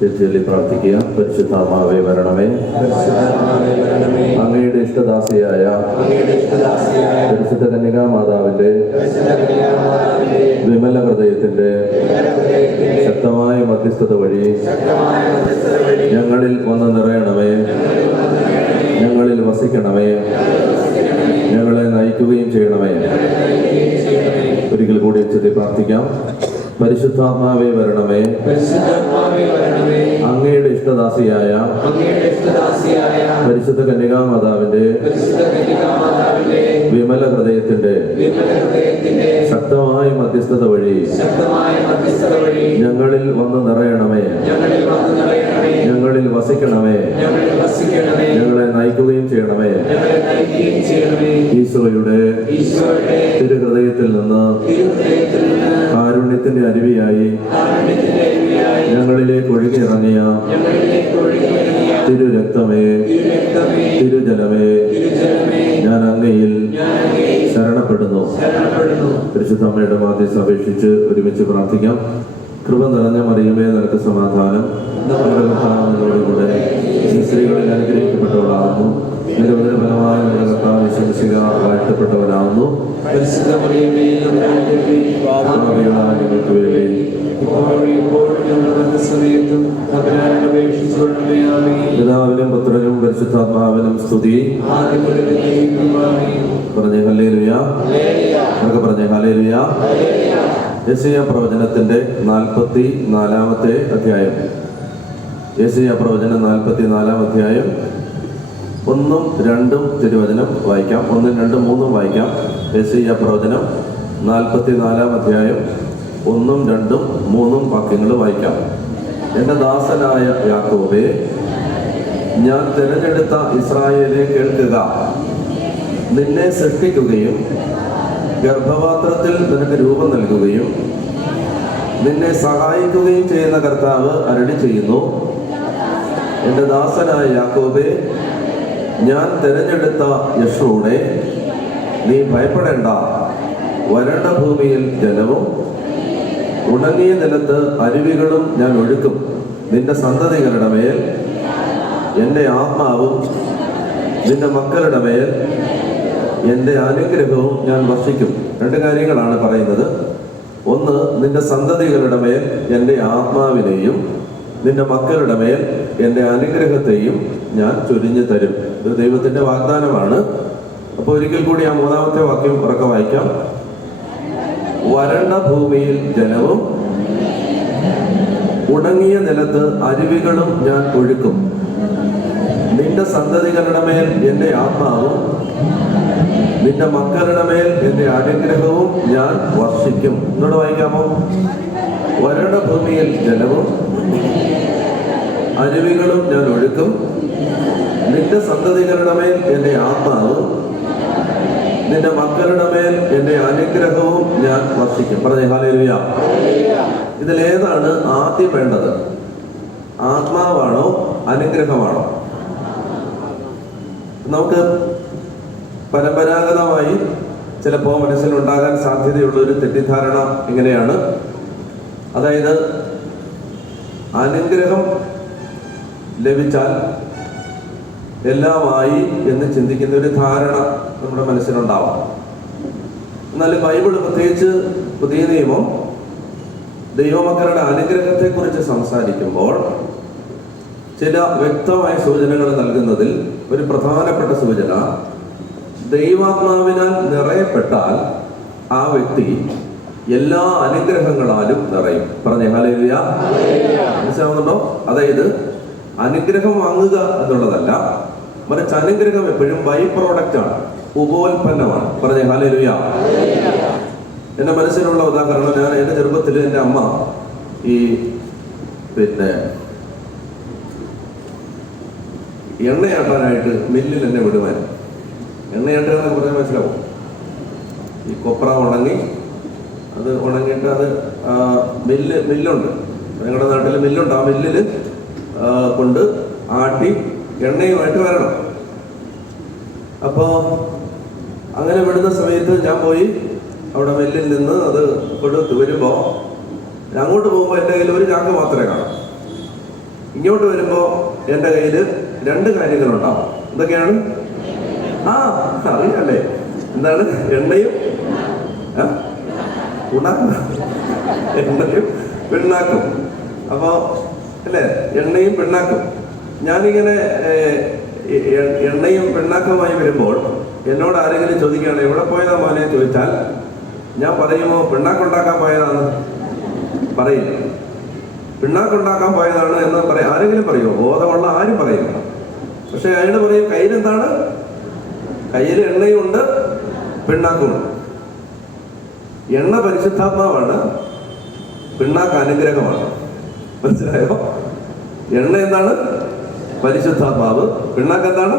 ചൊല്ലി പ്രാർത്ഥിക്കുക. പരിശുദ്ധാത്മാവേ വരണമേ. അങ്ങയുടെ ഇഷ്ടദാസിയായ പരിശുദ്ധ കന്യകാ മാതാവിന്റെ വിമല ഹൃദയത്തിന്റെ ശക്തമായ മധ്യസ്ഥത വഴി ഞങ്ങളിൽ വന്ന് നിറയണമേ, ഞങ്ങളിൽ വസിക്കണമേ, ഞങ്ങളെ നയിക്കുകയും ചെയ്യണമേ. ഒരിക്കൽ കൂടി ചൊല്ലി പ്രാർത്ഥിക്കാം. പരിശുദ്ധാത്മാവേ വരണമേ. അങ്ങയുടെ ഇഷ്ടദാസിയായ പരിശുദ്ധ കന്യകാ മാതാവിന്റെ വിമല ഹൃദയത്തിന്റെ ശക്തമായ മധ്യസ്ഥത വഴി ഞങ്ങളിൽ വന്ന് നിറയണമേ, ഞങ്ങളിൽ വസിക്കണമേ, ഞങ്ങളെ നയിക്കുകയും ചെയ്യണമേ. ഈശോയുടെ തിരുഹൃദയത്തിൽ നിന്ന് കാരുണ്യത്തിന്റെ അരുവിയായി ഞങ്ങളിലേക്ക് ഒഴുകിയിറങ്ങിയ തിരുരക്തമേ, തിരുജലമേ, ഞാൻ അങ്ങയിൽ ശരണപ്പെടുന്നു. പരിശുദ്ധ അമ്മയുടെ മാധ്യസ്ഥ അപേക്ഷിച്ച് ഒരുമിച്ച് പ്രാർത്ഥിക്കാം. കൃപ നിറഞ്ഞ മറിയമേ, നിനക്ക് സമാധാനം. നമ്മുടെ കർത്താവിനോടുകൂടെ ഈ സ്ത്രീകളിൽ അനുഗ്രഹിക്കപ്പെട്ടവളാകുന്നു. നിരവധി ഫലമായി നമ്മുടെ കർത്താവ് വിശ്വസിക വാഴ്ത്തപ്പെട്ടവനാകുന്നു. ഞങ്ങൾക്ക് വേണ്ടി പിതാവിനും പുത്രനും പരിശുദ്ധാത്മാവിനും സ്തുതി. പറഞ്ഞേ ഹല്ലേലൂയ. നമുക്ക് പറഞ്ഞേ ഹല്ലേലൂയ. യെശയ്യാ പ്രവചനത്തിന്റെ 44-ാമത്തെ അധ്യായം. യെശയ്യാ പ്രവചനം 44-ാം അധ്യായം 1, 2 തിരുവചനം വായിക്കാം. 1, 2, 3 വായിക്കാം. യെശയ്യാ പ്രവചനം 44-ാം അധ്യായം 1, 2, 3 വാക്യങ്ങൾ വായിക്കാം. എൻ്റെ ദാസനായ യാക്കോബേ, ഞാൻ തിരഞ്ഞെടുത്ത ഇസ്രായേലെ കേൾക്കുക. നിന്നെ സൃഷ്ടിക്കുകയും ഗർഭപാത്രത്തിൽ നിനക്ക് രൂപം നൽകുകയും നിന്നെ സഹായിക്കുകയും ചെയ്യുന്ന കർത്താവ് അരുളി ചെയ്യുന്നു. എൻ്റെ ദാസനായ യാക്കോബേ, ഞാൻ തിരഞ്ഞെടുത്ത യശൂണേ, നീ ഭയപ്പെടേണ്ട. വരണ്ട ഭൂമിയിൽ ജലവും ഉണങ്ങിയ നിലത്ത് അരുവികളും ഞാൻ ഒഴുക്കും. നിന്റെ സന്തതികളുടെ മേൽ എൻ്റെ ആത്മാവും നിന്റെ മക്കളുടെ മേൽ എൻ്റെ അനുഗ്രഹവും ഞാൻ വർഷിക്കും. 2 കാര്യങ്ങളാണ് പറയുന്നത്. ഒന്ന്, നിന്റെ സന്തതികളുടെ മേൽ എൻ്റെ ആത്മാവിനെയും നിന്റെ മക്കളുടെ മേൽ എൻ്റെ അനുഗ്രഹത്തെയും ഞാൻ ചൊരിഞ്ഞു തരും. ഇത് ദൈവത്തിൻ്റെ വാഗ്ദാനമാണ്. അപ്പോൾ ഒരിക്കൽ കൂടി ആ 3-ാമത്തെ വാക്യം ഉറക്കെ വായിക്കാം. വരണ്ട ഭൂമിയിൽ ജലവും ഉണങ്ങിയ നിലത്ത് അരുവികളും ഞാൻ ഒഴുക്കും. നിന്റെ സന്തതികളുടെ മേൽ എൻ്റെ ആത്മാവും നിന്റെ മക്കളുടെ മേൽ എൻ്റെ അനുഗ്രഹവും ഞാൻ വർഷിക്കും. എന്നോട് വായിക്കാമോ? വരണ്ട ഭൂമിയിൽ ജലവും അരുവികളും ഞാൻ ഒഴുക്കും. നിന്റെ സന്തതികളുടെ മേൽ എൻ്റെ ആത്മാവും നിന്റെ മക്കളുടെ മേൽ എൻ്റെ അനുഗ്രഹവും ഞാൻ വർഷിക്കും. പറഞ്ഞേ ഹല്ലേലൂയ. ഇതിലേതാണ് ആദ്യം വേണ്ടത്? ആത്മാവാണോ അനുഗ്രഹമാണോ? നമുക്ക് പരമ്പരാഗതമായി ചിലപ്പോൾ മനസ്സിലുണ്ടാകാൻ സാധ്യതയുള്ള ഒരു തെറ്റിദ്ധാരണ ഇങ്ങനെയാണ്. അതായത് അനുഗ്രഹം ലഭിച്ചാൽ എല്ലാമായി എന്ന് ചിന്തിക്കുന്ന ഒരു ധാരണ നമ്മുടെ മനസ്സിലുണ്ടാവാം. എന്നാൽ ബൈബിൾ, പ്രത്യേകിച്ച് പുതിയ നിയമം, ദൈവമക്കളുടെ അനുഗ്രഹത്തെക്കുറിച്ച് സംസാരിക്കുമ്പോൾ ചില വ്യക്തമായ സൂചനകൾ നൽകുന്നതിൽ ഒരു പ്രധാനപ്പെട്ട സൂചന, ദൈവാത്മാവിനാൽ നിറയപ്പെട്ടാൽ ആ വ്യക്തി എല്ലാ അനുഗ്രഹങ്ങളാലും നിറയും. പറഞ്ഞേ ഹല്ലേലൂയ. മനസ്സിലാവുന്നുണ്ടോ? അതായത് അനുഗ്രഹം വാങ്ങുക എന്നുള്ളതല്ല, മറിച്ച് അനുഗ്രഹം എപ്പോഴും ബൈ പ്രോഡക്റ്റ് ആണ്, ഉപോൽപ്പന്നമാണ്. പറഞ്ഞേ ഹല്ലേലൂയ. എൻ്റെ മനസ്സിലുള്ള ഉദാഹരണം, ഞാൻ എൻ്റെ ചെറുപ്പത്തിൽ എൻ്റെ അമ്മ ഈ എണ്ണയാട്ടാനായിട്ട് മില്ലിൽ എന്നെ വിടുമായിരുന്നു. എണ്ണയാട്ടുകാരെന്ന് പറഞ്ഞാൽ മനസ്സിലാവും. ഈ കൊപ്ര ഉണങ്ങി അത് ഉണങ്ങിയിട്ട് അത് മില്ലുണ്ട്, ഞങ്ങളുടെ നാട്ടിൽ മില്ലുണ്ട്. ആ മില്ലിൽ കൊണ്ട് ആട്ടി എണ്ണയുമായിട്ട് വരണം. അപ്പോൾ അങ്ങനെ വിടുന്ന സമയത്ത് ഞാൻ പോയി അവിടെ മില്ലിൽ നിന്ന് അത് കൊടുത്ത് വരുമ്പോൾ അങ്ങോട്ട് പോകുമ്പോൾ എൻ്റെ കയ്യിൽ ഒരു ചാക്ക് മാത്രമേ കാണൂ. ഇങ്ങോട്ട് വരുമ്പോൾ എൻ്റെ കയ്യിൽ 2 കാര്യങ്ങളുണ്ടാവും. എന്തൊക്കെയാണ്? അറിയാല്ലേ? എന്താണ്? എണ്ണയും എണ്ണയും പിണ്ണാക്കും. അപ്പോൾ അല്ലേ, എണ്ണയും പിണ്ണാക്കും. ഞാനിങ്ങനെ എണ്ണയും പിണ്ണാക്കുമായി വരുമ്പോൾ എന്നോട് ആരെങ്കിലും ചോദിക്കുകയാണ് എവിടെ പോയതാ മോനെ ചോദിച്ചാൽ ഞാൻ പറയുമോ പിണ്ണാക്കുണ്ടാക്കാൻ പോയതാണ്? പറയില്ല. പിണ്ണാക്കുണ്ടാക്കാൻ പോയതാണ് എന്ന് പറയാം. ആരെങ്കിലും പറയുമോ? ബോധമുള്ള ആരും പറയില്ല. പക്ഷെ അയാൾ പറയും കയ്യിലെന്താണ്? കയ്യിൽ എണ്ണയുണ്ട്, പിണ്ണാക്കുമുണ്ട്. എണ്ണ പരിശുദ്ധാത്മാവാണ്, പിണ്ണാക്ക് അനുഗ്രഹമാണ്. മനസ്സിലായോ? എണ്ണ എന്താണ്? പരിശുദ്ധാത്മാവ്. പിണ്ണാക്ക് എന്താണ്?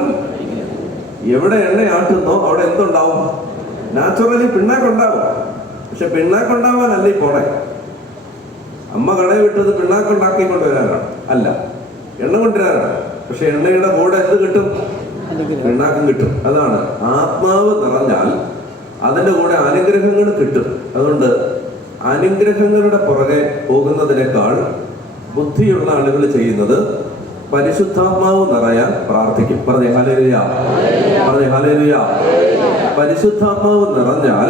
എവിടെ എണ്ണ ആട്ടുന്നോ അവിടെ എന്തുണ്ടാവും? നാച്ചുറലി പിണ്ണാക്കുണ്ടാവും. പക്ഷെ പിണ്ണാക്കുണ്ടാവാനല്ല ഈ പോണെ. അമ്മ കടയിൽ വിട്ടത് പിണ്ണാക്കുണ്ടാക്കി കൊണ്ടുവരാനാണ്, അല്ല എണ്ണ കൊണ്ടുവരാനാണ്. പക്ഷെ എണ്ണയുടെ കൂടെ എന്ത് കിട്ടും? പിണ്ണാക്കും കിട്ടും. അതാണ് ആത്മാവ് നിറഞ്ഞാൽ അതിൻ്റെ കൂടെ അനുഗ്രഹങ്ങൾ കിട്ടും. അതുകൊണ്ട് അനുഗ്രഹങ്ങളുടെ പുറകെ പോകുന്നതിനേക്കാൾ ബുദ്ധിയുള്ള ആളുകൾ ചെയ്യുന്നത് പരിശുദ്ധാത്മാവ് നിറയാൻ പ്രാർത്ഥിക്കും. പറഞ്ഞേ ഹല്ലേലൂയ, പറഞ്ഞേ ഹല്ലേലൂയ. പരിശുദ്ധാത്മാവ് നിറഞ്ഞാൽ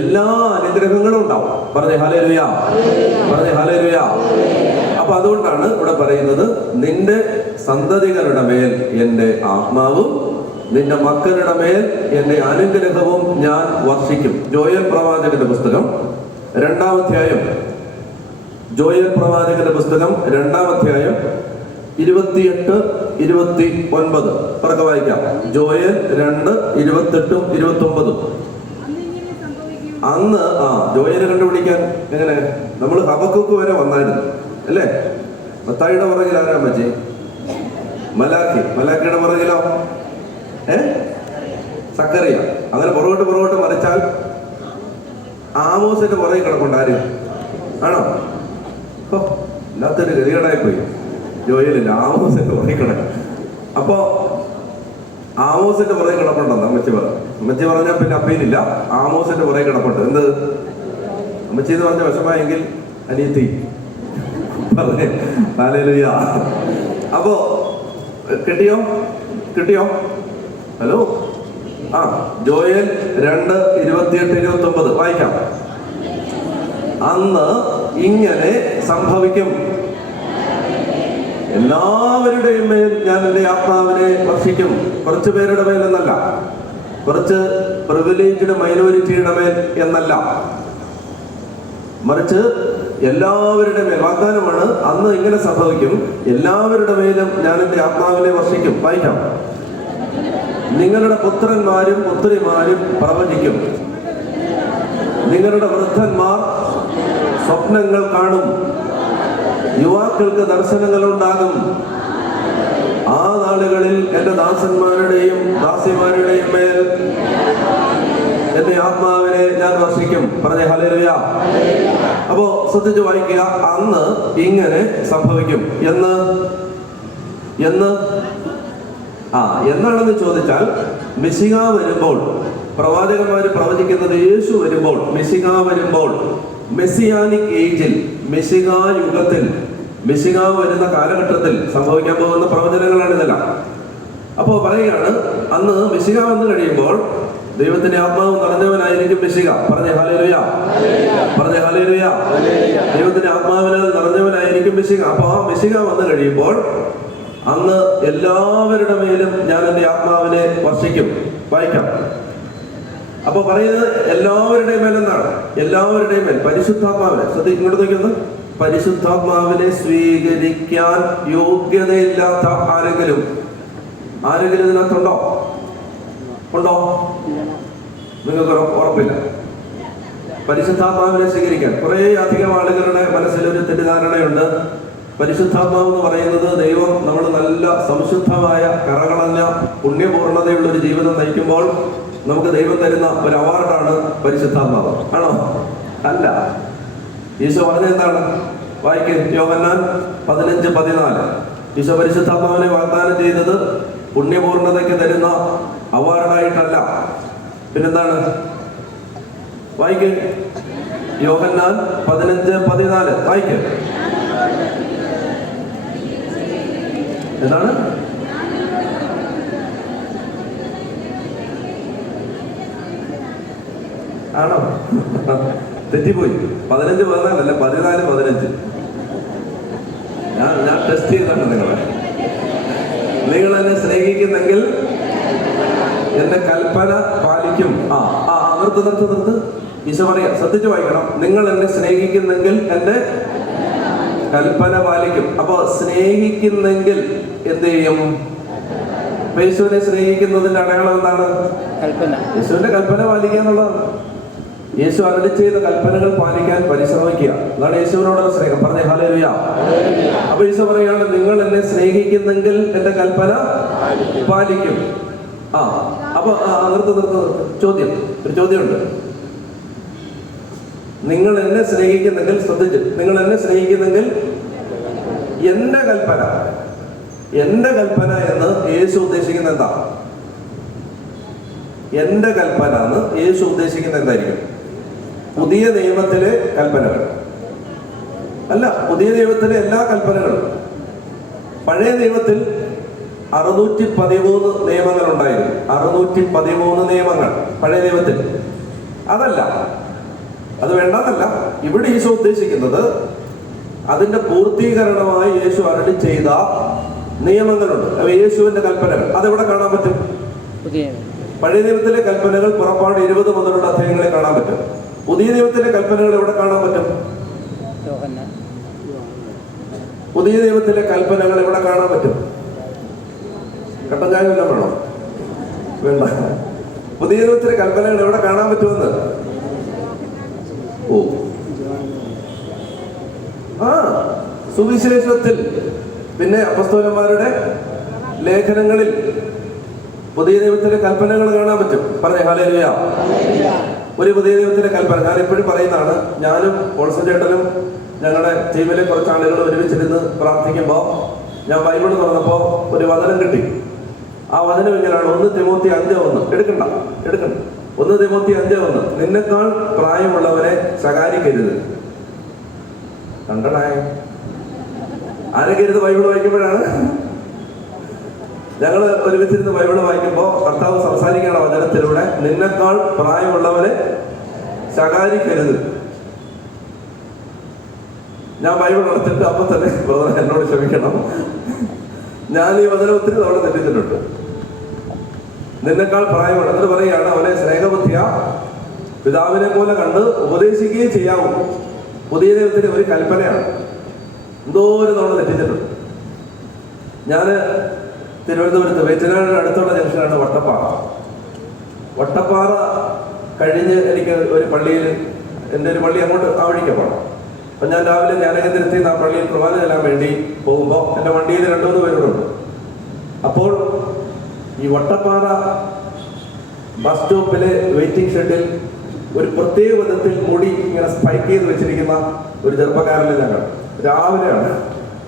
എല്ലാ അനുഗ്രഹങ്ങളും ഉണ്ടാവും. പറഞ്ഞേ ഹല്ലേലൂയ, പറഞ്ഞേ ഹല്ലേലൂയ. അപ്പൊ അതുകൊണ്ടാണ് ഇവിടെ പറയുന്നത് നിന്റെ സന്തതികളുടെ മേൽ എൻ്റെ ആത്മാവും നിന്റെ മക്കളുടെ മേൽ എൻ്റെ അനുഗ്രഹവും ഞാൻ വർഷിക്കും. ജോയൽ പ്രവാചകന്റെ പുസ്തകം 2-ാം അധ്യായം. ജോയൽ പ്രവാചകന്റെ പുസ്തകം 2-ാം അധ്യായം 28-29 പറക്കെ വായിക്കാം. ജോയൽ 2:28-29. അന്ന് ജോയൽ കണ്ടുപിടിക്കാൻ എങ്ങനെ? നമ്മൾ ഹബക്കൂക്ക് വരെ വന്നായിരുന്നു അല്ലേ? മത്തായിയുടെ പുറകിൽ ആരാൻ പറ്റി? മലാക്കി. മലാക്കിയുടെ പുറകിലോ സക്കറിയ. അങ്ങനെ പുറകോട്ട് മറിച്ചാൽ ആമോസിന്റെ പുറകിൽ കിടപ്പുണ്ടാര്? ആണോ? ഇല്ലാത്തൊരു ഗതികേടായി പോയി. ജോയലില്ല, ആമോസിന്റെ പുറകിൽ കിടക്കും. അപ്പോ ആമോസിന്റെ പുറകിൽ കിടപ്പുണ്ടെന്ന് അമ്മച്ചി പറഞ്ഞാൽ പിന്നെ അപ്പയിലില്ല. ആമോസിന്റെ പുറകിൽ കിടപ്പുണ്ട്. എന്ത്? അമ്മച്ചി എന്ന് പറഞ്ഞ വിഷമായെങ്കിൽ അനിയത്തി. ഹല്ലേലൂയ. അപ്പോ കിട്ടിയോ? ഹലോ. ജോയൽ 2:28-29 വായിക്കാം. അന്ന് ഇങ്ങനെ സംഭവിക്കും, എല്ലാവരുടെയും മേൽ ഞാൻ എൻ്റെ ആത്മാവിനെ വർഷിക്കും. കുറച്ചു പേരുടെ മേൽ എന്നല്ല, കുറച്ച് പ്രിവിലേജ്ഡ് മൈനോരിറ്റിയുടെ മേൽ എന്നല്ല, മറിച്ച് എല്ലാവരുടെ മേൽ. വാഗ്ദാനമാണ്. അന്ന് ഇങ്ങനെ സംഭവിക്കും, എല്ലാവരുടെ മേലും ഞാൻ എൻ്റെ ആത്മാവിനെ വർഷിക്കും. വായിക്കാം. നിങ്ങളുടെ പുത്രന്മാരും പുത്രിമാരും പ്രവചിക്കും, നിങ്ങളുടെ വൃദ്ധന്മാർ സ്വപ്നങ്ങൾ കാണും, യുവാക്കൾക്ക് ദർശനങ്ങൾ ഉണ്ടാകും. ആ നാളുകളിൽ എൻ്റെ ദാസന്മാരുടെയും ദാസിമാരുടെയും മേൽ എൻ്റെ ആത്മാവിനെ ഞാൻ വർഷിക്കും. പറഞ്ഞേ ഹല്ലേലൂയ. അപ്പോ ശ്രദ്ധിച്ച് വായിക്കുക. അന്ന് ഇങ്ങനെ സംഭവിക്കും. എന്നാണെന്ന് ചോദിച്ചാൽ മെസ്സിഹ വരുമ്പോൾ, പ്രവാചകന്മാര് പ്രവചിക്കുന്നത് യേശു വരുമ്പോൾ, മെസ്സിഹ വരുമ്പോൾ, മെസ്സിയാനിക് ഏജിൽ, മെസ്സിഹ യുഗത്തിൽ, മെസ്സിഹ വരുന്ന കാലഘട്ടത്തിൽ സംഭവിക്കാൻ പോകുന്ന പ്രവചനങ്ങളാണ് ഇതെല്ലാം. അപ്പോ പറയുകയാണ് അന്ന് മെസ്സിഹ വന്നു കഴിയുമ്പോൾ ദൈവത്തിന്റെ ആത്മാവ് നിറഞ്ഞവനായിരിക്കും മെസ്സിഹ. പറഞ്ഞേ ഹല്ലേലൂയ, പറഞ്ഞേ ഹല്ലേലൂയ. ദൈവത്തിന്റെ ആത്മാവിനാൽ നിറഞ്ഞവനായിരിക്കും മെസ്സിഹ. അപ്പൊ ആ മെസ്സിഹ വന്നു കഴിയുമ്പോൾ അന്ന് എല്ലാവരുടെ മേലും ഞാൻ എൻ്റെ ആത്മാവിനെ വർഷിക്കും. വായിക്കാം. അപ്പൊ പറയുന്നത് എല്ലാവരുടെയും മേൽ എന്നാണ്. എല്ലാവരുടെയും മേൽ പരിശുദ്ധാത്മാവിനെ. ഇങ്ങോട്ട് നോക്കിയൊന്ന്. പരിശുദ്ധാത്മാവിനെ സ്വീകരിക്കാൻ യോഗ്യതയില്ലാത്ത ആരെങ്കിലും ഇതിനകത്തുണ്ടോ? നിങ്ങൾക്ക് ഉറപ്പില്ല. പരിശുദ്ധാത്മാവിനെ സ്വീകരിക്കാൻ കുറേ അധികം ആളുകളുടെ മനസ്സിലൊരു തെറ്റിദ്ധാരണയുണ്ട്. പരിശുദ്ധാത്മാവ് എന്ന് പറയുന്നത് ദൈവം നമ്മൾ നല്ല സംശുദ്ധമായ കറകളഞ്ഞ പുണ്യപൂർണതയുള്ള ഒരു ജീവിതം നയിക്കുമ്പോൾ നമുക്ക് ദൈവം തരുന്ന ഒരു അവാർഡാണ് പരിശുദ്ധാത്മാവ്. ആണോ? അല്ല. ഈശോ പറഞ്ഞെന്താണ്? വായിക്കും. യോഹന്നാൻ 15:14. ഈശോ പരിശുദ്ധാത്മാവിനെ വാഗ്ദാനം ചെയ്തത് പുണ്യപൂർണതയ്ക്ക് തരുന്ന അവാർഡായിട്ടല്ല, പിന്നെന്താണ്? വായിക്കും. യോഹന്നാൻ 15:14 വായിക്കും. എന്താണ്? ആണോ? തെറ്റിപ്പോയി. 15 14 14 15. ഞാൻ ടെസ്റ്റ് ചെയ്താണ് നിങ്ങളെ. നിങ്ങൾ എന്നെ സ്നേഹിക്കുന്നെങ്കിൽ എന്റെ കൽപ്പന പാലിക്കും. നിർത്ത്. ഈശോ പറയാം, ശ്രദ്ധിച്ചു വായിക്കണം. നിങ്ങൾ എന്നെ സ്നേഹിക്കുന്നെങ്കിൽ എന്റെ കൽപ്പന പാലിക്കും. അപ്പൊ സ്നേഹിക്കുന്നെങ്കിൽ എന്ത് ചെയ്യും? യേശുവിനെ സ്നേഹിക്കുന്നതിന്റെ അടയാളം എന്താണ്? കൽപ്പന. യേശുവിന്റെ കൽപ്പന പാലിക്കുക എന്നുള്ളതാണ്. യേശു അരുളി ചെയ്ത കൽപ്പനകൾ പാലിക്കാൻ പരിശ്രമിക്കുക. അതാണ് യേശുവിനോടുള്ള സ്നേഹം. പറഞ്ഞേ ഹല്ലേലൂയ. അപ്പൊ യേശു പറയാണ്, നിങ്ങൾ എന്നെ സ്നേഹിക്കുന്നെങ്കിൽ എന്റെ കൽപ്പന പാലിക്കും. അപ്പൊ നിർത്ത്. ഒരു ചോദ്യമുണ്ട്. നിങ്ങൾ എന്നെ സ്നേഹിക്കുന്നെങ്കിൽ, ശ്രദ്ധിച്ച്, നിങ്ങൾ എന്നെ സ്നേഹിക്കുന്നെങ്കിൽ എന്റെ കൽപ്പന എന്ന് യേശു ഉദ്ദേശിക്കുന്നത് എന്താ? എന്റെ കൽപ്പന എന്ന് യേശു ഉദ്ദേശിക്കുന്നത് എന്തായിരിക്കും? പുതിയ നിയമത്തിലെ കൽപ്പനകൾ അല്ല, പുതിയ നിയമത്തിലെ എല്ലാ കൽപ്പനകളും. പഴയ നിയമത്തിൽ 613 നിയമങ്ങൾ ഉണ്ടായിരുന്നു. 613 നിയമങ്ങൾ പഴയ നിയമത്തിൽ. അതല്ല, അത് വേണ്ടെന്നല്ല. ഇവിടെ യേശു ഉദ്ദേശിക്കുന്നത് അതിന്റെ പൂർത്തീകരണമായി യേശു അരുളി ചെയ്ത നിയമങ്ങളുണ്ട്. യേശുവിന്റെ കൽപ്പനകൾ അതെവിടെ കാണാൻ പറ്റും? പഴയ നിയമത്തിലെ കൽപ്പനകൾ പുറപ്പാട് 20 മുതലുള്ള അധ്യായങ്ങളിൽ കാണാൻ പറ്റും. പുതിയ നിയമത്തിലെ കൽപ്പനകൾ എവിടെ കാണാൻ പറ്റും? പുതിയ നിയമത്തിലെ കൽപ്പനകൾ എവിടെ കാണാൻ പറ്റും? കട്ടൻ ചായ വല്ലതും വേണോ? വേണ്ട. പുതിയ നിയമത്തിലെ കൽപ്പനകൾ എവിടെ കാണാൻ പറ്റുമെന്ന്? സുവിശേഷത്തിൽ, പിന്നെ അപ്പസ്തോലന്മാരുടെ ലേഖനങ്ങളിൽ പുതിയ നിയമത്തിലെ കൽപ്പനകൾ കാണാൻ പറ്റും. പറഞ്ഞേ ഹല്ലേലൂയ. ഒരു പുതിയ നിയമത്തിലെ കൽപ്പന ഞാൻ എപ്പോഴും പറയുന്നതാണ്. ഞാനും ഓൾസൺ ചേട്ടനും ഞങ്ങളുടെ ടീമിലെ കുറച്ച് ആളുകൾ ഒരുമിച്ചിരുന്ന് പ്രാർത്ഥിക്കുമ്പോൾ ഞാൻ ബൈബിൾ തുറന്നപ്പോൾ ഒരു വചനം കിട്ടി. ആ വചനം ഇങ്ങനെയാണ്: 1 തിമോത്തി 5:1. എടുക്കണ്ട. 1 തിമോത്തി 5:1. നിന്നെക്കാൾ പ്രായമുള്ളവരെ ശകാരിക്കരുത്. കണ്ടണേ, ആരൊക്കെയിരുന്ന് ബൈബിൾ വായിക്കുമ്പോഴാണ്? ഞങ്ങൾ ഒരുമിച്ചിരുന്ന് ബൈബിൾ വായിക്കുമ്പോൾ കർത്താവ് സംസാരിക്കുന്ന വചനത്തിലൂടെ നിന്നെക്കാൾ പ്രായമുള്ളവരെ ശകാരിക്കരുത്. ഞാൻ ബൈബിൾ അടച്ചിട്ട് അപ്പൊ തന്നെ എന്നോട് ക്ഷമിക്കണം, ഞാൻ ഈ വചനം ഒത്തിരി തവണ തെറ്റിച്ചിട്ടുണ്ട്. നിന്നെക്കാൾ പ്രായമുള്ള എന്നിട്ട് പറയുകയാണ്, അവനെ സ്നേഹബുദ്ധിയ പിതാവിനെ പോലെ കണ്ട് ഉപദേശിക്കുകയും ചെയ്യാവൂ. പുതിയ ദൈവത്തിന്റെ ഒരു കൽപ്പനയാണ്. എന്തോരം തവണ തെറ്റിച്ചിട്ടുണ്ട്. ഞാൻ തിരുവനന്തപുരത്ത് വെറ്റനാടിന് അടുത്തുള്ള ജംഗ്ഷനാണ് വട്ടപ്പാറ കഴിഞ്ഞ് എനിക്ക് ഒരു പള്ളിയിൽ, എൻ്റെ ഒരു പള്ളി അങ്ങോട്ട് ആ വഴിക്ക് പോകണം. അപ്പം ഞാൻ രാവിലെ ജ്ഞാനകേന്ദ്രത്തിൽ നിന്ന് ആ പള്ളിയിൽ കുർബാന ചെല്ലാൻ വേണ്ടി പോകുമ്പോൾ എൻ്റെ വണ്ടിയിൽ 2-3 പേരോടുണ്ട്. അപ്പോൾ ഈ വട്ടപ്പാറ ബസ് സ്റ്റോപ്പിലെ വെയിറ്റിംഗ് ഷെഡിൽ ഒരു പ്രത്യേക വിധത്തിൽ മുടി ഇങ്ങനെ സ്പൈക്ക് ചെയ്ത് വെച്ചിരിക്കുന്ന ഒരു ചെറുപ്പക്കാരനെ ഞാൻ കണ്ടു. രാവിലെയാണ്,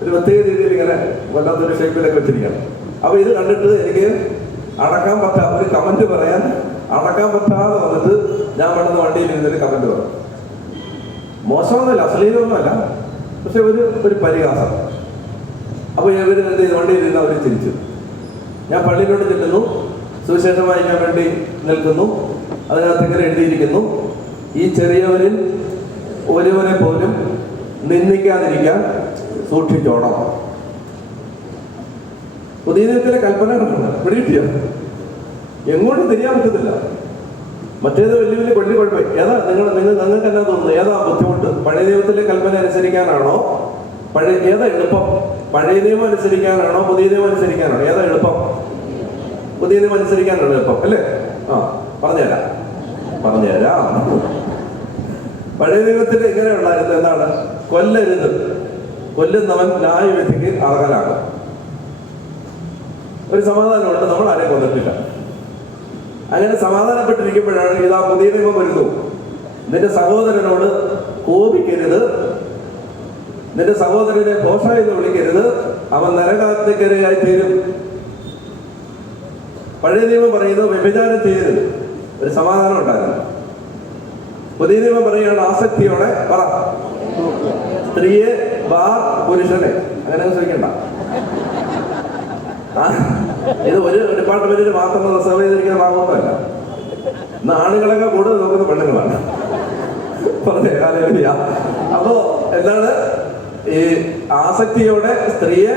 ഒരു പ്രത്യേക രീതിയിൽ ഇങ്ങനെ വല്ലാത്തൊരു ഷേപ്പിലൊക്കെ വെച്ചിരിക്കുകയാണ്. അപ്പൊ ഇത് കണ്ടിട്ട് എനിക്ക് ഒരു കമന്റ് പറയാൻ അടക്കാൻ പറ്റാതെ വന്നിട്ട് ഞാൻ പെട്ടെന്ന് വണ്ടിയിൽ ഇരുന്നൊരു കമന്റ് പറഞ്ഞു. മോശമൊന്നുമല്ല, അശ്ലീലമൊന്നുമല്ല, പക്ഷെ ഒരു പരിഹാസം. അപ്പൊ ഇവര് എന്ത് ചെയ്തു? വണ്ടിയിൽ ഇരുന്ന് അവർ ചിരിച്ചു. ഞാൻ പള്ളിയിലോട്ട് ചെല്ലുന്നു, സുവിശേഷം വായിക്കാൻ വേണ്ടി നിൽക്കുന്നു. അതിനകത്ത് ഇങ്ങനെ എഴുതിയിരിക്കുന്നു: ഈ ചെറിയവരിൽ ഒരുവരെ പോലും നിന്ദിക്കാതിരിക്കാൻ സൂക്ഷിച്ചോണം. പുതിയ നിയമത്തിലെ കൽപ്പനകളുണ്ട്. പിടികിട്ടിയോ? എങ്ങോട്ടും തിരിയാൻ പറ്റത്തില്ല. മറ്റേത് വലിയ കുഴപ്പം. നിങ്ങൾക്ക് എന്നാ തോന്നുന്നു? ഏതാ ബുദ്ധിമുട്ട്? പഴയ നിയമത്തിലെ കൽപ്പന അനുസരിക്കാനാണോ? ഏതാ എളുപ്പം? പഴയ നിയമം അനുസരിക്കാനാണോ പുതിയ നിയമം അനുസരിക്കാനാണോ? ഏതാ എളുപ്പം? പുതിയ നിയമം അനുസരിക്കാനാണ് എളുപ്പം, അല്ലേ? പറഞ്ഞുതരാം. പഴയ നിയമത്തിൽ എങ്ങനെയുണ്ടായിരുന്നു? എന്താണ്? കൊല്ലരുത്, കൊല്ലുന്നവൻ ന്യായവിധിക്ക് അർഹനാകും. ഒരു സമാധാനമുണ്ട്, നമ്മൾ ആരെയും കൊന്നിട്ടില്ല. അങ്ങനെ സമാധാനപ്പെട്ടിരിക്കുമ്പോഴാണ് ഇതാ പുതിയ നിയമം വരുന്നു. നിന്റെ സഹോദരനോട് കോപിക്കരുത്, നിന്റെ സഹോദരനെ ദോഷ എന്ന് വിളിക്കരുത്, അവൻ നരകാഗ്നിക്കിരയായി തീരും. പഴയ നിയമം പറയുന്നത് വ്യഭിചാരം ചെയ്യരുത്, ഒരു സമാധാനം ഉണ്ടായിരുന്നു. പുതിയ നിയമം പറയുകയാണ് ആസക്തിയോടെ പറ, സ്ത്രീയെ, പുരുഷനെ. അങ്ങനെ ശ്രമിക്കണ്ട. ഇത് ഒരു ഡിപ്പാർട്ട്മെന്റിന് മാത്രം റിസർവ് ചെയ്തിരിക്കുന്ന ഭാഗമൊന്നുമല്ല. ഇന്ന് ആണുങ്ങളൊക്കെ കൂടുതൽ നോക്കുന്ന പെണ്ണുങ്ങളാണ്. പറഞ്ഞേ ഹല്ലേലൂയ. അപ്പോ എന്താണ് ഈ ആസക്തിയോടെ സ്ത്രീയെ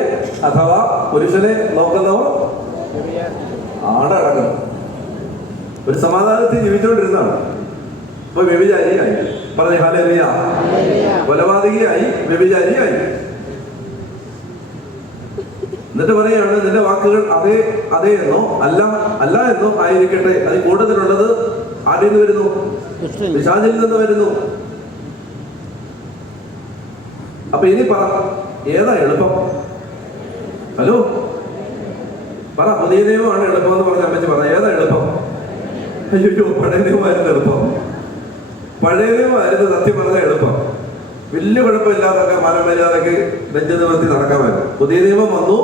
അഥവാ പുരുഷനെ നോക്കുന്നവർ ആടടക്കം ഒരു സമാധാനത്തിൽ ജീവിച്ചുകൊണ്ടിരുന്നതാണ്. ഇപ്പൊ വ്യഭിചാരിയായി. പറഞ്ഞേ ഹല്ലേലൂയ. കൊലപാതകിയായി, വ്യഭിചാരിയായി. എന്നിട്ട് പറയാണ് നിന്റെ വാക്കുകൾ അതേ എന്നോ അല്ല എന്നോ ആയിരിക്കട്ടെ. അതിൽ കൂടുതലുള്ളത് ആരിൽ നിന്ന് വരുന്നു? പിശാചിൽ നിന്ന് വരുന്നു. അപ്പൊ ഇനി പറ, ഏതാ എളുപ്പം? ഹലോ പറ. പുതിയ നിയമമാണ് എളുപ്പം എന്ന് പറഞ്ഞ അമ്മച്ചി പറ, ഏതാ എളുപ്പം? അയ്യോ, പഴയ നിയമമായിരുന്നു എളുപ്പം. പഴയ നിയമമായിരുന്നു സത്യം പറഞ്ഞ എളുപ്പം. വലിയ കുഴപ്പമില്ലാതൊക്കെ മലമില്ലാതൊക്കെ നെഞ്ചു നിവർത്തി നടക്കാമായിരുന്നു. പുതിയ നിയമം വന്നു.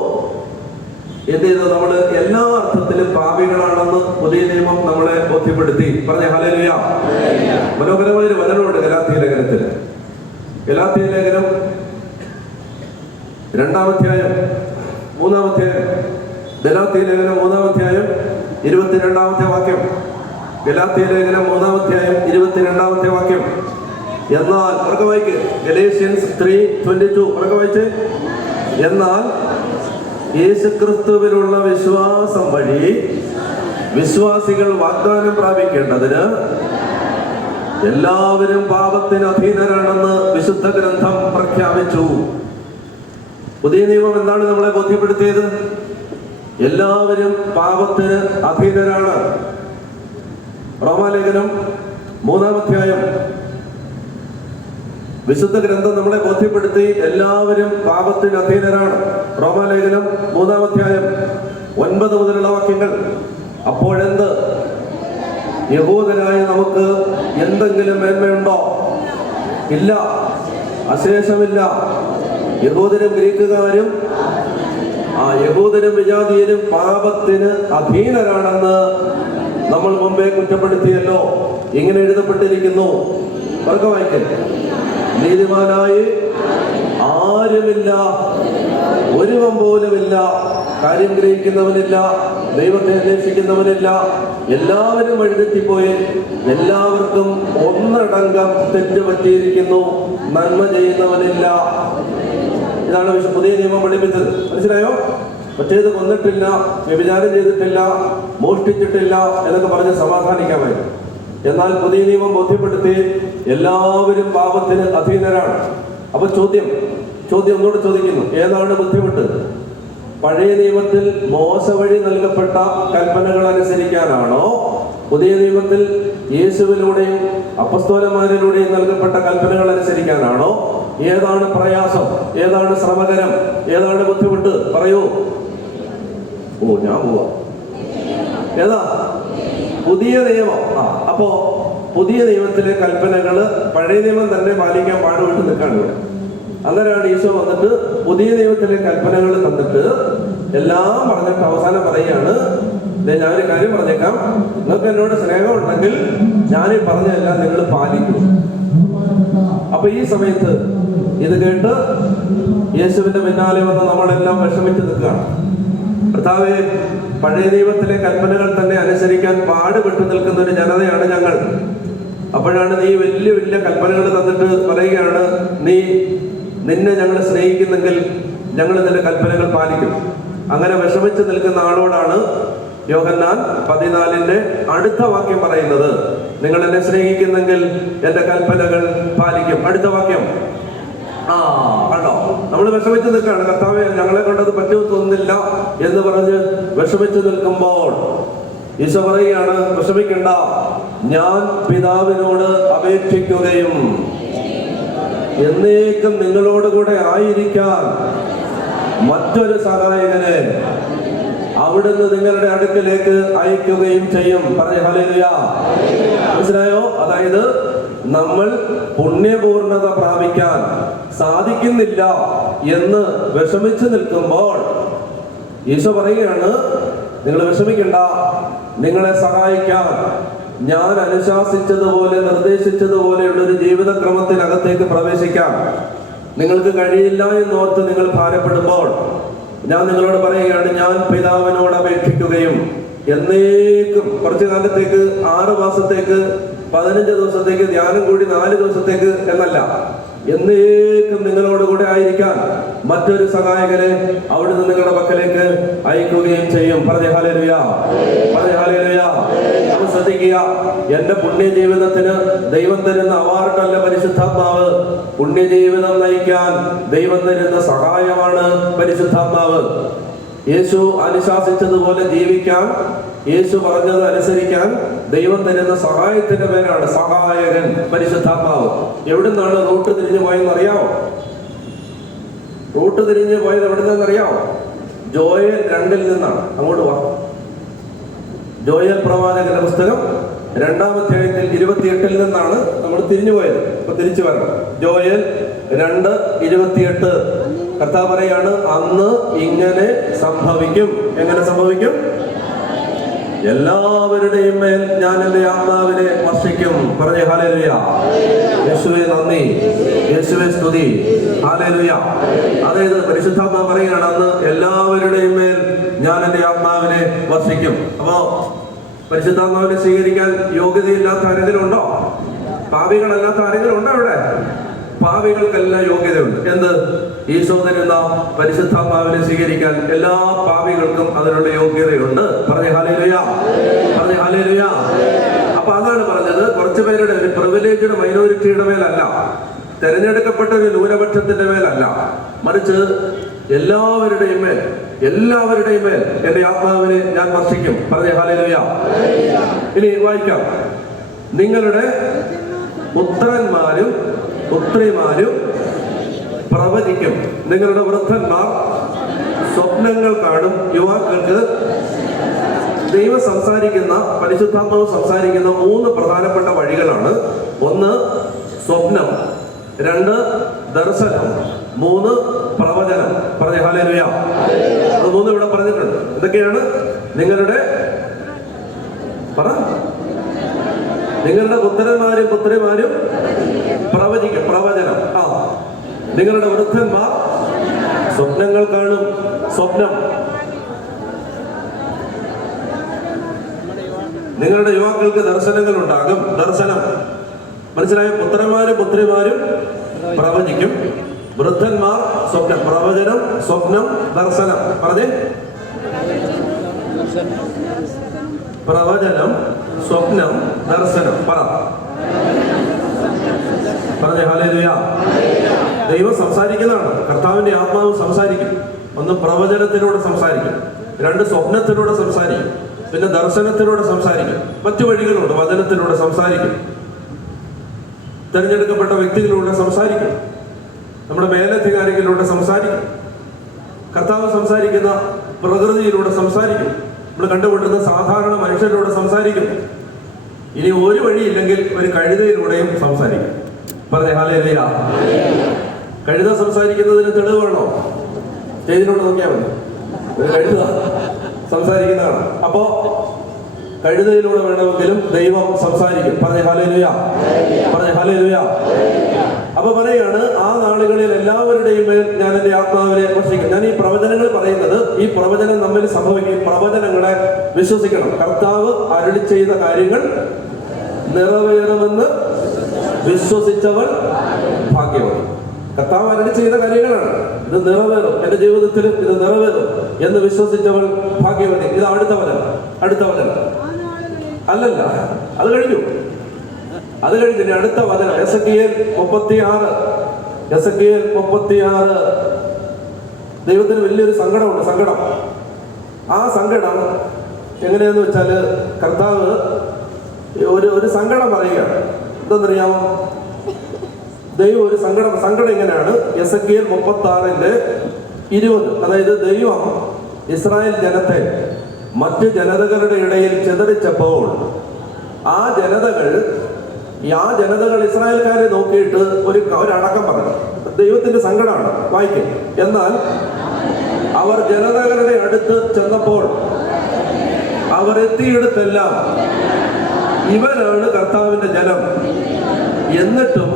എന്ത് ചെയ്തു? നമ്മള് എല്ലാ അർത്ഥത്തിലും പാപികളാണെന്ന് പുതിയ നിയമം നമ്മളെ ബോധ്യപ്പെടുത്തി. പറഞ്ഞ ഹല്ലേലൂയ. മനോഹരമായൊരു വചനമുണ്ട് ഗലാത്യ ലേഖനത്തിൽ. ഗലാത്യ ലേഖനം 2-ാം അധ്യായം 3-ാം അധ്യായം. ഗലാത്യ ലേഖനം 3-ാം അധ്യായം 22-ാമത്തെ വാക്യം. ഗലാത്യ ലേഖനം 3-ാം അധ്യായം 22-ാമത്തെ വാക്യം. എന്നാൽ ഉറക്കെ വായിക്ക്. ഗലേഷ്യൻസ് 3:22 ഉറക്കെ വായിച്ച്. എന്നാൽ യേശുക്രിസ്തുവിലുള്ള വിശ്വാസം വഴി വിശ്വാസികൾ വാഗ്ദാനം പ്രാപിക്കേണ്ടതിന് എല്ലാവരും പാപത്തിന് അധീനരാണെന്ന് വിശുദ്ധ ഗ്രന്ഥം പ്രഖ്യാപിച്ചു. പുതിയ നിയമം എന്താണ് നമ്മളെ ബോധ്യപ്പെടുത്തിയത്? എല്ലാവരും പാപത്തിന് അധീനരാണ്. റോമാലേഖനം 3-ാം അധ്യായം വിശുദ്ധ ഗ്രന്ഥം നമ്മളെ ബോധ്യപ്പെടുത്തി എല്ലാവരും പാപത്തിന് അധീനരാണ്. റോമാലേഖനം 3-ാം അധ്യായം 9 മുതലുള്ള വാക്യങ്ങൾ. അപ്പോഴെന്ത്? യഹൂദനായ നമുക്ക് എന്തെങ്കിലും മേന്മയുണ്ടോ? ഇല്ല, അശേഷമില്ല. യഹൂദരും ഗ്രീക്കുകാരും യഹൂദരും വിജാതീയരും പാപത്തിന് അധീനരാണെന്ന് നമ്മൾ മുമ്പേ കുറ്റപ്പെടുത്തിയല്ലോ. ഇങ്ങനെ എഴുതപ്പെട്ടിരിക്കുന്നു. വായിക്കൽ. നീതിമാനായി ആരുമില്ല, ഒരുവൻ പോലുമില്ല. കാര്യം ഗ്രഹിക്കുന്നവനില്ല, ദൈവത്തെ അന്വേഷിക്കുന്നവനില്ല. എല്ലാവരും വഴിതെറ്റിപ്പോയി, എല്ലാവർക്കും ഒന്നടങ്കം തെറ്റ് പറ്റിയിരിക്കുന്നു. നന്മ ചെയ്യുന്നവനില്ല. ഇതാണ് പുതിയ നിയമം പഠിപ്പിച്ചത്. മനസ്സിലായോ? മറ്റേത് കൊന്നിട്ടില്ല, വ്യഭിചാരം ചെയ്തിട്ടില്ല, മോഷ്ടിച്ചിട്ടില്ല എന്നൊക്കെ പറഞ്ഞ് സമാധാനിക്കാമായിരുന്നു. എന്നാൽ പുതിയ നിയമം ബോധ്യപ്പെടുത്തി എല്ലാവരും പാപത്തിന് അധീനരാണ്. അപ്പൊ ചോദ്യം ഒന്നുകൂടെ ചോദിക്കുന്നു, ഏതാണ് ബുദ്ധിമുട്ട്? പഴയ നിയമത്തിൽ മോശ വഴി നൽകപ്പെട്ട കൽപ്പനകൾ അനുസരിക്കാനാണോ? പുതിയ നിയമത്തിൽ യേശുവിലൂടെയും അപ്പസ്തോലന്മാരിലൂടെയും നൽകപ്പെട്ട കൽപ്പനകൾ അനുസരിക്കാനാണോ? ഏതാണ് പ്രയാസം? ഏതാണ് ശ്രമകരം? ഏതാണ് ബുദ്ധിമുട്ട്? പറയൂ. ഞാൻ പോവാ. ഏതാ? പുതിയ നിയമം. അപ്പോ പുതിയ നിയമത്തിലെ കൽപ്പനകള് പഴയ നിയമം തന്നെ പാലിക്കാൻ പാടുപെട്ട് നിൽക്കാണ് ഇവിടെ. അന്നേരമാണ് ഈശോ വന്നിട്ട് പുതിയ നിയമത്തിലെ കൽപ്പനകൾ തന്നിട്ട് എല്ലാം പറഞ്ഞിട്ട് അവസാനം പറയുകയാണ്, ഞാനൊരു കാര്യം പറഞ്ഞേക്കാം, നിങ്ങൾക്ക് എന്നോട് സ്നേഹം ഉണ്ടെങ്കിൽ ഞാനീ പറഞ്ഞതെല്ലാം നിങ്ങൾ പാലിക്കും. അപ്പൊ ഈ സമയത്ത് ഇത് കേട്ട് യേശുവിന്റെ പിന്നാലെ വന്ന് നമ്മളെല്ലാം വിഷമിച്ച് നിൽക്കുകയാണ്. കർത്താവേ, പഴയ നിയമത്തിലെ കൽപ്പനകൾ തന്നെ അനുസരിക്കാൻ പാടുപെട്ടു നിൽക്കുന്ന ഒരു ജനതയാണ് ഞങ്ങൾ. അപ്പോഴാണ് നീ വലിയ വലിയ കൽപ്പനകൾ തന്നിട്ട് പറയുകയാണ്, നിന്നെ ഞങ്ങൾ സ്നേഹിക്കുന്നെങ്കിൽ ഞങ്ങൾ നിന്റെ കൽപ്പനകൾ പാലിക്കും. അങ്ങനെ വിഷമിച്ച് നിൽക്കുന്ന ആളോടാണ് യോഹന്നാൻ 14-ന്റെ അടുത്ത വാക്യം പറയുന്നത്, നിങ്ങൾ എന്നെ സ്നേഹിക്കുന്നെങ്കിൽ എന്റെ കൽപ്പനകൾ പാലിക്കും. അടുത്ത വാക്യം. കണ്ടോ, നമ്മൾ വിഷമിച്ച് നിൽക്കുകയാണ്. കർത്താവേ, ഞങ്ങളെ കൊണ്ടത് പറ്റുമെന്ന് തോന്നുന്നില്ല എന്ന് പറഞ്ഞ് വിഷമിച്ച് നിൽക്കുമ്പോൾ ഈശോ പറയുകയാണ്, വിഷമിക്കണ്ട, ഞാൻ പിതാവിനോട് അപേക്ഷിക്കുകയും എന്നേക്കും നിങ്ങളോടുകൂടെ ആയിരിക്കാൻ മറ്റൊരു സഹായകനെ അവിടുന്ന് നിങ്ങളുടെ അടുക്കലേക്ക് അയക്കുകയും ചെയ്യും. പറഞ്ഞ ഹല്ലേലൂയ. മനസ്സിലായോ? അതായത് നമ്മൾ പുണ്യപൂർണത പ്രാപിക്കാൻ സാധിക്കുന്നില്ല എന്ന് വിഷമിച്ചു നിൽക്കുമ്പോൾ ഈശോ പറയുകയാണ്, നിങ്ങൾ വിഷമിക്കണ്ട, നിങ്ങളെ സഹായിക്കാൻ ഞാൻ അനുശാസിച്ചതുപോലെ നിർദ്ദേശിച്ചതുപോലെയുള്ള ഒരു ജീവിതക്രമത്തിനകത്തേക്ക് പ്രവേശിക്കാം. നിങ്ങൾക്ക് കഴിയില്ല എന്നോർത്ത് നിങ്ങൾ ഭാരപ്പെടുമ്പോൾ ഞാൻ നിങ്ങളോട് പറയുകയാണ്, ഞാൻ പിതാവിനോട് അപേക്ഷിക്കുകയും എന്നേക്കും, കുറച്ചു കാലത്തേക്ക്, 6 മാസത്തേക്ക്, 15 ദിവസത്തേക്ക്, ധ്യാനം കൂടി 4 ദിവസത്തേക്ക് എന്നല്ല, എന്നേക്കും നിങ്ങളോട് കൂടെ ആയിരിക്കാൻ മറ്റൊരു സഹായകനെ അവിടുന്ന് നിങ്ങളുടെ പക്കലേക്ക് അയക്കുകയും ചെയ്യും. പറഞ്ഞേ ഹല്ലേലൂയ, പറഞ്ഞേ ഹല്ലേലൂയ. നമ്മൾ ശ്രദ്ധിക്കുക, എന്റെ പുണ്യജീവിതത്തിന് ദൈവം തരുന്ന അവാർഡല്ല പരിശുദ്ധാത്മാവ്. പുണ്യജീവിതം നയിക്കാൻ ദൈവം തരുന്ന സഹായമാണ് പരിശുദ്ധാത്മാവ്. യേശു അനുശാസിച്ചതുപോലെ ജീവിക്കാൻ, യേശു പറഞ്ഞത് അനുസരിക്കാൻ ദൈവം തരുന്ന സഹായത്തിന്റെ പേരാണ് സഹായകൻ, പരിശുദ്ധാത്മാവ്. എവിടുന്നാണ് റൂട്ട് തിരിഞ്ഞു പോയെന്ന് അറിയാമോ? റൂട്ട് തിരിഞ്ഞു പോയത് എവിടുന്നറിയാമോ? ജോയൽ 2 നിന്നാണ്. അങ്ങോട്ട് വാ. ജോയൽ പ്രവാചകന്റെ പുസ്തകം 2-ാം അധ്യായത്തിൽ 28 നിന്നാണ് നമ്മൾ തിരിഞ്ഞു പോയത്. ഇപ്പൊ തിരിച്ചു വരണം. ജോയൽ 2:28. കർത്താവ് പറയാണ്, അന്ന് ഇങ്ങനെ സംഭവിക്കും. എങ്ങനെ സംഭവിക്കും? എല്ലാവരുടെയും മേൽ ഞാൻ എന്റെ ആത്മാവിനെ വർഷിക്കും. പറഞ്ഞേ ഹല്ലേലൂയ. യേശുവേ നന്ദി, യേശുവേ സ്തുതി, ഹല്ലേലൂയ. അതായത് പരിശുദ്ധാത്മാവ് പറയുകയാണ്, അന്ന് എല്ലാവരുടെയും മേൽ ഞാൻ എന്റെ ആത്മാവിനെ വർഷിക്കും. അപ്പോ പരിശുദ്ധാത്മാവിനെ സ്വീകരിക്കാൻ യോഗ്യതയില്ലാത്ത ആരെങ്കിലും ഉണ്ടോ? പാപികളല്ലാത്ത ആരെങ്കിലും ഉണ്ടോ അവിടെ? പാപികൾക്കെല്ലാം യോഗ്യതയുണ്ട്. എന്ത്? ഈശോ തരുന്ന പരിശുദ്ധാത്മാവിനെ സ്വീകരിക്കാൻ എല്ലാ പാപികൾക്കും അതിനുള്ള യോഗ്യതയുണ്ട്. പറഞ്ഞേ ഹല്ലേലൂയ, പറഞ്ഞേ ഹല്ലേലൂയ. അപ്പൊ അതാണ് പറഞ്ഞത്, കുറച്ചു പേരുടെ, ഒരു പ്രിവിലേജ്ഡ് മൈനോറിറ്റിയുടെ മേലല്ല, തെരഞ്ഞെടുക്കപ്പെട്ട ഒരു ന്യൂനപക്ഷത്തിന്റെ മേലല്ല, മറിച്ച് എല്ലാവരുടെയും മേൽ, എല്ലാവരുടെയും മേൽ എന്റെ ആത്മാവിനെ ഞാൻ വർഷിക്കും. പറഞ്ഞേ ഹല്ലേലൂയ. ഇനി വായിക്കാം. നിങ്ങളുടെ പുത്രന്മാരും പുത്രിമാരും പ്രവചിക്കും, നിങ്ങളുടെ വൃദ്ധന്മാർ സ്വപ്നങ്ങൾ കാണും, യുവാക്കൾക്ക് ദൈവം സംസാരിക്കുന്ന, പരിശുദ്ധാത്മാവ് സംസാരിക്കുന്ന 3 പ്രധാനപ്പെട്ട വഴികളാണ്. 1 സ്വപ്നം, 2 ദർശനം, 3 പ്രവചനം. പറഞ്ഞേ ഹല്ലേലൂയ. അത് 3 ഇവിടെ പറഞ്ഞിട്ടുണ്ട്. ഇതൊക്കെയാണ് നിങ്ങളുടെ നിങ്ങളുടെ പുത്രന്മാരും പുത്രിമാരും പ്രവചിക്കും, പ്രവചനം. നിങ്ങളുടെ വൃദ്ധന്മാർ സ്വപ്നങ്ങൾ കാണും, സ്വപ്നം. നിങ്ങളുടെ യുവാക്കൾക്ക് ദർശനങ്ങൾ ഉണ്ടാകും, ദർശനം. മനസ്സിലായോ? പുത്രന്മാരും പുത്രിമാരും പ്രവചിക്കും, വൃദ്ധന്മാർ സ്വപ്നം. പ്രവചനം, സ്വപ്നം, ദർശനം. പറഞ്ഞേ, പ്രവചനം, സ്വപ്നം, ദർശനം. പറഞ്ഞേ ഹല്ലേലൂയ. ദൈവം സംസാരിക്കുന്നതാണ്. കർത്താവിന്റെ ആത്മാവ് സംസാരിക്കും. 1 പ്രവചനത്തിലൂടെ സംസാരിക്കും, 2 സ്വപ്നത്തിലൂടെ സംസാരിക്കും, പിന്നെ ദർശനത്തിലൂടെ സംസാരിക്കും. മറ്റു വഴികളുണ്ട്. വചനത്തിലൂടെ സംസാരിക്കും, തിരഞ്ഞെടുക്കപ്പെട്ട വ്യക്തികളിലൂടെ സംസാരിക്കും, നമ്മുടെ മേലധികാരികളിലൂടെ സംസാരിക്കും, കർത്താവ് സംസാരിക്കുന്ന പ്രകൃതിയിലൂടെ സംസാരിക്കും, നമ്മൾ കണ്ടുകൊണ്ടിരുന്ന സാധാരണ മനുഷ്യരിലൂടെ സംസാരിക്കും. ഇനി ഒരു വഴിയില്ലെങ്കിൽ ഒരു കഴുതയിലൂടെയും സംസാരിക്കും. പറഞ്ഞേ ഹല്ലേലൂയ. കഴുത സംസാരിക്കുന്നതിന് തെളിവാണോ? സ്റ്റേജിനോട് നോക്കിയാൽ മതി, ഒരു കഴുത സംസാരിക്കുന്നതാണ്. അപ്പോ കഴുതയിലൂടെ വേണമെങ്കിലും ദൈവം സംസാരിക്കും. പറഞ്ഞേ ഹല്ലേലൂയ, പറഞ്ഞേ ഹല്ലേലൂയ. അപ്പൊ പറയാണ്, ആ നാളുകളിൽ എല്ലാവരുടെയും മേൽ ഞാൻ എന്റെ ആത്മാവിനെ വർഷിക്കും. ഞാൻ ഈ പ്രവചനങ്ങൾ പറയുന്നത്, ഈ പ്രവചനം നമ്മിൽ സംഭവിക്കും. പ്രവചനങ്ങളെ വിശ്വസിക്കണം. കർത്താവ് അരുളി ചെയ്ത കാര്യങ്ങൾ നിറവേറുമെന്ന് വിശ്വസിച്ചവർ ഭാഗ്യവാൻ. കർത്താവ് അരുളി ചെയ്ത കാര്യങ്ങളാണ്, ഇത് നിറവേറും, എന്റെ ജീവിതത്തിലും ഇത് നിറവേറും എന്ന് വിശ്വസിച്ചവൾ ഭാഗ്യവതി. ഇത് അടുത്ത വചനം, അടുത്ത വചനം അല്ലല്ല, അത് കഴിഞ്ഞു, അത് കഴിഞ്ഞിട്ട് അടുത്ത വചനം എസെക്കിയേൽ 36. എസെക്കിയേൽ 36. ദൈവത്തിന് വലിയൊരു സങ്കടമുണ്ട്, സങ്കടം. ആ സങ്കടം എങ്ങനെയാന്ന് വെച്ചാല്, കർത്താവ് ഒരു സങ്കടം പറയുകയാണ്. എന്തെന്നറിയാമോ? ദൈവം ഒരു സങ്കടം എങ്ങനെയാണ്? എസെക്കിയേൽ 36:20. അതായത് ദൈവം ഇസ്രായേൽ ജനത്തെ മറ്റ് ജനതകളുടെ ഇടയിൽ ചിതറിച്ചപ്പോൾ ആ ജനതകൾ ഇസ്രായേൽക്കാരെ നോക്കിയിട്ട് ഒരടക്കം പറഞ്ഞു. ദൈവത്തിന്റെ സങ്കടമാണ്, വായിക്കും. എന്നാൽ അവർ ജനതകളുടെ അടുത്ത് ചെന്നപ്പോൾ അവർ ഇവരാണ് കർത്താവിന്റെ ജനം, എന്നിട്ടും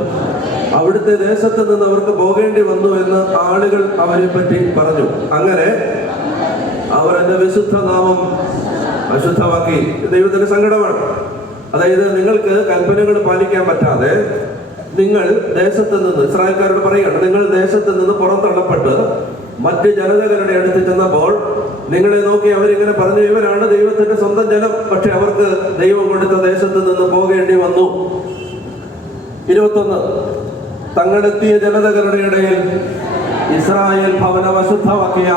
അവിടുത്തെ ദേശത്ത് നിന്ന് അവർക്ക് പോകേണ്ടി വന്നു എന്ന് ആളുകൾ അവരെ പറ്റി പറഞ്ഞു. അങ്ങനെ അവർ എന്റെ വിശുദ്ധ നാമം അശുദ്ധമാക്കി. ദൈവത്തിന്റെ സങ്കടമാണ്. അതായത് നിങ്ങൾക്ക് കൽപ്പനകൾ പാലിക്കാൻ പറ്റാതെ നിങ്ങൾ ദേശത്ത് നിന്ന്, ഇസ്രായേൽക്കാരോട് പറയുകയാണ്, നിങ്ങൾ ദേശത്ത് നിന്ന് പുറന്തള്ളപ്പെട്ട് മറ്റ് ജനതകളുടെ അടുത്ത് ചെന്നപ്പോൾ നിങ്ങളെ നോക്കി അവരിങ്ങനെ പറഞ്ഞു, ഇവരാണ് ദൈവത്തിന്റെ സ്വന്തം ജനം, പക്ഷെ അവർക്ക് ദൈവം കൊടുത്ത ദേശത്ത് നിന്ന് പോകേണ്ടി വന്നു. 21 തങ്ങളെത്തിയ ജനതകളുടെ ഇടയിൽ ഇസ്രായേൽ ഭവനം അശുദ്ധമാക്കിയ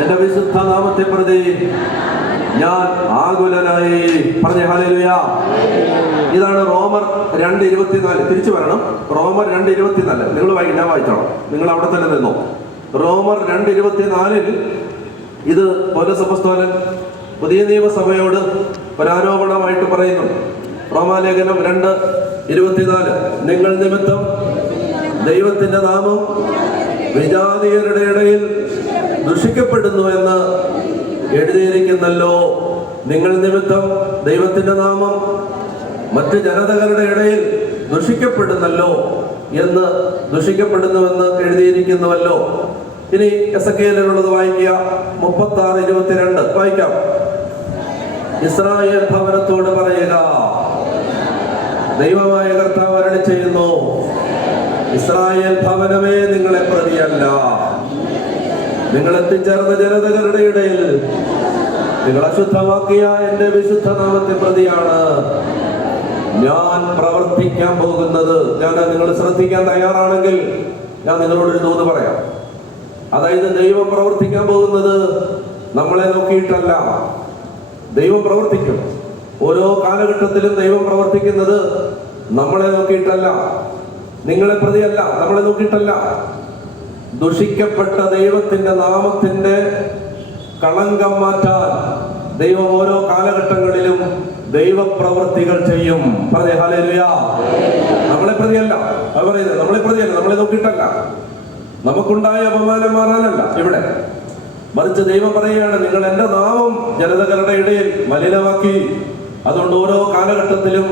എന്റെ വിശുദ്ധ നാമത്തെ പ്രതി ഞാൻ ആകുലനായി. പറഞ്ഞേ ഹല്ലേലൂയ. ഇതാണ് റോമർ 2:24. തിരിച്ചു വരണം. റോമർ 2:24 നിങ്ങൾ ഞാൻ വായിച്ചോളാം, നിങ്ങൾ അവിടെ തന്നെ നിന്നോ. റോമർ 2:24 ഇത് പൗലോസ് അപ്പോസ്തലൻ പുതിയ നിയമസഭയോട് പരാരോപണമായിട്ട് പറയുന്നു. റോമാലേഖനം 2:24 നിങ്ങൾ നിമിത്തം ദൈവത്തിന്റെ നാമം വിജാതീയരുടെ ഇടയിൽ ദുഷിക്കപ്പെടുന്നു എന്ന് എഴുതിയിരിക്കുന്നല്ലോ. നിങ്ങൾ നിമിത്തം ദൈവത്തിന്റെ നാമം മറ്റ് ജനതകളുടെ ഇടയിൽ ദുഷിക്കപ്പെടുന്നുവെന്ന് എഴുതിയിരിക്കുന്നുവല്ലോ. ഇനി എസെക്കിയേലിലുള്ളത് വായിക്കുക. 36:22 വായിക്കാം. ഇസ്രായേൽ ഭവനത്തോട് പറയുക, ദൈവമായ കർത്താവ് അരുളി ചെയ്യുന്നു, ഇസ്രായേൽ ഭവനമേ നിങ്ങളെ പ്രതിയല്ല, നിങ്ങൾ എത്തിച്ചേർന്ന ജനതകളുടെ ഇടയിൽ നിങ്ങൾ അശുദ്ധമാക്കിയ എന്റെ വിശുദ്ധ നാമത്തെ പ്രതിയാണ് ഞാൻ പ്രവർത്തിക്കാൻ പോകുന്നത്. ഞാൻ നിങ്ങൾ ശ്രദ്ധിക്കാൻ തയ്യാറാണെങ്കിൽ ഞാൻ നിങ്ങളോടൊരു ദൂത് പറയാം. അതായത് ദൈവം പ്രവർത്തിക്കാൻ പോകുന്നത് നമ്മളെ നോക്കിയിട്ടല്ല. ദൈവം പ്രവർത്തിക്കും. ഓരോ കാലഘട്ടത്തിലും ദൈവം പ്രവർത്തിക്കുന്നത് നമ്മളെ നോക്കിയിട്ടല്ല, നിങ്ങളെ പ്രതിയല്ല, നമ്മളെ നോക്കിയിട്ടല്ല. ദുഷിക്കപ്പെട്ട ദൈവത്തിന്റെ നാമത്തിന്റെ കളങ്കം മാറ്റാൻ ദൈവം ഓരോ കാലഘട്ടങ്ങളിലും ദൈവപ്രവൃത്തികൾ ചെയ്യും. പറഞ്ഞേ ഹല്ലേലൂയ. നമ്മളെ പ്രതിയല്ല, അത് പറയുന്നത് നമ്മളെ പ്രതിയല്ല, നമ്മളെ നോക്കിയിട്ടല്ല, നമുക്കുണ്ടായ അപമാനം മാറാനല്ല ഇവിടെ, മറിച്ച് ദൈവം പറയുകയാണ്, നിങ്ങൾ എന്റെ നാമം ജനതകളുടെ ഇടയിൽ മലിനമാക്കി. അതുകൊണ്ട് ഓരോ കാലഘട്ടത്തിലും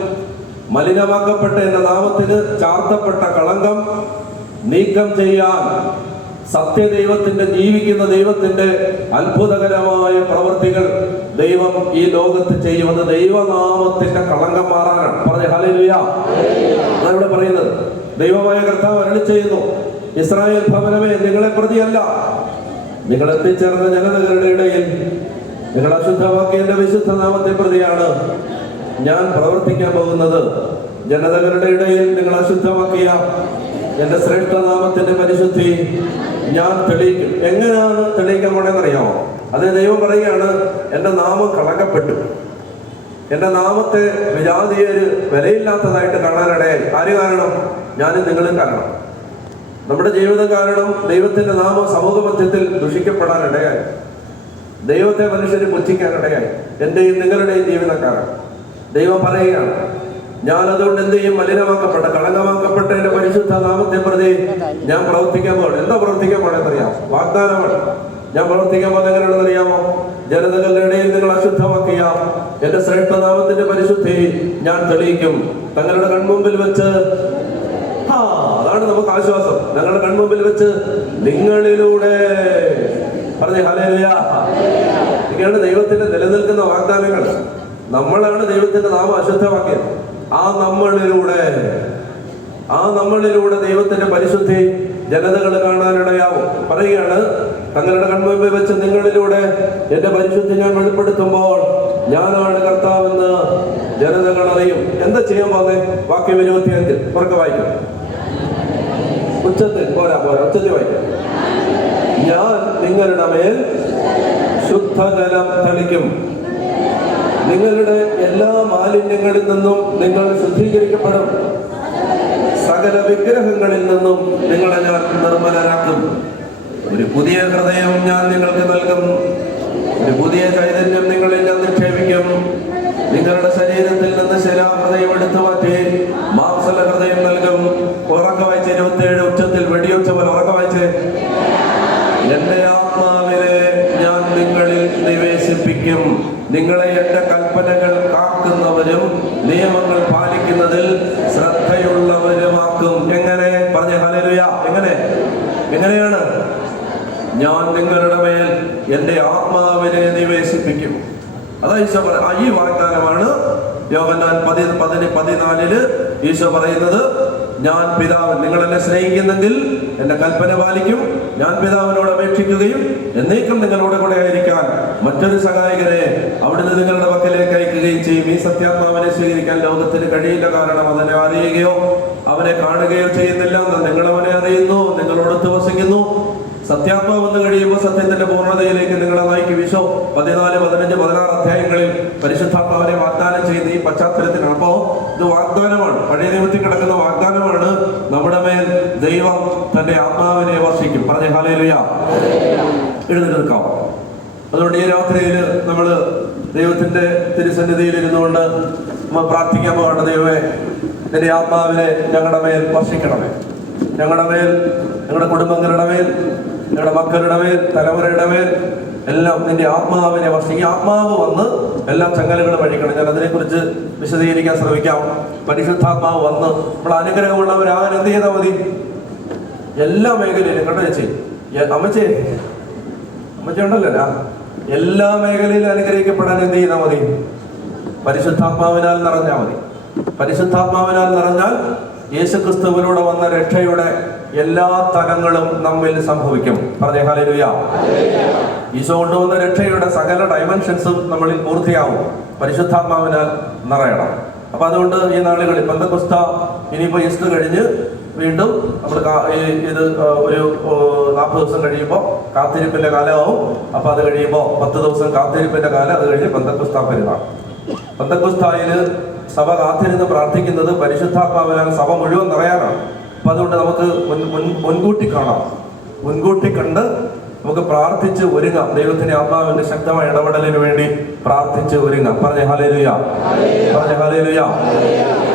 മലിനമാക്കപ്പെട്ട എന്റെ നാമത്തിന് ചാർത്തപ്പെട്ട കളങ്കം നീക്കം ചെയ്യാൻ സത്യദൈവത്തിന്റെ, ജീവിക്കുന്ന ദൈവത്തിന്റെ അത്ഭുതകരമായ പ്രവൃത്തികൾ ദൈവം ഈ ലോകത്ത് ചെയ്യുന്നത് ദൈവനാമത്തിന്റെ കളങ്കം മാറാനാണ്. പറഞ്ഞ ഹല്ലേലൂയ. അതാണ് ഇവിടെ പറയുന്നത്. ദൈവമായ കർത്താവ് അരുളി ചെയ്യുന്നു, ഇസ്രായേൽ ഭവനമേ നിങ്ങളെ പ്രതിയല്ല, നിങ്ങൾ എത്തിച്ചേർന്ന ജനതകളുടെ ഇടയിൽ നിങ്ങൾ അശുദ്ധമാക്കിയ എന്റെ വിശുദ്ധ നാമത്തെ പ്രതിയാണ് ഞാൻ പ്രവർത്തിക്കാൻ പോകുന്നത്. ജനതകളുടെ ഇടയിൽ നിങ്ങൾ അശുദ്ധമാക്കിയ എന്റെ ശ്രേഷ്ഠനാമത്തിന്റെ പരിശുദ്ധി ഞാൻ തെളിയിക്കും. എങ്ങനെയാണ് തെളിയിക്കാൻ പോണെന്നറിയാമോ? അത് ദൈവം പറയുകയാണ്, എന്റെ നാമം കളങ്കപ്പെട്ടു, എന്റെ നാമത്തെ വിജാതീയര് വിലയില്ലാത്തതായിട്ട് കാണാനിടയായി. ആര് കാരണം? ഞാനും നിങ്ങളും കാരണം. നമ്മുടെ ജീവിതം കാരണം ദൈവത്തിന്റെ നാമം സമൂഹ മധ്യത്തിൽ ദുഷിക്കപ്പെടാനിടയായി, ദൈവത്തെ മനുഷ്യര് പുച്ഛിക്കാനിടയായി, എന്റെയും നിങ്ങളുടെയും ജീവിതക്കാരൻ. ദൈവം പറയുകയാണ്, ഞാൻ അതുകൊണ്ട് എന്ത് ചെയ്യും? മലിനമാക്കപ്പെട്ട, കളങ്കമാക്കപ്പെട്ട എന്റെ പരിശുദ്ധ നാമത്തെ പ്രതി ഞാൻ പ്രവർത്തിക്കാൻ പോകണം. എന്താ പ്രവർത്തിക്കാൻ പോണെന്നറിയാമോ? വാഗ്ദാനമാണ്. ഞാൻ പ്രവർത്തിക്കാൻ പോകുന്നത് എങ്ങനെയാണെന്നറിയാമോ? ജനതകളുടെ ഇടയിൽ നിങ്ങൾ അശുദ്ധമാക്കിയ എന്റെ ശ്രേഷ്ഠനാമത്തിന്റെ പരിശുദ്ധി ഞാൻ തെളിയിക്കും. തങ്ങളുടെ കൺമുമ്പിൽ വെച്ച്, അതാണ് നമുക്ക് ആശ്വാസം, ഞങ്ങളുടെ കൺമുമ്പിൽ വെച്ച് നിങ്ങളിലൂടെ. പറഞ്ഞേ ഹല്ലേലൂയ. ഇങ്ങനെയാണ് ദൈവത്തിന്റെ നിലനിൽക്കുന്ന വാഗ്ദാനങ്ങൾ. നമ്മളാണ് ദൈവത്തിന്റെ നാമം അശുദ്ധമാക്കിയത്. ആ നമ്മളിലൂടെ ദൈവത്തിന്റെ പരിശുദ്ധി ജനതകൾ കാണാനിടയാവും. പറയുകയാണ്, തങ്ങളുടെ കൺമുമ്പിൽ വെച്ച് നിങ്ങളിലൂടെ എന്റെ പരിശുദ്ധി ഞാൻ വെളിപ്പെടുത്തുമ്പോൾ ഞാനാണ് കർത്താവെന്ന് ജനതകൾ അറിയും. എന്താ ചെയ്യാൻ പോകുന്നേ? വാക്യം 25 പുറക്കെ വായിക്കും. ഉച്ചത്തിൽ പോരാ, ഉച്ചത്തിൽ വായിക്കും. ഞാൻ നിങ്ങളുടെ മേൽ ശുദ്ധജലം തളിക്കും, നിങ്ങളുടെ എല്ലാ മാലിന്യങ്ങളിൽ നിന്നും നിങ്ങൾ ശുദ്ധീകരിക്കപ്പെടും, സകല വിഗ്രഹങ്ങളിൽ നിന്നും നിങ്ങളെ ഞാൻ നിർമ്മലരാക്കും. ഒരു പുതിയ ഹൃദയം ഞാൻ നിങ്ങൾക്ക് നൽകും, ഒരു പുതിയ ചൈതന്യം നിങ്ങളിൽ ഞാൻ നിക്ഷേപിക്കും. നിങ്ങളുടെ ശരീരത്തിൽ നിന്ന് ശിലാഹൃദയം എടുത്തു മാറ്റി മാംസല ഹൃദയം നൽകും. ഉറക്ക വായിച്ച് 27 ഉച്ചത്തിൽ വെടിയൊച്ച പോലെ ഉറക്ക വായിച്ച്. എന്റെ ആത്മാവിനെ ഞാൻ നിങ്ങളിൽ നിവേശിപ്പിക്കും, നിങ്ങളെ എന്റെ കൽപ്പനകൾ കാക്കുന്നവരും നിയമങ്ങൾ പാലിക്കുന്നതിൽ ശ്രദ്ധയുള്ളവരുമാക്കും. എങ്ങനെ? ഞാൻ നിങ്ങളുടെ മേൽ എന്റെ ആത്മാവിനെ നിവേശിപ്പിക്കും. അതാ ഈശോ ഈ വാഗ്ദാനമാണ് യോഹന്നാൻ 10:14 ഈശോ പറയുന്നത്. ഞാൻ പിതാവ്, നിങ്ങൾ എന്നെ സ്നേഹിക്കുന്നെങ്കിൽ എന്റെ കൽപ്പന പാലിക്കും. ഞാൻ പിതാവിനോട് അപേക്ഷിക്കുകയും എന്നേക്കും നിങ്ങളുടെ കൂടെ ആയിരിക്കാൻ മറ്റൊരു സഹായകരെ അവിടുന്ന് നിങ്ങളുടെ പക്കലേക്ക് അയക്കുകയും ചെയ്യും. ഈ സത്യാത്മാവിനെ സ്വീകരിക്കാൻ ലോകത്തിന് കഴിയില്ല, കാരണം അവനെ അറിയുകയോ അവനെ കാണുകയോ ചെയ്യുന്നില്ല. നിങ്ങൾ അവനെ അറിയുന്നു, നിങ്ങളോട് വസിക്കുന്നു. സത്യാത്മാവ് വന്നു കഴിയുമ്പോൾ സത്യത്തിന്റെ പൂർണ്ണതയിലേക്ക് നിങ്ങളെ നയിക്കും. ഈശോ 14, 15, 16 അധ്യായങ്ങളിൽ പരിശുദ്ധാത്മാവിനെ വാഗ്ദാനം ചെയ്യുന്ന ഈ പശ്ചാത്തലത്തിലാണ്. അപ്പോ ഇത് വാഗ്ദാനമാണ്, പഴയ നിയമത്തിൽ കിടക്കുന്ന വാഗ്ദാനമാണ്. നമ്മുടെ മേൽ ദൈവം തന്റെ ആത്മാവിനെ വർഷിക്കും. പറഞ്ഞ ഹല്ലേലൂയ. എഴുന്നേറ്റ് നിൽക്കാം. അതുകൊണ്ട് ഈ രാത്രിയിൽ നമ്മൾ ദൈവത്തിന്റെ തിരുസന്നിധിയിൽ ഇരുന്നുകൊണ്ട് പ്രാർത്ഥിക്കാൻ പോകേണ്ട. ദൈവമേ, നിന്റെ ആത്മാവിനെ ഞങ്ങളുടെ മേൽ വർഷിക്കണമേ. ഞങ്ങളുടെ മേൽ, ഞങ്ങളുടെ കുടുംബങ്ങളുടെ മേൽ, ഞങ്ങളുടെ മക്കളുടെ മേൽ, തലമുറയുടെ മേൽ എല്ലാം നിന്റെ ആത്മാവിനെ വർഷം. ഈ ആത്മാവ് വന്ന് എല്ലാ ചങ്ങലകളും വഴിക്കണം. ഞാൻ അതിനെക്കുറിച്ച് വിശദീകരിക്കാൻ ശ്രമിക്കാം. പരിശുദ്ധാത്മാവ് വന്ന് നമ്മൾ അനുഗ്രഹമുള്ളവരാകാൻ എന്ത് ചെയ്താൽ മതി? എല്ലാ മേഖലയിലും കണ്ടോ ചേച്ചി, അമ്മച്ചി ഉണ്ടല്ലോ, എല്ലാ മേഖലയിലും അനുഗ്രഹിക്കപ്പെടാൻ എന്ത് ചെയ്താൽ മതി? പരിശുദ്ധാത്മാവിനാൽ നിറഞ്ഞാൽ മതി. പരിശുദ്ധാത്മാവിനാൽ നിറഞ്ഞാൽ യേശുക്രിസ്തുവിലൂടെ വന്ന രക്ഷയുടെ എല്ലാ തലങ്ങളും നമ്മിൽ സംഭവിക്കും. പറഞ്ഞേ ഹല്ലേലൂയ. ഈശോ കൊണ്ടുവന്ന രക്ഷയുടെ സകല ഡൈമെൻഷൻസും നമ്മളിൽ പൂർത്തിയാവും. പരിശുദ്ധാത്മാവിനാൽ നിറയണം. അപ്പൊ അതുകൊണ്ട് ഈ നാളുകളിൽ പെന്തക്കോസ്ത ഇനിയിപ്പോ ഈസ്റ്റർ കഴിഞ്ഞ് വീണ്ടും നമ്മൾ ഇത് ഒരു 40 ദിവസം കഴിയുമ്പോൾ കാത്തിരിപ്പിന്റെ കാലമാവും. അപ്പൊ അത് കഴിയുമ്പോൾ 10 ദിവസം കാത്തിരിപ്പിന്റെ കാലം, അത് കഴിഞ്ഞ് പെന്തക്കോസ്ത പെരുന്നാൾ. പെന്തക്കോസ്തായിൽ സഭ കാത്തിരുന്ന് പ്രാർത്ഥിക്കുന്നത് പരിശുദ്ധാത്മാവിനാൽ സഭ മുഴുവൻ നിറയാനാണ്. അപ്പൊ അതുകൊണ്ട് നമുക്ക് മുൻകൂട്ടി കാണാം, മുൻകൂട്ടി കണ്ട് നമുക്ക് പ്രാർത്ഥിച്ച് ഒരുങ്ങാം. ദൈവത്തിന്റെ ആത്മാവിന്റെ ശക്തമായ ഇടപെടലിന് വേണ്ടി പ്രാർത്ഥിച്ച് ഒരുങ്ങാം. പറഞ്ഞ ഹല്ലേലൂയ, പറഞ്ഞ ഹല്ലേലൂയ.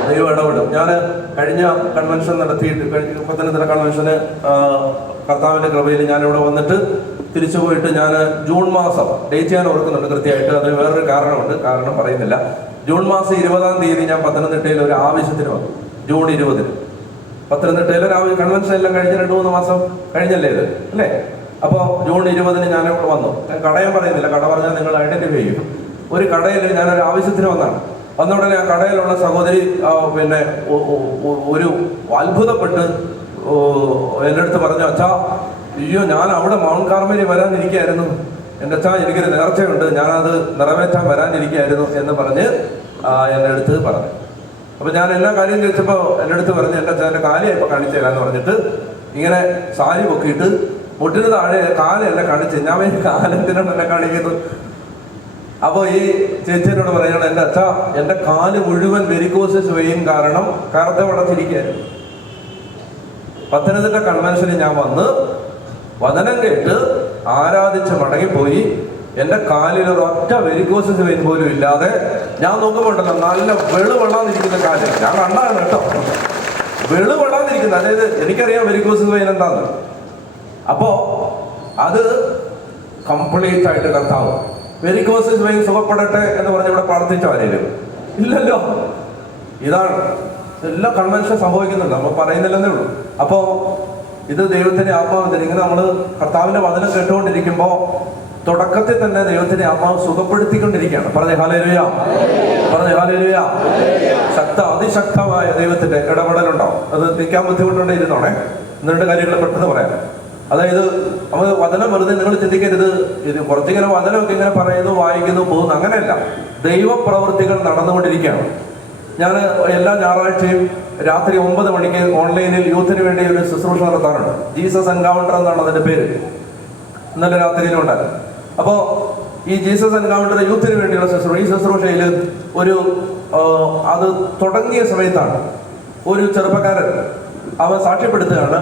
ദൈവം ഇടപെടും. ഞാൻ കഴിഞ്ഞ കൺവെൻഷൻ നടത്തിയിട്ട്, പത്തനംതിട്ട കൺവെൻഷന് കർത്താവിന്റെ കൃപയിൽ ഞാനിവിടെ വന്നിട്ട് തിരിച്ചു പോയിട്ട് ഞാൻ ജൂൺ മാസം, ഡേറ്റ് ഞാൻ ഓർക്കുന്നുണ്ട് കൃത്യമായിട്ട്. അതിന് വേറൊരു കാരണമുണ്ട്, കാരണം പറയുന്നില്ല. ജൂൺ മാസം 20-ാം തീയതി ഞാൻ പത്തനംതിട്ടയിൽ ഒരു ആവശ്യത്തിന് വന്നു. ജൂൺ 20-ന് പത്തനംതിട്ടയിൽ ഒരു കൺവെൻഷൻ എല്ലാം കഴിഞ്ഞ് 2-3 മാസം കഴിഞ്ഞല്ലേ ഇത്, അല്ലേ? അപ്പോൾ ജൂൺ 20-ന് ഞാൻ ഇവിടെ വന്നു. ഞാൻ കടയും പറയുന്നില്ല, കട പറഞ്ഞാൽ നിങ്ങൾ ഐഡന്റിഫൈ ചെയ്യും. ഒരു കടയിൽ ഞാനൊരു ആവശ്യത്തിന് വന്നതാണ്. വന്ന ഉടനെ ആ കടയിലുള്ള സഹോദരി പിന്നെ ഒരു അത്ഭുതപ്പെട്ട് എൻ്റെ അടുത്ത് പറഞ്ഞു, അച്ഛാ, അയ്യോ, ഞാൻ അവിടെ മൗണ്ട് കാർമേലി വരാനിരിക്കുകയായിരുന്നു. എൻ്റെ അച്ഛാ, എനിക്കൊരു നേർച്ചയുണ്ട്, ഞാനത് നിറവേറ്റാൻ വരാനിരിക്കുകയായിരുന്നു എന്ന് പറഞ്ഞ് എൻ്റെ അടുത്ത് പറഞ്ഞു. അപ്പൊ ഞാൻ എല്ലാ കാര്യം ചോദിച്ചപ്പോൾ എൻ്റെ അടുത്ത് പറഞ്ഞു, എൻ്റെ അച്ഛൻ്റെ കാലി ഇപ്പൊ കാണിച്ചു തരാന്ന് പറഞ്ഞിട്ട് ഇങ്ങനെ സാരി പൊക്കിയിട്ട് മുട്ടിന് താഴെ കാലെന്നെ കാണിച്ച്. ഞാൻ കാലത്തിനാണ് എന്നെ കാണിക്കുന്നത്. അപ്പൊ ഈ ചേച്ചിയോട് പറയണം, എൻ്റെ അച്ഛാ, എൻ്റെ കാല് മുഴുവൻ വെരിക്കോസസ് വെയിൻ കാരണം കറുത്ത വളർത്തിരിക്കുകയായിരുന്നു. പത്തനംതിട്ട കൺവെൻഷനിൽ ഞാൻ വന്ന് വചനം കേട്ട് ആരാധിച്ച് മടങ്ങിപ്പോയി. എൻ്റെ കാലിൽ ഒരൊറ്റ വെരിക്കോസസ് വെയിൻ പോലും ഇല്ലാതെ ഞാൻ നോക്കുമ്പോണ്ടല്ലോ നല്ല വെളുവെള്ളാന്നിരിക്കുന്ന കാല്. ഞാൻ കണ്ടാണ് കേട്ടോ, വെളുവെള്ളാന്നിരിക്കുന്നത്. അതായത് എനിക്കറിയാം വെരിക്കോസസ് വെയിൻ എന്താന്ന്. അപ്പോ അത് കംപ്ലീറ്റ് ആയിട്ട് കർത്താവ് വെരിക്കോസസ് വെയിൻ സുഖപ്പെടട്ടെ എന്ന് പറഞ്ഞ് ഇവിടെ പ്രാർത്ഥിച്ച ആരെങ്കിലും ഇല്ലല്ലോ. ഇതാണ് എല്ലാ കൺവെൻഷൻ സംഭവിക്കുന്നുണ്ട്, നമ്മൾ പറയുന്നില്ലെന്നേ ഉള്ളൂ. അപ്പോ ഇത് ദൈവത്തിന്റെ ആത്മാവ്. ഇങ്ങനെ നമ്മൾ കർത്താവിന്റെ വചനം കേട്ടുകൊണ്ടിരിക്കുമ്പോൾ തുടക്കത്തിൽ തന്നെ ദൈവത്തിന്റെ ആത്മാവ് സുഖപ്പെടുത്തിക്കൊണ്ടിരിക്കുകയാണ്. പറഞ്ഞേ ഹല്ലേലൂയ, പറഞ്ഞേ ഹല്ലേലൂയ. അതിശക്തമായ ദൈവത്തിന്റെ ഇടപെടലുണ്ടാവും. അത് നിൽക്കാൻ ബുദ്ധിമുട്ടുണ്ടെങ്കിൽ ഇരുന്നോണേ, എന്നിട്ട് കാര്യങ്ങൾ പെട്ടെന്ന് പറയാം. അതായത് നമ്മൾ വചനം വെറുതെ നിങ്ങൾ ചിന്തിക്കരുത്, ഇത് കുറച്ചിങ്ങനെ വചനമൊക്കെ ഇങ്ങനെ പറയുന്നു, വായിക്കുന്നു, പോകുന്നു, അങ്ങനെയല്ല. ദൈവപ്രവൃത്തികൾ നടന്നുകൊണ്ടിരിക്കുകയാണ്. ഞാൻ എല്ലാ ഞായറാഴ്ചയും രാത്രി 9 മണിക്ക് ഓൺലൈനിൽ യൂത്തിന് വേണ്ടി ഒരു ശുശ്രൂഷ നടത്താറുണ്ട്. ജീസസ് എൻകൗണ്ടർ എന്നാണ് അതിന്റെ പേര്. ഇന്നലെ രാത്രിയിലും ഉണ്ടായിരുന്നു. അപ്പോൾ ഈ ജീസസ് എൻകൗണ്ടർ യൂത്തിന് വേണ്ടിയുള്ള ശുശ്രൂഷ, ഈ ശുശ്രൂഷയിൽ ഒരു അത് തുടങ്ങിയ സമയത്താണ് ഒരു ചെറുപ്പക്കാരൻ അവൻ സാക്ഷ്യപ്പെടുത്തുകയാണ്,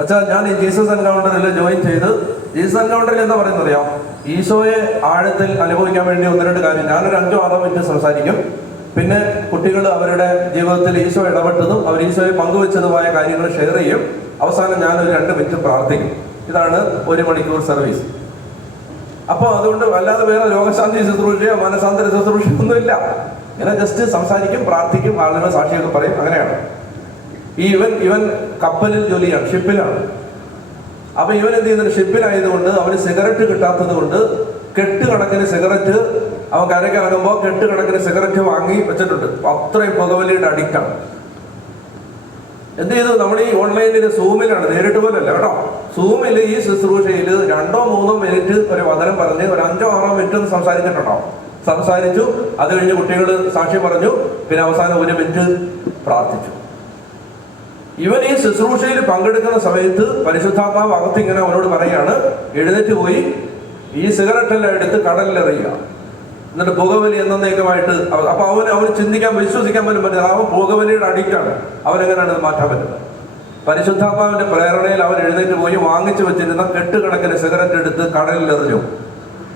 അച്ഛാ, ഞാൻ ഈ ജീസസ് എൻകൗണ്ടറിൽ ജോയിൻ ചെയ്ത്, ജീസസ് എൻകൗണ്ടറിൽ എന്താ പറയുന്നത് അറിയാം, ഈശോയെ ആഴത്തിൽ അനുഭവിക്കാൻ വേണ്ടി 1-2 കാര്യം ഞാനൊരു 5-6 മിനിറ്റ് സംസാരിക്കും. പിന്നെ കുട്ടികൾ അവരുടെ ജീവിതത്തിൽ ഈശോ ഇടപെട്ടതും അവർ ഈശോയെ പങ്കുവെച്ചതുമായ കാര്യങ്ങൾ ഷെയർ ചെയ്യും. അവസാനം ഞാനൊരു 2 മിനിറ്റ് പ്രാർത്ഥിക്കും. ഇതാണ് 1 മണിക്കൂർ സർവീസ്. അപ്പോൾ അതുകൊണ്ട് അല്ലാതെ വേറെ രോഗശാന്തി ശുശ്രൂഷയോ മനസാന്തര ശുശ്രൂഷയോ ഒന്നുമില്ല. ഇങ്ങനെ ജസ്റ്റ് സംസാരിക്കും, പ്രാർത്ഥിക്കും, ആളുകൾ സാക്ഷിയൊക്കെ പറയും, അങ്ങനെയാണ്. ഇവൻ കപ്പലിൽ ജോലിയാണ്, ഷിപ്പിലാണ്. അപ്പൊ ഇവൻ എന്ത് ചെയ്യുന്നുണ്ട്, ഷിപ്പിലായതുകൊണ്ട് അവന് സിഗരറ്റ് കിട്ടാത്തത് കൊണ്ട് കെട്ടുകണക്കിന് സിഗരറ്റ് അവൻ കരയ്ക്ക് ഇറങ്ങുമ്പോൾ കെട്ടുകണക്കിന് സിഗരറ്റ് വാങ്ങി വെച്ചിട്ടുണ്ട്. അത്രയും പുകവലിയുടെ അഡിക്റ്റാണ്. എന്ത് ചെയ്തു, നമ്മൾ ഈ ഓൺലൈനിൽ സൂമിലാണ്, നേരിട്ട് പോലല്ല കേട്ടോ, സൂമിൽ ഈ ശുശ്രൂഷയിൽ 2-3 മിനിറ്റ് ഒരു വചനം പറഞ്ഞ് ഒരു 5-6 മിനിറ്റ് ഒന്ന് സംസാരിച്ചു. അത് കഴിഞ്ഞ് കുട്ടികൾ സാക്ഷ്യം പറഞ്ഞു. പിന്നെ അവസാനം 1 മിനിറ്റ് പ്രാർത്ഥിച്ചു. ഇവൻ ഈ ശുശ്രൂഷയിൽ പങ്കെടുക്കുന്ന സമയത്ത് പരിശുദ്ധാത്മാവ് അകത്ത് ഇങ്ങനെ അവനോട് പറയാണ്, എഴുന്നേറ്റ് പോയി ഈ സിഗരറ്റെല്ലാം എടുത്ത് കടലിലെറിയുക, എന്നിട്ട് പുകവലി എന്നേക്കമായിട്ട്. അപ്പൊ അവന് ചിന്തിക്കാൻ വിശ്വസിക്കാൻ പോലും പറ്റില്ല. അവൻ പുകവലിയുടെ അഡിക്റ്റാണ്. അവനെങ്ങനെയാണ് ഇത് മാറ്റാൻ പറ്റുന്നത്? പരിശുദ്ധാത്മാവിന്റെ പ്രേരണയിൽ അവൻ എഴുന്നേറ്റ് പോയി വാങ്ങിച്ചു വെച്ചിരുന്ന കെട്ടുകണക്കിന് സിഗരറ്റ് എടുത്ത് കടലിലെറിഞ്ഞു.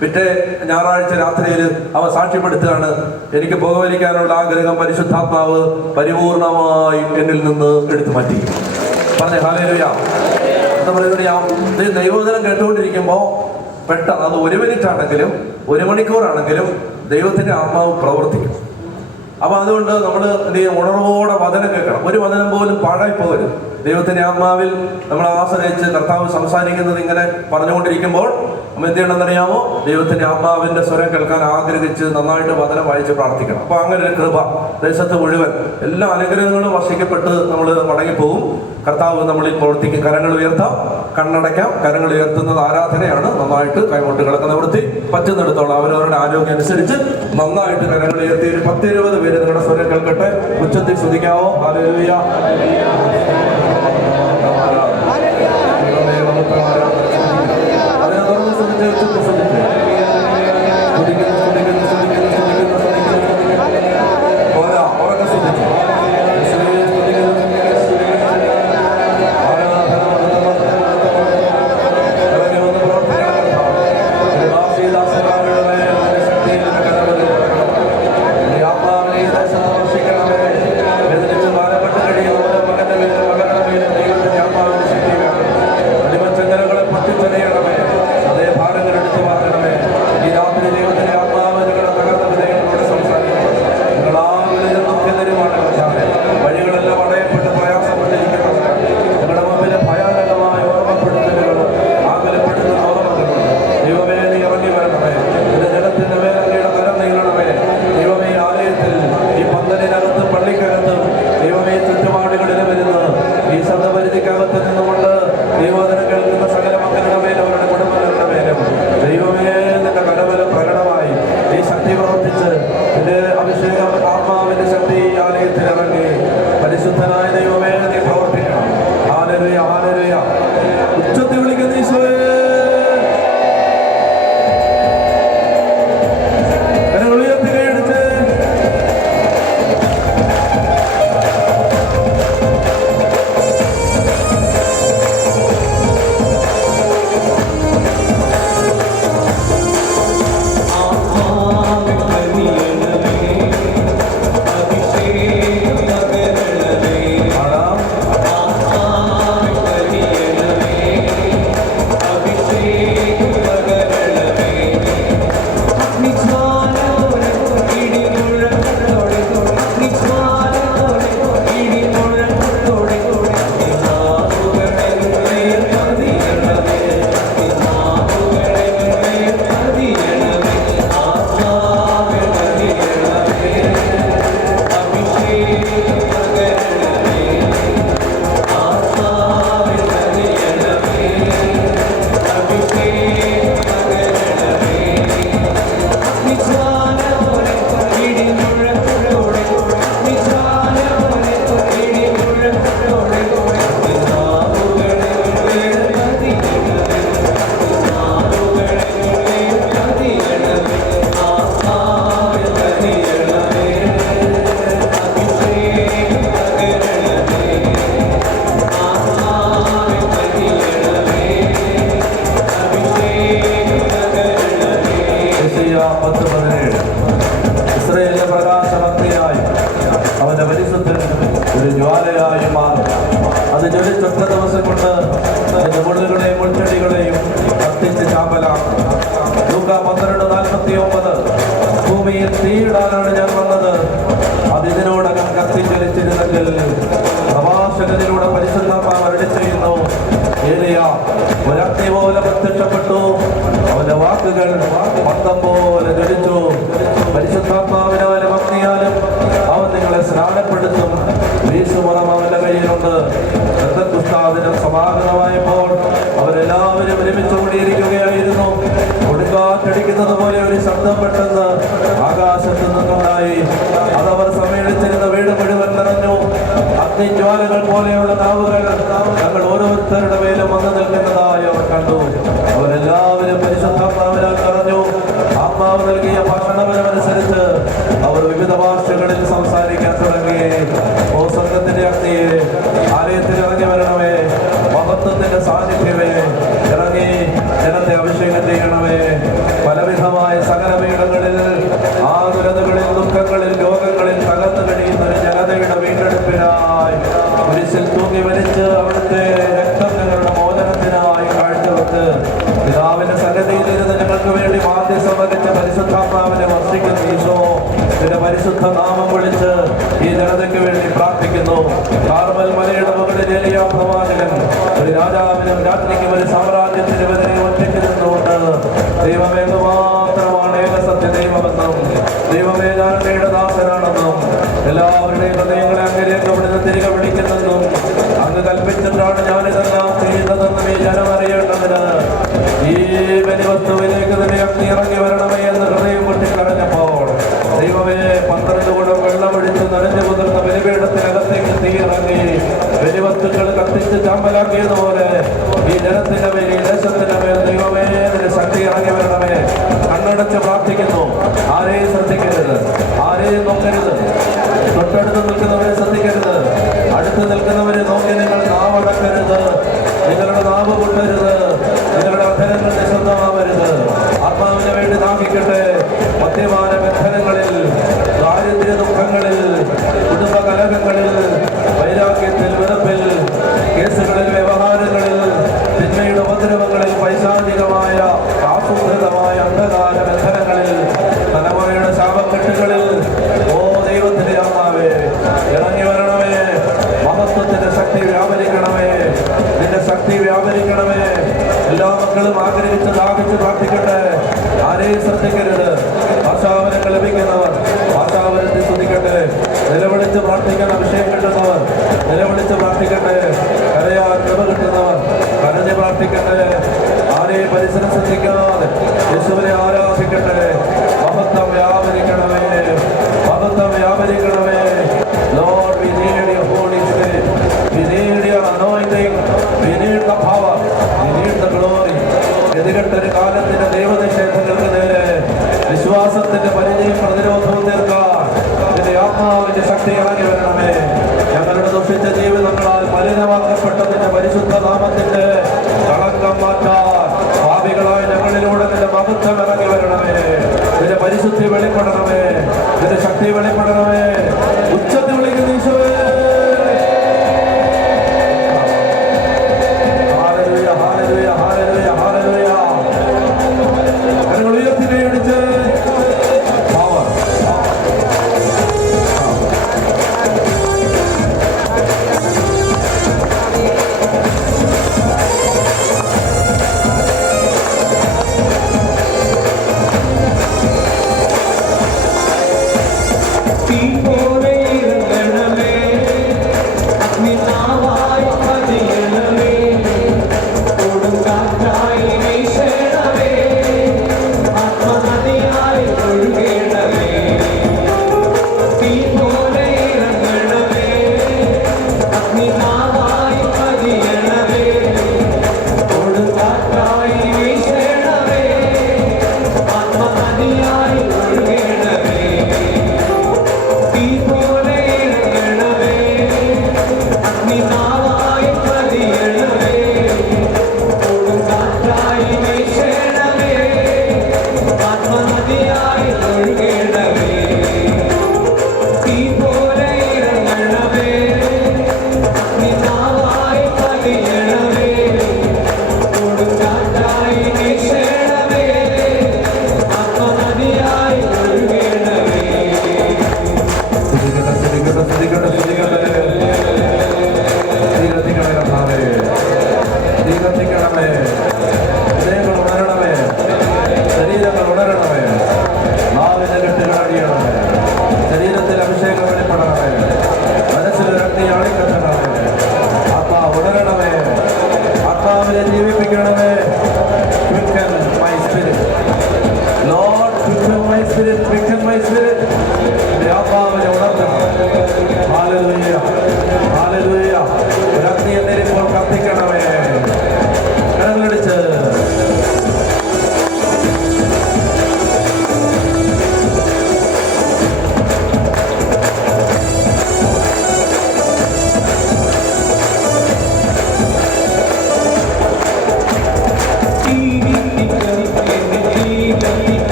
പിറ്റേ ഞായറാഴ്ച രാത്രിയിൽ അവൻ സാക്ഷ്യപ്പെടുത്തുകയാണ്, എനിക്ക് പുകവലിക്കാനുള്ള ആഗ്രഹം പരിശുദ്ധാത്മാവ് പരിപൂർണമായി എന്നിൽ നിന്ന് എടുത്തു മാറ്റി. പറഞ്ഞ ഹല്ലേലൂയ. ദൈവവചനം കേട്ടുകൊണ്ടിരിക്കുമ്പോ പെട്ടെന്ന്, അത് 1 മിനിറ്റ് ആണെങ്കിലും 1 മണിക്കൂറാണെങ്കിലും ദൈവത്തിന്റെ ആത്മാവ് പ്രവർത്തിക്കും. അപ്പൊ അതുകൊണ്ട് നമ്മൾ എന്ത് ചെയ്യും, ഉണർവോടെ വചനം കേൾക്കണം. ഒരു വചനം പോലും പാഴായി പോകരുത്. ദൈവത്തിന്റെ ആത്മാവിൽ നമ്മൾ ആശ്രയിച്ച് കർത്താവ് സംസാരിക്കുന്നത് ഇങ്ങനെ പറഞ്ഞുകൊണ്ടിരിക്കുമ്പോൾ നമ്മൾ എന്ത് ചെയ്യണമെന്നറിയാമോ, ദൈവത്തിന്റെ ആത്മാവിന്റെ സ്വരം കേൾക്കാൻ ആഗ്രഹിച്ച് നന്നായിട്ട് വചനം വായിച്ച് പ്രാർത്ഥിക്കണം. അപ്പൊ അങ്ങനെ ഒരു കൃപ ദേശത്ത് മുഴുവൻ എല്ലാ അനുഗ്രഹങ്ങളും വർഷിക്കപ്പെട്ട് നമ്മൾ മടങ്ങിപ്പോകും. കർത്താവ് നമ്മളിൽ പ്രവർത്തിക്കും. കരങ്ങൾ ഉയർത്താം, കണ്ണടയ്ക്കാം. കരങ്ങൾ ഉയർത്തുന്നത് ആരാധനയാണ്. നന്നായിട്ട് കൈമുട്ടുകളൊക്കെ നിവർത്തി പറ്റുന്നിടത്തോളം അവരവരുടെ ആരോഗ്യം അനുസരിച്ച് നന്നായിട്ട് കരങ്ങൾ ഉയർത്തി ഒരു 10-20 പേര് നിങ്ങളുടെ സ്വരം കേൾക്കട്ടെ. ഉച്ചത്തിൽ സ്തുതിക്കാവോ. ഹല്ലേലൂയ. ഭൂമിയിൽ തീയിടാനാണ് ഞാൻ വന്നത്. അതിനോടകം കത്തിജ്വലിച്ചിരുന്നെങ്കിൽ പ്രവാചകനിലൂടെ പരിശുദ്ധാത്മാവ് അരുളി ചെയ്യുന്നു, ഏലിയ പ്രത്യക്ഷപ്പെട്ടു. അവന്റെ വാക്കുകൾ പന്തം പോലെ ജ്വലിച്ചു. പരിശുദ്ധാത്മാവിനാലും അഗ്നിയാലും അവൻ നിങ്ങളെ സ്നാനപ്പെടുത്തും. വീശുമുറം അവന്റെ കയ്യിലുണ്ട്. പെന്തക്കോസ്താദിനം സമാഗതമായപ്പോൾ അവരെല്ലാവരും ഒരുമിച്ച് കൂടിയിരിക്കുകയായിരുന്നു. കൊടുങ്കാറ്റടിക്കുന്നത് പോലെ ഒരു ശബ്ദം പെട്ടെന്ന് ആകാശത്ത് നിന്നുണ്ടായി. അതവർ സമ്മേളിച്ചിരുന്ന വീട് മുഴുവൻ നിറഞ്ഞു. അഗ്നിജ്വാലകൾ പോലെയുള്ള നാവുകൾ ഞങ്ങൾ ഓരോരുത്തരുടെ മേലും വന്നു നിൽക്കുന്നതായി അവർ കണ്ടു. അവരെല്ലാവരും പരിശുദ്ധാത്മാവിനാൽ നിറഞ്ഞു. ആത്മാവ് നൽകിയ ഭാഷണപരമനുസരിച്ച് അവർ വിവിധ ഭാഷകളിൽ സംസാരിക്കാൻ തുടങ്ങി. ഓ സ്വർഗ്ഗത്തിന്റെ അഗ്നിയെ, ആലയത്തിൽ ഇറങ്ങി വരണമേ. മഹത്വത്തിന്റെ സാന്നിധ്യമേ, ഇറങ്ങി ജനത്തെ അഭിഷേകം ചെയ്യണമേ. പലവിധമായ സകല പീഠങ്ങളിൽ, ആകുലതകളിൽ, ദുഃഖങ്ങളിൽ, രോഗങ്ങളിൽ തകർന്നു കഴിയുന്ന ഒരു ജനതയുടെ വീണ്ടെടുപ്പിനായി കുരിശിൽ തൂങ്ങി മരിച്ച് അവിടുത്തെ രക്തം ഞങ്ങളുടെ മോചനത്തിനായി കാഴ്ചവെച്ച് പിതാവിന്റെ സന്നിധിയിലിരുന്ന് ഞങ്ങൾക്ക് വേണ്ടി മാധ്യസ്ഥം വഹിച്ച പരിശുദ്ധാത്മാവിനെ വർഷിക്കുന്ന ഈശോ ഇതിന്റെ പരിശുദ്ധ നാമം വിളിച്ച് ഈ ജനതയ്ക്ക് വേണ്ടി പ്രാർത്ഥിക്കുന്നു. കാർമൽ മലയുടെ മുകളിൽ ഏലിയാ പ്രവാചകൻ ഒരു രാജാവിനും രാജ്ഞിക്കും ഒരു സാമ്രാജ്യത്തിനുമെതിരെ ഒറ്റയ്ക്ക് നിന്നുകൊണ്ട് ദൈവമേ മാത്രമാണ് ഏകസത്യ ദൈവമെന്നും ദൈവമേ ഞാൻ അങ്ങയുടെ ദാസനാണെന്നും എല്ലാവരുടെയും ഹൃദയങ്ങളെ അങ്ങേക്ക് അവിടുന്ന് തിരികെ വിളിക്കുന്നെന്നും അങ്ങ് കൽപ്പിച്ചിട്ടാണ് ഞാനിതെല്ലാം ചെയ്യുന്നതെന്നും ഈ ജനം അറിയേണ്ടതിന് ഈ ബലിവസ്തുവിലേക്ക് തന്നെ അഗ്നി ഇറങ്ങി വരണമേ എന്ന് ഹൃദയം പൊട്ടിക്കടഞ്ഞപ്പോൾ ദൈവമേ 12 കുടം വെള്ളമൊഴിച്ച് നനഞ്ഞു മുതിർന്ന ബലിപീഠത്തിനകത്തേക്ക് തീയിറങ്ങി ബലിവസ്തുക്കൾ കത്തിച്ച് ചാമ്പലാക്കിയതുപോലെ ഈ ജനത്തിന്റെ മേൽ, ഈ ദേശത്തിന്റെ മേൽ ദൈവമേ നിന്റെ ശക്തി ഇറങ്ങി വരണമേ. കണ്ണടച്ച് പ്രാർത്ഥിക്കുന്നു. ആരെയും ശ്രദ്ധിക്കരുത്, ആരെയും നോക്കരുത്. തൊട്ടടുത്ത് നിൽക്കുന്നവരെ ശ്രദ്ധിക്കരുത്. അടുത്ത് നിൽക്കുന്നവരെ നോക്കി നിങ്ങൾ നാവടക്കരുത്. നിങ്ങളുടെ നാവ് പൊട്ടരുത്. നിങ്ങളുടെ അധരങ്ങൾ നിശബ്ദമാവരുത്. ആത്മാവിന് വേണ്ടി നാമിക്കട്ടെ. മദ്യപാന ബന്ധനങ്ങളിൽ, ദാരിദ്ര്യ ദുഃഖങ്ങളിൽ, കുടുംബ കലഹങ്ങളിൽ, വൈരാഗ്യത്തിൽ, വെറുപ്പിൽ, കേസുകളിൽ, വ്യവഹാരങ്ങളിൽ, തിന്മയുടെ ഉപദ്രവങ്ങളിൽ, പൈശാചികമായ ആസൂത്രിതമായ അന്ധകാര ബന്ധനങ്ങളിൽ, തലമുറയുടെ ശാപക്കെട്ടുകളിൽ, ഓ ദൈവത്തിന്റെ ആത്മാവേ ഇറങ്ങി വരണമേ. മഹത്വത്തിന്റെ ശക്തി വ്യാപരിക്കണമേ. നിന്റെ ശക്തി വ്യാപരിക്കണമേ. എല്ലാ മക്കളും ആഗ്രഹിച്ച് ദാഹിച്ച് പ്രാർത്ഥിക്കട്ടെ. ആരെയും ശ്രദ്ധിക്കരുത്. ഭാഷാവരങ്ങൾ ലഭിക്കുന്നവർ ഭാഷാവരത്തിൽ ശ്രദ്ധിക്കട്ടെ. നിലവിളിച്ച് പ്രാർത്ഥിക്കുന്ന വിഷയം കിട്ടുന്നവർ നിലവിളിച്ച് പ്രാർത്ഥിക്കട്ടെ. കരയാൻ കൃപ കിട്ടുന്നവർ കരഞ്ഞ് പ്രാർത്ഥിക്കട്ടെ. ആരെയും പരിസരം ശ്രദ്ധിക്കാതെ യേശുവിനെ ആരാധിക്കട്ടെ. മഹത്വം വ്യാപരിക്കണമേ. മഹത്വം വ്യാപരിക്കണമേ. Lord, we need your Holy Spirit. We need your anointing. We need the power. We need the glory. എതികെട്ടൊരു കാലത്തിന്റെ ദൈവനിഷേധങ്ങൾക്ക് നേരെ വിശ്വാസത്തിന്റെ പരിചയം പ്രതിരോധവും തീർക്കാൻ ഇതിന്റെ ആത്മാവിന്റെ ശക്തി ഇറങ്ങി വരണമേ. ഞങ്ങളുടെ ദുഷിച്ച ജീവിതങ്ങളാൽ മലിനമാക്കപ്പെട്ടതിന്റെ പരിശുദ്ധ നാമത്തിന്റെ കളങ്കം മാറ്റാൻ ഭാവികളായ ഞങ്ങളിലൂടെ നിന്റെ മഹത്വം ഇറങ്ങി വരണമേ. നിന്റെ പരിശുദ്ധി വെളിപ്പെടണമേ. നിന്റെ ശക്തി വെളിപ്പെടണമേ. ഉച്ചത്തിൽ വിളിക്കുന്ന ഈശോയെ Before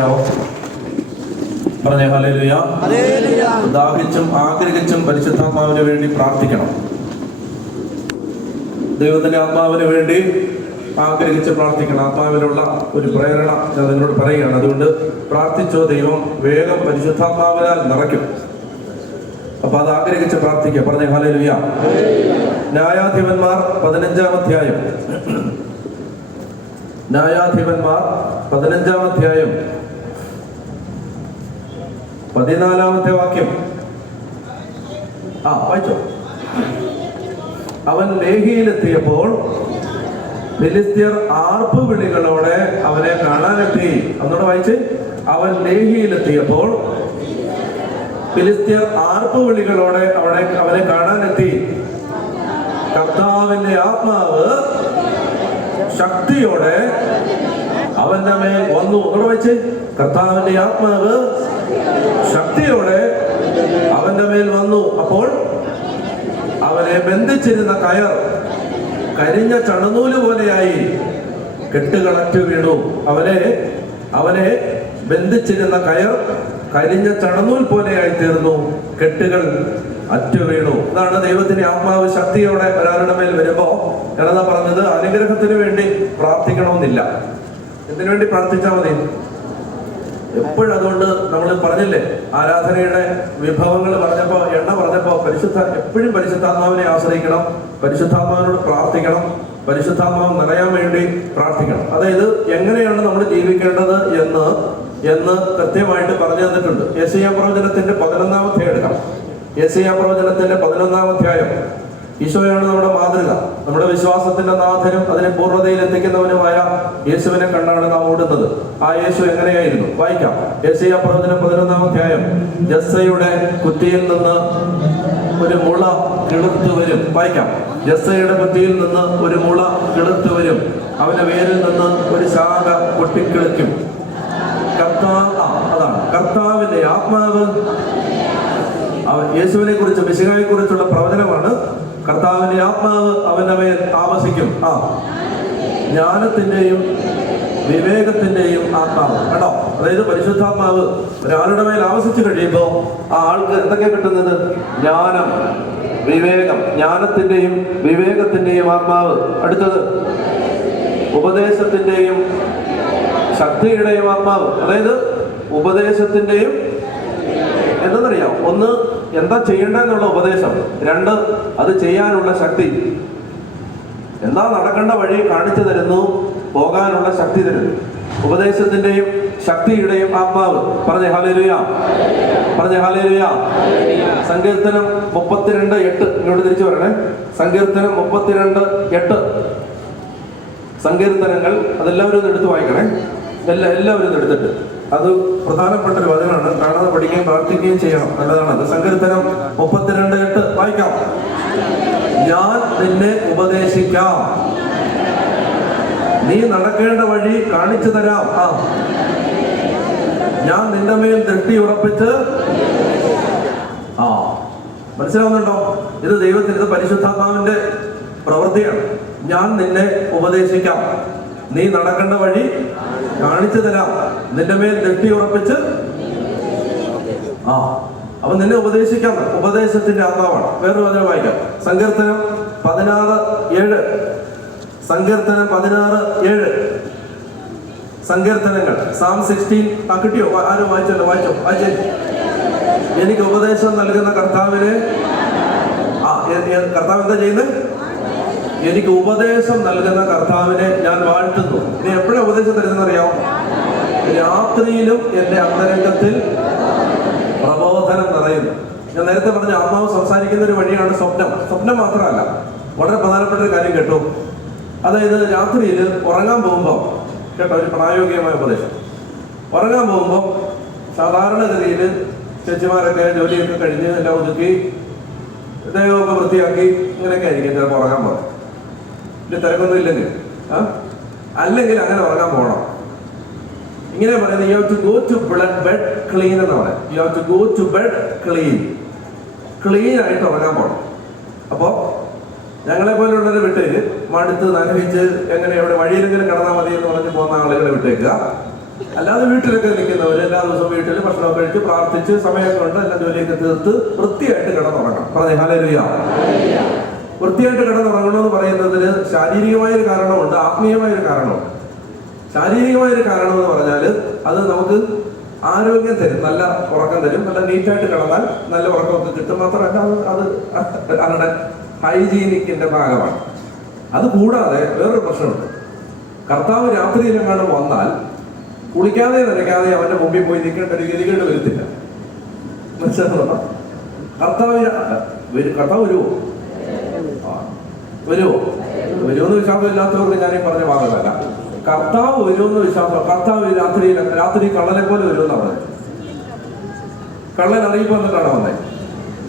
പ്രാർത്ഥിക്കാവോ? പറഞ്ഞേ ഹല്ലേലൂയ. ദാഹിച്ചും ആഗ്രഹിച്ചും പരിശുദ്ധാത്മാവിന് വേണ്ടി പ്രാർത്ഥിക്കണം. ദൈവത്തിന്റെ ആത്മാവിന് വേണ്ടി ആഗ്രഹിച്ച് പ്രാർത്ഥിക്കണം. ആത്മാവിലുള്ള ഒരു പ്രേരണ ഞാൻ നിങ്ങളോട് പറയുകയാണ്. അതുകൊണ്ട് പ്രാർത്ഥിച്ചോ, ദൈവം വേഗം പരിശുദ്ധാത്മാവിനാൽ നിറയ്ക്കും. അപ്പൊ അത് ആഗ്രഹിച്ച് പ്രാർത്ഥിക്കുക. പറഞ്ഞേ ഹല്ലേലൂയ. ന്യായാധിപന്മാർ 15-ാം അധ്യായം, ന്യായാധിപന്മാർ 15-ാം അധ്യായം 14-ാമത്തെ വാക്യം വായിച്ചോ. അവൻ ലേഹിയിലെത്തിയപ്പോൾ ഫിലിസ്ത്യർ ആർപ്പ് വിളികളോടെ അവനെ കാണാനെത്തി. ഒന്നുകൂടെ വായിച്ച്. അവൻ ലേഹിയിലെത്തിയപ്പോൾ ഫിലിസ്ത്യർ ആർപ്പ് വിളികളോടെ അവനെ കാണാനെത്തി. കർത്താവിന്റെ ആത്മാവ് ശക്തിയോടെ അവന്റെ മേൽ വന്നു. ഒന്നുകൂടെ വായിച്ച്. കർത്താവിന്റെ ആത്മാവ് ശക്തിയോടെ അവന്റെ മേൽ വന്നു. അപ്പോൾ അവനെ ബന്ധിച്ചിരുന്ന കയർ കരിഞ്ഞ ചണനൂല് പോലെയായി കെട്ടുകളറ്റു വീണു. അവനെ ബന്ധിച്ചിരുന്ന കയർ കരിഞ്ഞ ചണനൂൽ പോലെയായി തീർന്നു, കെട്ടുകൾ അറ്റു വീണു. ഇതാണ് ദൈവത്തിന്റെ ആത്മാവ് ശക്തിയോടെ ഒരാളുടെ മേൽ വരുമ്പോ ഞാനതാ പറഞ്ഞത്, അനുഗ്രഹത്തിന് വേണ്ടി പ്രാർത്ഥിക്കണമെന്നില്ല. എന്തിനു വേണ്ടി പ്രാർത്ഥിച്ചാൽ മതി? എപ്പോഴും. അതുകൊണ്ട് നമ്മൾ പറഞ്ഞില്ലേ, ആരാധനയുടെ വിഭവങ്ങൾ പറഞ്ഞപ്പോ, എണ്ണ പറഞ്ഞപ്പോ, എപ്പോഴും പരിശുദ്ധാത്മാവിനെ ആശ്രയിക്കണം, പരിശുദ്ധാത്മാവിനോട് പ്രാർത്ഥിക്കണം, പരിശുദ്ധാത്മാവ് നിറയാൻ വേണ്ടി പ്രാർത്ഥിക്കണം. അതായത് എങ്ങനെയാണ് നമ്മൾ ജീവിക്കേണ്ടത് എന്ന് കൃത്യമായിട്ട് പറഞ്ഞു തന്നിട്ടുണ്ട്. യെശയ്യാ പ്രവചനത്തിന്റെ 11-ാം അധ്യായം എടുക്കാം. യെശയ്യാ പ്രവചനത്തിന്റെ 11-ാം അധ്യായം. ഈശോയാണ് നമ്മുടെ മാതൃക. നമ്മുടെ വിശ്വാസത്തിന്റെ നാഥനും അതിനെ പൂർണ്ണതയിൽ എത്തിക്കുന്നവനുമായ യേശുവിനെ കണ്ടാണ് നാം ഓടുന്നത്. ആ യേശു എങ്ങനെയായിരുന്നു? വായിക്കാം. യെശയ്യാ പ്രവചനം 11-ാം അധ്യായം. ജസ്സയുടെ കുറ്റിയിൽ നിന്ന് ഒരു മുള കിളുത്തു വരും. വായിക്കാം. ജസ്സയുടെ കുറ്റിയിൽ നിന്ന് ഒരു മുള കിളുത്തു വരും, അവന്റെ വേരിൽ നിന്ന് ഒരു ശാഖ പൊട്ടിക്കിളിക്കും. അതാണ് കർത്താവിന്റെ ആത്മാവ്. യേശുവിനെ കുറിച്ച്, മിശിഹായെ കുറിച്ചുള്ള പ്രവചനമാണ്. കർത്താവിന്റെ ആത്മാവ് അവന്റെ മേൽ ആവസിക്കും. ജ്ഞാനത്തിന്റെയും വിവേകത്തിന്റെയും ആത്മാവ്. കേട്ടോ? അതായത് പരിശുദ്ധാത്മാവ് ഒരാളുടെ മേൽ ആവസിച്ചു കഴിയുമ്പോൾ ആ ആൾക്ക് എന്തൊക്കെയാ കിട്ടുന്നത്? ജ്ഞാനം, വിവേകം. ജ്ഞാനത്തിന്റെയും വിവേകത്തിന്റെയും ആത്മാവ്. അടുത്തത് ഉപദേശത്തിന്റെയും ശക്തിയുടെയും ആത്മാവ്. അതായത് ഉപദേശത്തിന്റെയും എന്തെന്നറിയാം, ഒന്ന് എന്താ ചെയ്യേണ്ടതെന്നുള്ള ഉപദേശം, രണ്ട് അത് ചെയ്യാനുള്ള ശക്തി. എന്താ നടക്കേണ്ട വഴി കാണിച്ചു തരുന്നു, പോകാനുള്ള ശക്തി തരുന്നു. ഉപദേശത്തിന്റെയും ശക്തിയുടെയും ആത്മാവ്. പറഞ്ഞേ ഹല്ലേലൂയ. പറഞ്ഞേ ഹല്ലേലൂയ. സങ്കീർത്തനം 32:8. ഇങ്ങോട്ട് തിരിച്ചു പറയണേ. സങ്കീർത്തനം 32:8. സങ്കീർത്തനങ്ങൾ അതെല്ലാവരും ഒന്ന് എടുത്ത് വായിക്കണേ. എല്ലാവരും ഒന്ന് എടുത്തിട്ട്. അത് പ്രധാനപ്പെട്ട ഒരു വചനമാണ്. കാണാതെ പഠിക്കുകയും പ്രാർത്ഥിക്കുകയും ചെയ്യണം. നല്ലതാണ്. സങ്കീർത്തനം 32:8 വായിക്കാം. ഞാൻ നിന്നെ ഉപദേശിക്കാം, നീ നടക്കേണ്ട വഴി കാണിച്ചു തരാം. ഞാൻ നിന്റെ മേൽ ദൃഷ്ടി ഉറപ്പിച്ച്. മനസ്സിലാവുന്നുണ്ടോ? ഇത് ദൈവത്തിന്, ഇത് പരിശുദ്ധാത്മാവിന്റെ പ്രവൃത്തിയാണ്. ഞാൻ നിന്നെ ഉപദേശിക്കാം, നീ നടക്കേണ്ട വഴി കാണിച്ചു തരാം, നിന്റെ മേൽ ദൃഷ്ടി ഉറപ്പിച്ച്. അപ്പൊ നിന്നെ ഉപദേശിക്കാം. ഉപദേശത്തിന്റെ ആത്മാവാണ്. വേറൊരു വചനം വായിക്കാം. സങ്കീർത്തനം 16:7. സങ്കീർത്തനം 16:7. സങ്കീർത്തനങ്ങൾ Psalm 16. കിട്ടിയോ? ആരും വായിച്ചല്ലോ? വായിച്ചേ. എനിക്ക് ഉപദേശം നൽകുന്ന കർത്താവിനെ, കർത്താവ് എന്താ ചെയ്യുന്നത്? എനിക്ക് ഉപദേശം നൽകുന്ന കർത്താവിനെ ഞാൻ വാഴ്ത്തുന്നു. ഇനി എപ്പോഴാണ് ഉപദേശം തരുന്നറിയാമോ? രാത്രിയിലും എന്റെ അന്തരംഗത്തിൽ പ്രബോധനം നിറയുന്നു. ഞാൻ നേരത്തെ പറഞ്ഞ ആത്മാവ് സംസാരിക്കുന്ന ഒരു വഴിയാണ് സ്വപ്നം. സ്വപ്നം മാത്രമല്ല, വളരെ പ്രധാനപ്പെട്ട ഒരു കാര്യം കേട്ടോ. അതായത് രാത്രിയിൽ ഉറങ്ങാൻ പോകുമ്പോൾ കേട്ടോ, ഒരു പ്രായോഗികമായ ഉപദേശം. ഉറങ്ങാൻ പോകുമ്പോൾ സാധാരണഗതിയിൽ ചേച്ചിമാരൊക്കെ ജോലിയൊക്കെ കഴിഞ്ഞ് എല്ലാം ഒതുക്കി ദൈവമൊക്കെ വൃത്തിയാക്കി ഇങ്ങനെയൊക്കെ ആയിരിക്കും ചിലപ്പോൾ ഉറങ്ങാൻ പോകും. തിരക്കൊന്നും ഇല്ലെങ്കിൽ അല്ലെങ്കിൽ അങ്ങനെ ഉറങ്ങാൻ പോകണം. ഇങ്ങനെ പറയുന്നത്, you have to go to bed clean എന്ന് പറയാം. You have to go to bed clean ആയിട്ട് ഉറങ്ങാൻ പോകണം. അപ്പോൾ ഞങ്ങളെ പോലുള്ളവരെ വിട്ടേക്ക് മടുത്ത് നനവിച്ച് എങ്ങനെ എവിടെ വഴിയിലെങ്കിലും കിടന്നാൽ മതി എന്ന് പറഞ്ഞ് പോകുന്ന ആളുകളെ വിട്ടേക്കുക. അല്ലാതെ വീട്ടിലൊക്കെ നിൽക്കുന്നവർ എല്ലാ ദിവസവും വീട്ടിൽ ഭക്ഷണമൊക്കെ കഴിച്ച് പ്രാർത്ഥിച്ച് സമയം കൊണ്ട് എല്ലാ ജോലിയൊക്കെ തീർത്ത് വൃത്തിയായിട്ട് കിടന്നുറങ്ങണം. പറഞ്ഞേ ഹല്ലേലൂയ. വൃത്തിയായിട്ട് കിടന്നുറങ്ങണമെന്ന് പറയുന്നതിന് ശാരീരികമായൊരു കാരണമുണ്ട്, ആത്മീയമായൊരു കാരണമുണ്ട്. ശാരീരികമായൊരു കാരണം എന്ന് പറഞ്ഞാൽ അത് നമുക്ക് ആരോഗ്യം തരും, നല്ല ഉറക്കം തരും. നല്ല നീറ്റായിട്ട് കിടന്നാൽ നല്ല ഉറക്കമൊക്കെ കിട്ടും. മാത്രമല്ല അത് അവരുടെ ഹൈജീനിക്കിന്റെ ഭാഗമാണ്. അത് കൂടാതെ വേറൊരു പ്രശ്നമുണ്ട്. കർത്താവ് രാത്രിയിലെങ്ങാനും വന്നാൽ കുളിക്കാതെ നനയ്ക്കാതെ അവന്റെ മുമ്പിൽ പോയി നിൽക്കേണ്ട ഒരു ഗതികേട് വരുത്തില്ല. മനസ്സിലാകുന്നുണ്ടോ? കർത്താവ് വരുമോ? വരുമെന്ന് വിശ്വാസമില്ലാത്തവർക്ക് ഞാനീ പറഞ്ഞ ഭാഗമല്ല. കർത്താവ് വരുമെന്ന് വിശ്വാസം. കർത്താവ് രാത്രി കള്ളനെ പോലെ വരുമെന്നാണ് പറഞ്ഞത്. കള്ളൻ അറിയിപ്പ് വന്നിട്ടാണ് വന്നത്.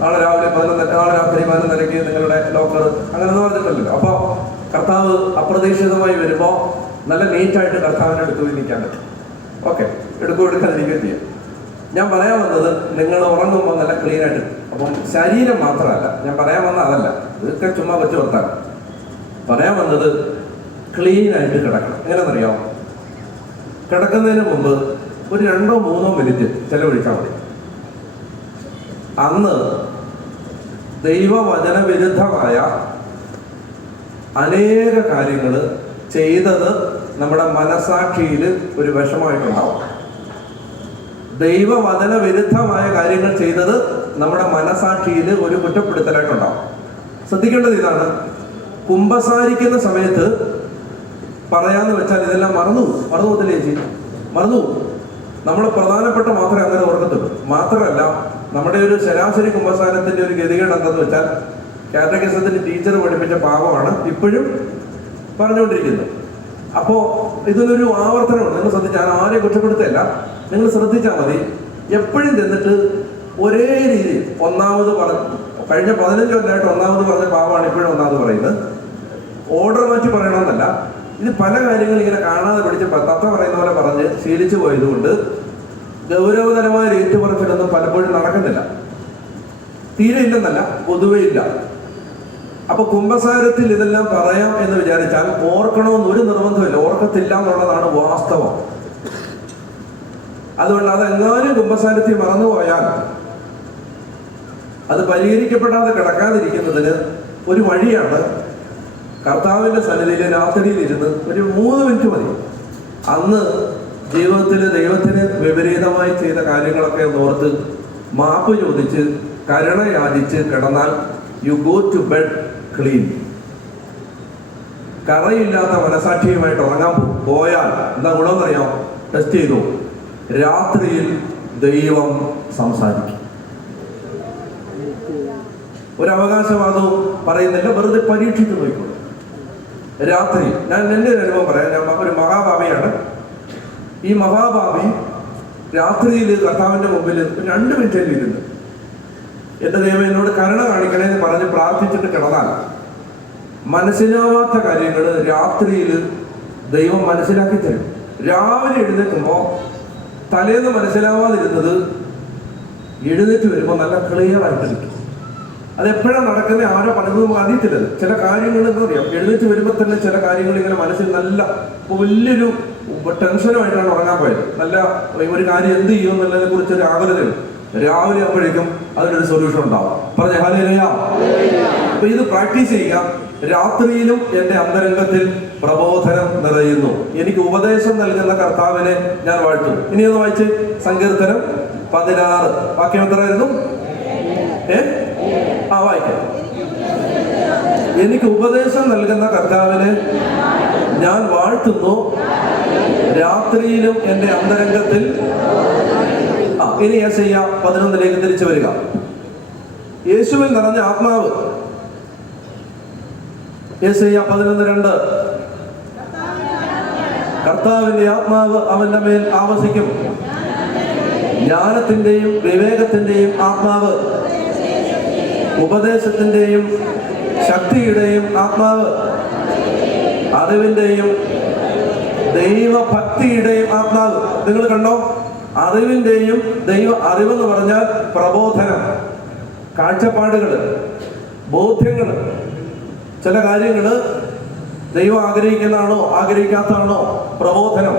നാളെ രാത്രി 11:30 നിങ്ങളുടെ ലോക്കർ അങ്ങനെയൊന്നും പറഞ്ഞിട്ടില്ലല്ലോ. അപ്പൊ കർത്താവ് അപ്രതീക്ഷിതമായി വരുമ്പോ നല്ല നീറ്റായിട്ട് കർത്താവിനെ എടുത്തു നിൽക്കാൻ പറ്റും. ഓക്കെ, എടുക്കാതിരിക്കുകയും ചെയ്യാം. ഞാൻ പറയാൻ വന്നത്, നിങ്ങൾ ഉറങ്ങുമ്പോൾ നല്ല ക്ലീൻ ആയിട്ട്. അപ്പം ശരീരം മാത്രമല്ല ഞാൻ പറയാൻ വന്ന, അതല്ല, ഇതൊക്കെ ചുമ്മാ വെച്ച് വർത്താൻ. പറയാൻ വന്നത് ക്ലീൻ ആയിട്ട് കിടക്കണം. എങ്ങനെയെന്നറിയാം? കിടക്കുന്നതിന് മുമ്പ് ഒരു 2-3 മിനിറ്റ് ചെലവഴിച്ചാൽ മതി. അന്ന് ദൈവവചന വിരുദ്ധമായ അനേക കാര്യങ്ങൾ ചെയ്തത് നമ്മുടെ മനസാക്ഷിയിൽ ഒരു വിഷമായിട്ടുണ്ടാവും. ദൈവവചന വിരുദ്ധമായ കാര്യങ്ങൾ ചെയ്തത് നമ്മുടെ മനസാക്ഷിയിൽ ഒരു കുറ്റപ്പെടുത്തലായിട്ടുണ്ടാവും. ശ്രദ്ധിക്കേണ്ടത് ഇതാണ്, കുമ്പസാരിക്കുന്ന സമയത്ത് പറയാന്ന് വെച്ചാൽ ഇതെല്ലാം മറന്നു പോകത്തില്ലേ ചേച്ചി? മറന്നു. നമ്മൾ പ്രധാനപ്പെട്ട മാത്രമേ അങ്ങനെ ഓർക്കത്തുള്ളൂ. മാത്രമല്ല, നമ്മുടെ ഒരു ശരാശരി കുമ്പസാരത്തിന്റെ ഒരു ഗതികേട് എന്താന്ന് വെച്ചാൽ, കാറ്റഗിസത്തിന്റെ ടീച്ചർ പഠിപ്പിച്ച പാവമാണ് ഇപ്പോഴും പറഞ്ഞുകൊണ്ടിരിക്കുന്നത്. അപ്പോ ഇതിനൊരു ആവർത്തനമുണ്ട്. നിങ്ങൾ ശ്രദ്ധിച്ചാൽ, ഞാൻ ആരെയും കുറ്റപ്പെടുത്തല്ല, നിങ്ങൾ ശ്രദ്ധിച്ചാൽ മതി. എപ്പോഴും ചെന്നിട്ട് ഒരേ രീതിയിൽ കഴിഞ്ഞ 15 കൊല്ലമായിട്ട് ഒന്നാമത് പറഞ്ഞ പാവമാണ് ഇപ്പോഴും ഒന്നാമത് പറയുന്നത്. ഓർഡർ മാറ്റി പറയണമെന്നല്ല, ഇത് പല കാര്യങ്ങൾ ഇങ്ങനെ കാണാതെ പിടിച്ച് തത്ത പറയുന്ന പോലെ പറഞ്ഞ് ശീലിച്ചു പോയതുകൊണ്ട് ഗൗരവതരമായ ഏറ്റുപറച്ചിലൊന്നും പലപ്പോഴും നടക്കുന്നില്ല. തീരെ ഇല്ലെന്നല്ല, പൊതുവെ ഇല്ല. അപ്പൊ കുംഭസാരത്തിൽ ഇതെല്ലാം പറയാം എന്ന് വിചാരിച്ചാൽ ഓർക്കണമെന്ന് ഒരു നിർബന്ധമില്ല. ഓർക്കത്തില്ല എന്നുള്ളതാണ് വാസ്തവം. അതുകൊണ്ട് അതെങ്ങാനും കുംഭസാരത്തിൽ മറന്നുപോയാൽ അത് പരിഹരിക്കപ്പെടാതെ കിടക്കാതിരിക്കുന്നതിന് ഒരു വഴിയാണ് കർത്താവിന്റെ സന്നിധിയിൽ രാത്രിയിൽ ഇരുന്ന് ഒരു 3 മിനിറ്റ് മതി. അന്ന് ജീവിതത്തിൽ ദൈവത്തിന് വിപരീതമായി ചെയ്ത കാര്യങ്ങളൊക്കെ ഓർത്ത് മാപ്പ് ചോദിച്ച് കരുണ യാചിച്ച് കിടന്നാൽ you go to bed clean. കറയില്ലാത്ത മനസാക്ഷിയുമായിട്ട് ഉറങ്ങാൻ പോയാൽ എന്താ ഗുണമെന്നറിയാം? ടെസ്റ്റ് ചെയ്തു. രാത്രിയിൽ ദൈവം സംസാരിക്കും. ഒരു അവകാശവാദവും പറയുന്നില്ല, വെറുതെ പരീക്ഷിച്ചു നോക്കിക്കോളൂ. രാത്രി ഞാൻ എൻ്റെ ഒരു അനുഭവം പറയാം. ഞാൻ ഒരു മഹാഭാവിയാണ്. ഈ മഹാഭാവി രാത്രിയിൽ കർത്താവിന്റെ മുമ്പിൽ 2 മിനിറ്റ് ഇരുന്ന്, എന്റെ ദൈവം എന്നോട് കരുണ കാണിക്കണേ എന്ന് പറഞ്ഞ് പ്രാർത്ഥിച്ചിട്ട് കിടന്നാൽ മനസ്സിലാവാത്ത കാര്യങ്ങൾ രാത്രിയിൽ ദൈവം മനസ്സിലാക്കി തരും. രാവിലെ എഴുന്നേൽക്കുമ്പോ തലേന്ന് മനസ്സിലാവാതിരുന്നത് എഴുന്നേറ്റ് വരുമ്പോൾ നല്ല ക്ലിയർ ആയിട്ട് കിട്ടും. അതെപ്പോഴാണ് നടക്കുന്നത്, ആരോ പറഞ്ഞത് അറിയത്തില്ല. ചില കാര്യങ്ങൾ എന്താ അറിയാം, എഴുന്നേറ്റ് വരുമ്പോൾ തന്നെ ചില കാര്യങ്ങൾ ഇങ്ങനെ മനസ്സിൽ നല്ല വലിയൊരു ടെൻഷനുമായിട്ടാണ് ഉറങ്ങാൻ പോയത്. നല്ല ഒരു കാര്യം എന്ത് ചെയ്യും എന്നുള്ളതിനെ കുറിച്ച് ഒരു ആകുലതയുണ്ട്. രാവിലെ ആകുമ്പോഴേക്കും അതിനൊരു സൊല്യൂഷൻ ഉണ്ടാവും. പറഞ്ഞ ഹല്ലേലൂയ. അപ്പൊ ഇത് പ്രാക്ടീസ് ചെയ്യുക. രാത്രിയിലും എന്റെ അന്തരംഗത്തിൽ പ്രബോധനം നിറയുന്നു. എനിക്ക് ഉപദേശം നൽകുന്ന കർത്താവിനെ ഞാൻ വാഴ്ത്തും. ഇനി ഒന്ന് വായിച്ച് സങ്കീർത്തനം 16 വാക്യം എത്രയായിരുന്നു? വായിക്കാം. എനിക്ക് ഉപദേശം നൽകുന്ന കർത്താവിനെ ഞാൻ വാഴ്ത്തുന്നു, രാത്രിയിലും എന്റെ അന്തരംഗത്തിൽ. ഇനി യെശയ്യാ 11 തിരിച്ചു വരിക. യേശുവിൽ നിറഞ്ഞ ആത്മാവ്. യെശയ്യാ 11:2. കർത്താവിന്റെ ആത്മാവ് അവന്റെ മേൽ ആവസിക്കും, ജ്ഞാനത്തിന്റെയും വിവേകത്തിന്റെയും ആത്മാവ്, ഉപദേശത്തിന്റെയും ശക്തിയുടെയും ആത്മാവ്, അറിവിന്റെയും ദൈവഭക്തിയുടെയും ആത്മാവ്. നിങ്ങൾ കണ്ടോ? അറിവിന്റെയും അറിവെന്ന് പറഞ്ഞാൽ പ്രബോധനം, കാഴ്ചപ്പാടുകൾ, ബോധ്യങ്ങൾ. ചില കാര്യങ്ങൾ ദൈവം ആഗ്രഹിക്കുന്നതാണോ ആഗ്രഹിക്കാത്തതാണോ? പ്രബോധനം.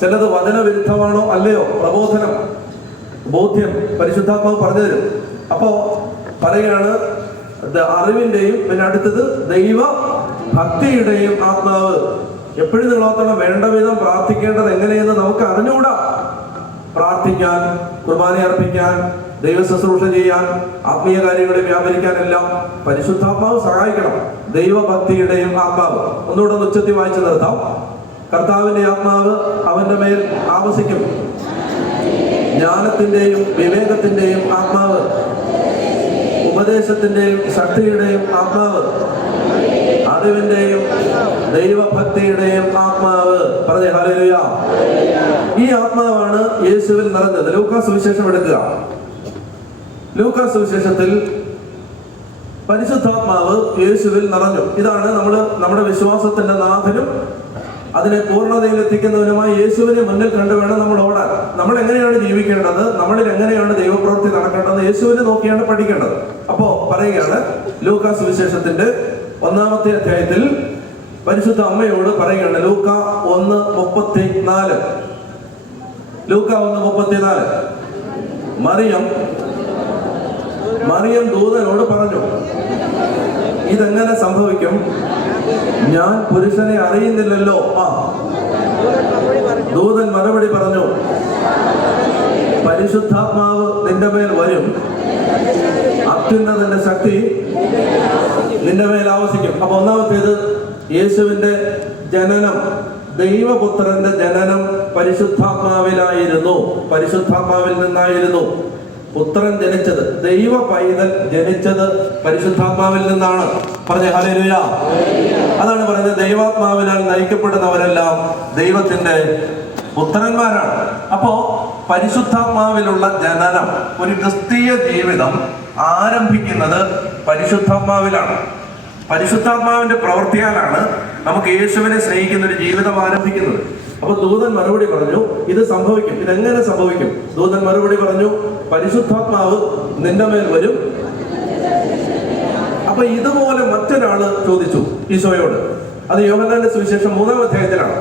ചിലത് വചനവിരുദ്ധമാണോ അല്ലയോ, പ്രബോധനം, ബോധ്യം പരിശുദ്ധാത്മാവ് പറഞ്ഞു തരും. അപ്പോ പറയുകയാണ് അറിവിന്റെയും, പിന്നെ അടുത്തത് ദൈവ ഭക്തിയുടെയും ആത്മാവ്. എപ്പോഴും നിങ്ങൾ ഓർക്കണം, വേണ്ട വിധം പ്രാർത്ഥിക്കേണ്ടത് എങ്ങനെയെന്ന് നമുക്ക് അറിഞ്ഞുകൂടാ. പ്രാർത്ഥിക്കാൻ, കുർബാന അർപ്പിക്കാൻ, ദൈവ ശുശ്രൂഷ ചെയ്യാൻ, ആത്മീയ കാര്യങ്ങളെ വ്യാപരിക്കാൻ എല്ലാം പരിശുദ്ധാത്മാവ് സഹായിക്കണം. ദൈവഭക്തിയുടെയും ആത്മാവ്. ഒന്നുകൂടെ ഉച്ചത്തിൽ വായിച്ചു നിർത്താം. കർത്താവിന്റെ ആത്മാവ് അവന്റെ മേൽ ആവസിക്കും. ജ്ഞാനത്തിന്റെയും വിവേകത്തിന്റെയും ആത്മാവ്, ഉപദേശത്തിന്റെയും ശക്തിയുടെയും ആത്മാവ്, അറിവിന്റെയും ദൈവഭക്തിയുടെയും ആത്മാവ്. പറഞ്ഞേ ഹല്ലേലൂയ. ഈ ആത്മാവാണ് യേശുവിൽ നിറഞ്ഞത്. ലൂക്കാ സുവിശേഷം എടുക്കുക. ലൂക്കാ സുവിശേഷത്തിൽ പരിശുദ്ധാത്മാവ് യേശുവിൽ നിറഞ്ഞു. ഇതാണ് നമ്മുടെ വിശ്വാസത്തിന്റെ നാഥനും അതിനെ പൂർണ്ണതയിൽ എത്തിക്കുന്നവനുമായി യേശുവിനെ മുന്നിൽ കണ്ടു വേണം നമ്മൾ ഓടാൻ. നമ്മൾ എങ്ങനെയാണ് ജീവിക്കേണ്ടത്, നമ്മളിൽ എങ്ങനെയാണ് ദൈവപ്രവൃത്തി നടക്കേണ്ടത്, യേശുവിനെ നോക്കിയാണ് പഠിക്കേണ്ടത്. അപ്പോ പറയുകയാണ്, ലൂക്കാ സുവിശേഷത്തിന്റെ 1-ാമത്തെ അധ്യായത്തിൽ പരിശുദ്ധ അമ്മയോട് പറയുകയാണ്. ലൂക്ക 1:34. ലൂക്ക 1:34. മറിയം ദൂതനോട് പറഞ്ഞു, ഇതെങ്ങനെ സംഭവിക്കും? ഞാൻ പുരുഷനെ അറിയുന്നില്ലല്ലോ. ദൂതൻ മറുപടി പറഞ്ഞു, പരിശുദ്ധാത്മാവ് നിന്റെ മേൽ വരും, അത്യുന്നതന്റെ ശക്തി നിന്റെ മേൽ ആവസിക്കും. അപ്പൊ ഒന്നാമത്തേത്, യേശുവിന്റെ ജനനം, ദൈവപുത്രന്റെ ജനനം പരിശുദ്ധാത്മാവിലായിരുന്നു. പരിശുദ്ധാത്മാവിൽ നിന്നായിരുന്നു പുത്രൻ ജനിച്ചത്. ദൈവ പൈതൽ ജനിച്ചത് പരിശുദ്ധാത്മാവിൽ നിന്നാണ്. പറഞ്ഞേ ഹല്ലേലൂയ. അതാണ് പറയുന്നത്, ദൈവാത്മാവിനാൽ നയിക്കപ്പെടുന്നവരെല്ലാം ദൈവത്തിന്റെ പുത്രന്മാരാണ്. അപ്പോ പരിശുദ്ധാത്മാവിലുള്ള ജനനം, ഒരു ക്രിസ്തീയ ജീവിതം ആരംഭിക്കുന്നത് പരിശുദ്ധാത്മാവിലാണ്. പരിശുദ്ധാത്മാവിന്റെ പ്രവൃത്തിയാലാണ് നമുക്ക് യേശുവിനെ സ്നേഹിക്കുന്ന ഒരു ജീവിതം ആരംഭിക്കുന്നത്. അപ്പൊ ദൂതൻ മറുപടി പറഞ്ഞു, ഇത് സംഭവിക്കും. ഇതെങ്ങനെ സംഭവിക്കും? ദൂതൻ മറുപടി പറഞ്ഞു, പരിശുദ്ധാത്മാവ് നിന്റെ മേൽ വരും. അപ്പൊ ഇതുപോലെ മറ്റൊരാള് ചോദിച്ചു ഈശോയോട്. അത് യോഹന്നാന്റെ സുവിശേഷം 3-ാം അധ്യായത്തിലാണ്.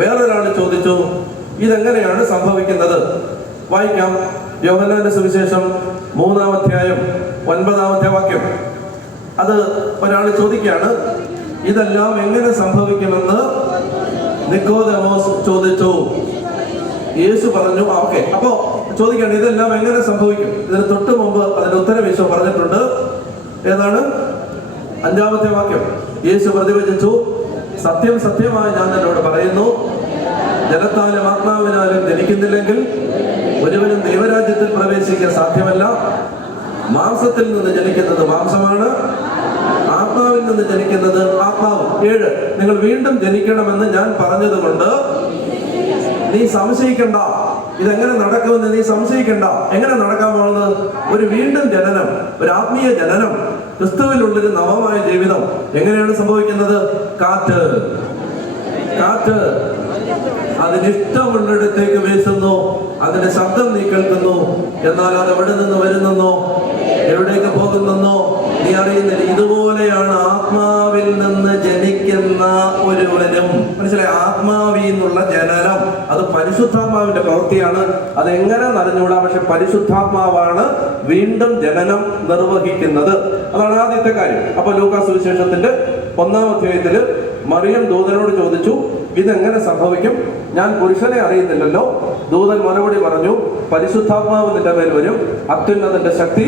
വേറൊരാള് ചോദിച്ചു, ഇതെങ്ങനെയാണ് സംഭവിക്കുന്നത്? വായിക്കാം. യോഹന്നാന്റെ സുവിശേഷം 3-ാം അധ്യായം 9-ാമത്തെ വാക്യം. അത് ഒരാൾ ചോദിക്കുകയാണ്, ഇതെല്ലാം എങ്ങനെ സംഭവിക്കുമെന്ന് നിക്കോദെമോസ് ചോദിച്ചു. യേശു പറഞ്ഞു, ഓക്കെ. അപ്പോ ചോദിക്കുകയാണ്, ഇതെല്ലാം എങ്ങനെ സംഭവിക്കും? ഇതിന് തൊട്ട് മുമ്പ് അതിന്റെ ഉത്തരം യേശു പറഞ്ഞിട്ടുണ്ട്. ഏതാണ്? 5-ാമത്തെ വാക്യം. യേശു പ്രതിവചിച്ചു, സത്യം സത്യമായി ഞാൻ നിന്നോട് പറയുന്നു, ജലത്താലും ആത്മാവിനാലും ജനിക്കുന്നില്ലെങ്കിൽ ഒരുവനും ദൈവരാജ്യത്തിൽ പ്രവേശിക്കാൻ സാധ്യമല്ല. മാംസത്തിൽ നിന്ന് ജനിക്കുന്നത് മാംസമാണ്, ആത്മാവിൽ നിന്ന് ജനിക്കുന്നത് ആത്മാവ്. 7, നിങ്ങൾ വീണ്ടും ജനിക്കണമെന്ന് ഞാൻ പറഞ്ഞതുകൊണ്ട് നീ സംശയിക്കണ്ട. ഇതെങ്ങനെ നടക്കുമെന്ന് നീ സംശയിക്കണ്ട. എങ്ങനെ നടക്കാൻ പോകുന്നത്? ഒരു വീണ്ടും ജനനം, ഒരു ആത്മീയ ജനനം, ക്രിസ്തുവിലുള്ളൊരു നവമായ ജീവിതം എങ്ങനെയാണ് സംഭവിക്കുന്നത്? കാറ്റ് അതിനിഷ്ടമുള്ളിടത്തേക്ക് വീശുന്നു, അതിന്റെ ശബ്ദം നീ കേൾക്കുന്നു, എന്നാൽ അത് എവിടെ നിന്ന് വരുന്നെന്നോ എവിടേക്ക് പോകുന്നെന്നോ നീ അറിയുന്നില്ല. ഇതുപോലെയാണ് ആത്മാവിൽ നിന്ന് ജനിക്കുന്ന ഒരുവനും. മനസ്സിലായി? ആത്മാവിൽ നിന്നുള്ള ജനനം അത് പരിശുദ്ധാത്മാവിന്റെ പ്രവൃത്തിയാണ്. അതെങ്ങനെ നടന്നുകൂടാ? പക്ഷെ പരിശുദ്ധാത്മാവാണ് വീണ്ടും ജനനം നിർവഹിക്കുന്നത്. അതാണ് ആദ്യത്തെ കാര്യം. അപ്പൊ ലൂക്കാ സുവിശേഷത്തിന്റെ 1-ാം അധ്യായത്തില് മറിയം ദൂതനോട് ചോദിച്ചു, ഇതെങ്ങനെ സംഭവിക്കും? ഞാൻ പുരുഷനെ അറിയുന്നില്ലല്ലോ. ദൂതൻ മറുപടി പറഞ്ഞു, പരിശുദ്ധാത്മാവ് നിന്റെ മേൽ വരും, അത്യുന്നതന്റെ ശക്തി.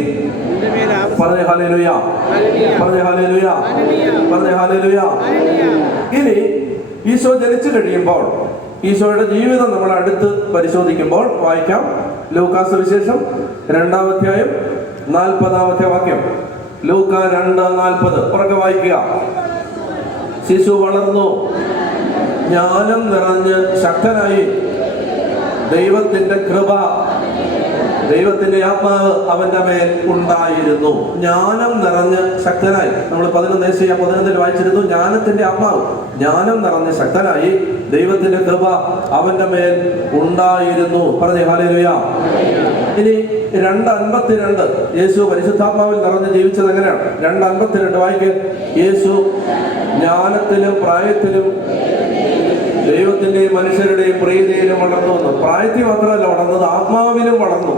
പറഞ്ഞേ ഹല്ലേലൂയ. പറഞ്ഞേ ഹല്ലേലൂയ. പറഞ്ഞേ ഹല്ലേലൂയ. ഇനി ഈശോ ജനിച്ചു കഴിയുമ്പോൾ ഈശോയുടെ ജീവിതം നമ്മൾ അടുത്ത് പരിശോധിക്കുമ്പോൾ വായിക്കാം. ലൂക്കാ സുവിശേഷം 2-ാം അധ്യായം 40-ാമത്തെ വാക്യം. ലൂക്ക 2:40 ഉറക്കെ വായിക്കുക. ശിശു വളർന്നു, ജ്ഞാനം നിറഞ്ഞ് ശക്തനായി, ദൈവത്തിന്റെ കൃപ, ദൈവത്തിന്റെ ആത്മാവ് അവന്റെ മേൽ ഉണ്ടായിരുന്നു. ജ്ഞാനം നിറഞ്ഞ് ശക്തനായി. നമ്മൾ 11 വായിച്ചിരുന്നു. ജ്ഞാനത്തിന്റെ ആത്മാവ്, ജ്ഞാനം നിറഞ്ഞ് ശക്തനായി, ദൈവത്തിന്റെ കൃപ അവന്റെ മേൽ ഉണ്ടായിരുന്നു. പറഞ്ഞേ ഹല്ലേലൂയ. ഇനി 2:52 യേശു പരിശുദ്ധാത്മാവിൽ നിറഞ്ഞ് ജീവിച്ചത് എങ്ങനെയാണ്? 2:52 വായിക്ക്. യേശു ജ്ഞാനത്തിലും പ്രായത്തിലും ദൈവത്തിന്റെയും മനുഷ്യരുടെയും പ്രീതിയിലും വളർന്നു വന്നു. പ്രായത്തിൽ മാത്രമല്ല വളർന്നത്, ആത്മാവിലും വളർന്നു,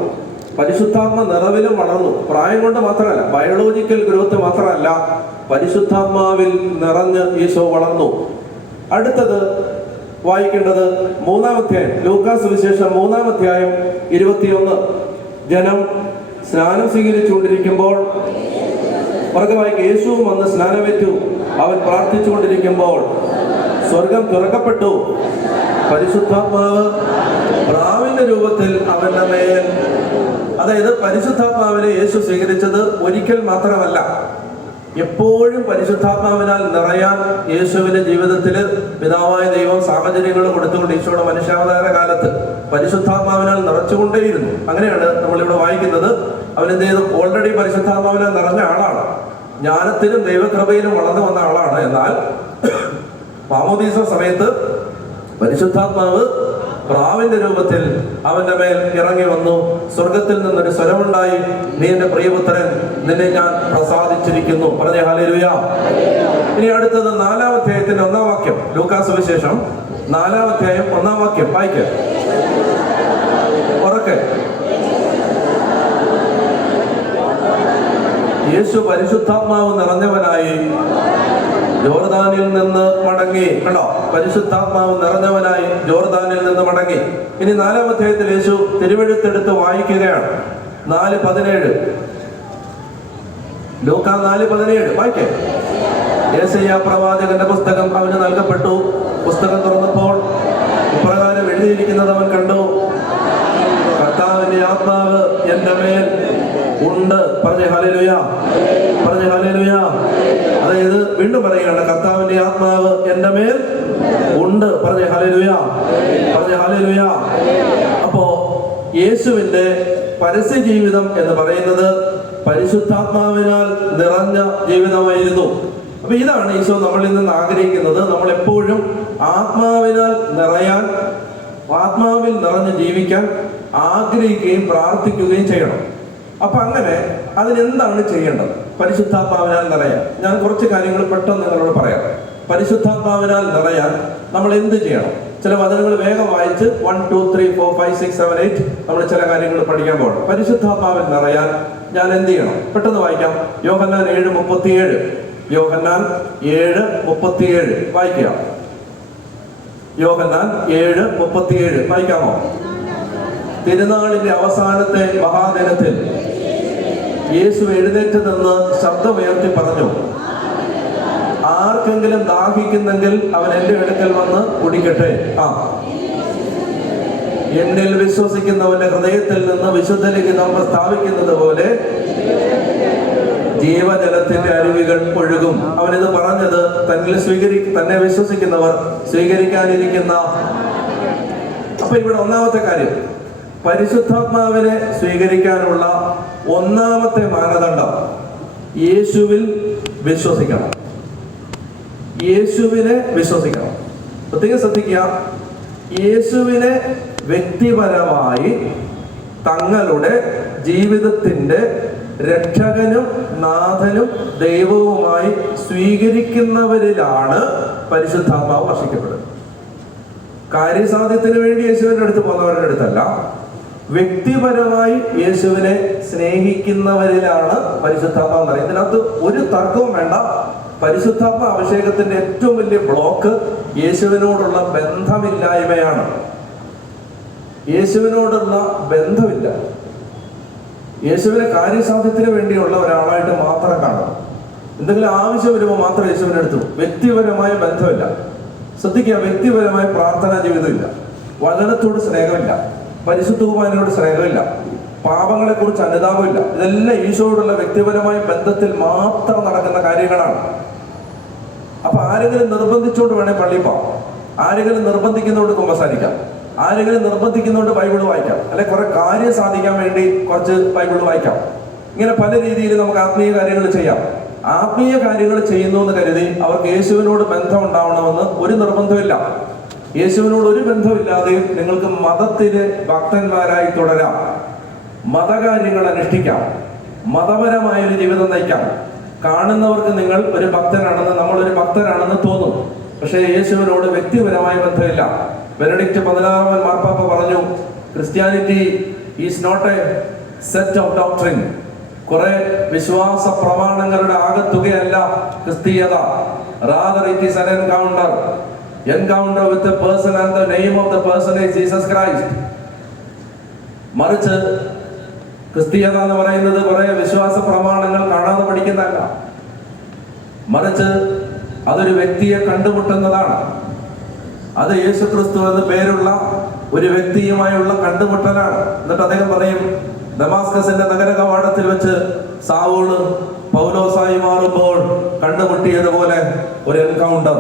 പരിശുദ്ധാത്മ നിറവിലും വളർന്നു. പ്രായം കൊണ്ട് മാത്രമല്ല, ബയോളജിക്കൽ ഗ്രോത്ത് മാത്രമല്ല, പരിശുദ്ധാത്മാവിൽ നിറഞ്ഞ് ഈശോ വളർന്നു. അടുത്തത് വായിക്കേണ്ടത് 3-ാം അധ്യായം, ലൂക്കാ സുവിശേഷം 3-ാം അധ്യായം 21. ജനം സ്നാനം സ്വീകരിച്ചുകൊണ്ടിരിക്കുമ്പോൾ യേശുവും വന്ന് സ്നാനമേറ്റു. അവൻ പ്രാർത്ഥിച്ചുകൊണ്ടിരിക്കുമ്പോൾ സ്വർഗം തുറക്കപ്പെട്ടു. പരിശുദ്ധാത്മാവ് പ്രാവിന്റെ രൂപത്തിൽ അവന്റെ മേൽ, അതായത് പരിശുദ്ധാത്മാവിനെ യേശു സ്വീകരിച്ചത് ഒരിക്കൽ മാത്രമല്ല, എപ്പോഴും പരിശുദ്ധാത്മാവിനാൽ നിറയാൻ യേശുവിന്റെ ജീവിതത്തിൽ പിതാവായ ദൈവം സാഹചര്യങ്ങൾ കൊടുത്തുകൊണ്ട് ഈശോയുടെ മനുഷ്യാവതാര കാലത്ത് പരിശുദ്ധാത്മാവിനാൽ നിറച്ചുകൊണ്ടേയിരുന്നു. അങ്ങനെയാണ് നമ്മളിവിടെ വായിക്കുന്നത്. അവൻ എന്ത് ചെയ്തു? ഓൾറെഡി പരിശുദ്ധാത്മാവിനാൽ നിറഞ്ഞ ആളാണ്, ജ്ഞാനത്തിലും ദൈവകൃപയിലും വളർന്നു വന്ന ആളാണ്. എന്നാൽ മാമോദീസ സമയത്ത് പരിശുദ്ധാത്മാവ് പ്രാവിന്റെ രൂപത്തിൽ അവന്റെ മേൽ ഇറങ്ങി വന്നു. സ്വർഗത്തിൽ നിന്നൊരു സ്വരമുണ്ടായി, നീ എന്റെ പ്രിയപുത്രൻ, നിന്നെ ഞാൻ പ്രസാദിച്ചിരിക്കുന്നു. പറഞ്ഞേ ഹല്ലേലൂയ. ഇനി അടുത്തത് 4-ാം അധ്യായത്തിന്റെ 1-ാം വാക്യം, ലൂക്കാ സുവിശേഷം 4-ാം അധ്യായം 1-ാം വാക്യം വായിക്കാം ഉറക്കെ. യേശു പരിശുദ്ധാത്മാവ് നിറഞ്ഞവനായി ജോർദാനിൽ നിന്ന് മടങ്ങി. കണ്ടോ, പരിശുദ്ധാത്മാവ് നിറഞ്ഞവനായി ജോർദാനിൽ നിന്ന് മടങ്ങി. ഇനി 4-ാം അധ്യായത്തിൽ യേശു തിരുവെഴുത്തെടുത്ത് വായിക്കുകയാണ്. 4:17, ലൂക്കാ 4:17 വായിക്കേ. യെശയ്യാ പ്രവാചകന്റെ പുസ്തകം അവന് നൽകപ്പെട്ടു. പുസ്തകം തുറന്നപ്പോൾ ഇപ്രകാരം എഴുതിയിരിക്കുന്നത് അവൻ കണ്ടു, കർത്താവിന്റെ ആത്മാവ് എന്റെ മേൽ ഉണ്ട്. പറഞ്ഞേ ഹല്ലേലൂയ, പറഞ്ഞേ ഹല്ലേലൂയ. അതായത് വീണ്ടും പറയുകയാണ്, കർത്താവിന്റെ ആത്മാവ് എന്റെ മേൽ ഉണ്ട്. പറഞ്ഞേ ഹല്ലേലൂയ, പറഞ്ഞേ ഹല്ലേലൂയ. അപ്പോ യേശുവിന്റെ പരസ്യ ജീവിതം എന്ന് പറയുന്നത് പരിശുദ്ധാത്മാവിനാൽ നിറഞ്ഞ ജീവിതമായിരുന്നു. അപ്പൊ ഇതാണ് ഈശോ നമ്മളിൽ നിന്ന് ആഗ്രഹിക്കുന്നത്. നമ്മൾ എപ്പോഴും ആത്മാവിനാൽ നിറയാൻ, ആത്മാവിൽ നിറഞ്ഞ് ജീവിക്കാൻ ആഗ്രഹിക്കുകയും പ്രാർത്ഥിക്കുകയും ചെയ്യണം. അപ്പൊ അങ്ങനെ അതിനെന്താണ് ചെയ്യേണ്ടത്? പരിശുദ്ധാത്മാവിനാൽ നിറയാൻ ഞാൻ കുറച്ച് കാര്യങ്ങൾ പെട്ടെന്ന് നിങ്ങളോട് പറയാം. പരിശുദ്ധാത്മാവിനാൽ നിറയാൻ നമ്മൾ എന്ത് ചെയ്യണം? ചില വചനങ്ങൾ വേഗം വായിച്ച് 1, 2, 3, 4, 5, 6, 7, 8 നമ്മൾ ചില കാര്യങ്ങൾ പഠിക്കാൻ പോകണം. പരിശുദ്ധാത്മാവിൽ നിറയാൻ ഞാൻ എന്ത് ചെയ്യണം? പെട്ടെന്ന് വായിക്കാം. യോഹന്നാൻ 7:37, യോഹന്നാൻ 7:37 വായിക്കുക. യോഹന്നാൻ 7:37 വായിക്കാമോ? തിരുനാളിന്റെ അവസാനത്തെ മഹാദിനത്തിൽ യേശു എഴുന്നേറ്റ് നിന്ന് ശബ്ദമുയർത്തി പറഞ്ഞു, ആർക്കെങ്കിലും ദാഹിക്കുന്നെങ്കിൽ അവൻ എന്റെ അടുക്കൽ വന്ന് കുടിക്കട്ടെ. എന്നിൽ വിശ്വസിക്കുന്നവന്റെ ഹൃദയത്തിൽ നിന്ന് വിശുദ്ധ ലിഖിതം സ്ഥാപിക്കുന്നത് പോലെ ജീവജലത്തിന്റെ അരുവികൾ ഒഴുകും. അവനിത് പറഞ്ഞത് തന്നെ വിശ്വസിക്കുന്നവർ സ്വീകരിക്കാനിരിക്കുന്ന. അപ്പൊ ഇവിടെ ഒന്നാമത്തെ കാര്യം, പരിശുദ്ധാത്മാവിനെ സ്വീകരിക്കാനുള്ള ഒന്നാമത്തെ മാനദണ്ഡം യേശുവിൽ വിശ്വസിക്കണം. യേശുവിനെ വിശ്വസിക്കണം. പ്രത്യേകം ശ്രദ്ധിക്കുക, യേശുവിനെ വ്യക്തിപരമായി തങ്ങളുടെ ജീവിതത്തിന്റെ രക്ഷകനും നാഥനും ദൈവവുമായി സ്വീകരിക്കുന്നവരിലാണ് പരിശുദ്ധാത്മാവ് വർഷിക്കപ്പെടുന്നത്. കാര്യസാധ്യത്തിന് വേണ്ടി യേശുവിന്റെ അടുത്ത് പോകുന്നവരുടെ അടുത്തല്ല, വ്യക്തിപരമായി യേശുവിനെ സ്നേഹിക്കുന്നവരിലാണ് പരിശുദ്ധാത്മാവ് പറയുന്നത്. ഇതിനകത്ത് ഒരു തർക്കവും വേണ്ട. പരിശുദ്ധാത്മ അഭിഷേകത്തിന്റെ ഏറ്റവും വലിയ ബ്ലോക്ക് യേശുവിനോടുള്ള ബന്ധമില്ലായ്മയാണ്. യേശുവിനോടുള്ള ബന്ധമില്ല. യേശുവിനെ കാര്യസാധ്യത്തിന് വേണ്ടിയുള്ള ഒരാളായിട്ട് മാത്രം കാണും. എന്തെങ്കിലും ആവശ്യം വരുമ്പോൾ മാത്രം യേശുവിനെ എടുത്തു. വ്യക്തിപരമായ ബന്ധമില്ല. ശ്രദ്ധിക്കുക, വ്യക്തിപരമായ പ്രാർത്ഥനാ ജീവിതമില്ല, വചനത്തോട് സ്നേഹമില്ല, പരിശുദ്ധ കുർബാനയോട് സ്നേഹമില്ല, പാപങ്ങളെ കുറിച്ച് അനുതാപമില്ല. ഇതെല്ലാം ഈശോയോടുള്ള വ്യക്തിപരമായ ബന്ധത്തിൽ മാത്രം നടക്കുന്ന കാര്യങ്ങളാണ്. അപ്പൊ ആരെങ്കിലും നിർബന്ധിച്ചോണ്ട് വേണേ പള്ളിയിൽ പോവാം, ആരെങ്കിലും നിർബന്ധിക്കുന്നതുകൊണ്ട് കുമ്പസാരിക്കാം, ആരെങ്കിലും നിർബന്ധിക്കുന്നതുകൊണ്ട് ബൈബിൾ വായിക്കാം, അല്ലെ കുറെ കാര്യം സാധിക്കാൻ വേണ്ടി കുറച്ച് ബൈബിൾ വായിക്കാം. ഇങ്ങനെ പല രീതിയിൽ നമുക്ക് ആത്മീയ കാര്യങ്ങൾ ചെയ്യാം. ആത്മീയ കാര്യങ്ങൾ ചെയ്യുന്നു എന്ന് കരുതി അവർക്ക് യേശുവിനോട് ബന്ധം ഉണ്ടാവണമെന്ന് ഒരു നിർബന്ധമില്ല. യേശുവിനോട് ഒരു ബന്ധമില്ലാതെ നിങ്ങൾക്ക് മതത്തില് ഭക്തന്മാരായി തുടരാം, മതകാര്യങ്ങൾ അനുഷ്ഠിക്കാം, മതപരമായൊരു ജീവിതം നയിക്കാം. കാണുന്നവർക്ക് നിങ്ങൾ ഒരു ഭക്തനാണെന്ന്, നമ്മളൊരു ഭക്തനാണെന്ന് തോന്നും. പക്ഷേ യേശുവിനോട് വ്യക്തിപരമായ ബന്ധമില്ല. ബെനഡിക്റ്റ് 16 മാർപ്പാപ്പ പറഞ്ഞു, Christianity is not a set of doctrine. കുറെ വിശ്വാസ പ്രമാണങ്ങളുടെ ആകത്തുകയല്ല ക്രിസ്തീയത. Rather it is an encounter with a person and the name of the person is Jesus Christ. മറിച്ച് ക്രിസ്തീയത എന്ന് പറയുന്നത് കുറെ വിശ്വാസ പ്രമാണങ്ങൾ കാണാതെ പഠിക്കുന്നതല്ല, മറിച്ച് അതൊരു വ്യക്തിയെ കണ്ടുമുട്ടുന്നതാണ്. അത് യേശു ക്രിസ്തു എന്ന് പേരുള്ള ഒരു വ്യക്തിയുമായുള്ള കണ്ടുമുട്ടലാണ്. എന്നിട്ട് അദ്ദേഹം പറയും, ദമാസ്കസിന്റെ നഗര കവാടത്തിൽ വെച്ച് സാവൂള് പൗലോസായി മാറുമ്പോൾ കണ്ടുമുട്ടിയതുപോലെ ഒരു എൻകൗണ്ടർ.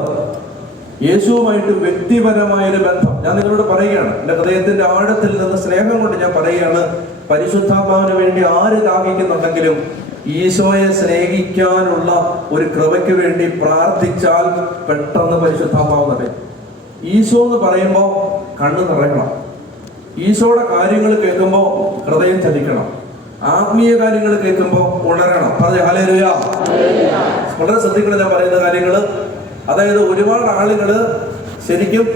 യേശുവുമായിട്ട് വ്യക്തിപരമായൊരു ബന്ധം ഞാൻ നിങ്ങളോട് പറയുകയാണ്. എൻ്റെ ഹൃദയത്തിന്റെ ആഴത്തിൽ നിന്ന് സ്നേഹം കൊണ്ട് ഞാൻ പറയുകയാണ്, പരിശുദ്ധാത്മാവിന് വേണ്ടി ആര് ദാഹിക്കുന്നുണ്ടെങ്കിലും ഈശോയെ സ്നേഹിക്കാനുള്ള ഒരു കൃപയ്ക്ക് വേണ്ടി പ്രാർത്ഥിച്ചാൽ പെട്ടെന്ന് പരിശുദ്ധാത്മാവ് നിറയും. ഈശോ എന്ന് പറയുമ്പോൾ കണ്ണ് നിറയണം. ഈശോയുടെ കാര്യങ്ങൾ കേൾക്കുമ്പോൾ ഹൃദയം ചലിക്കണം. ആത്മീയ കാര്യങ്ങൾ കേൾക്കുമ്പോൾ ഉണരണം. പറഞ്ഞ ഹല്ലേലൂയ. വളരെ ശ്രദ്ധിക്കണം ഞാൻ പറയുന്ന കാര്യങ്ങൾ. അതായത് ഒരുപാട് ആളുകള് ശരിക്കും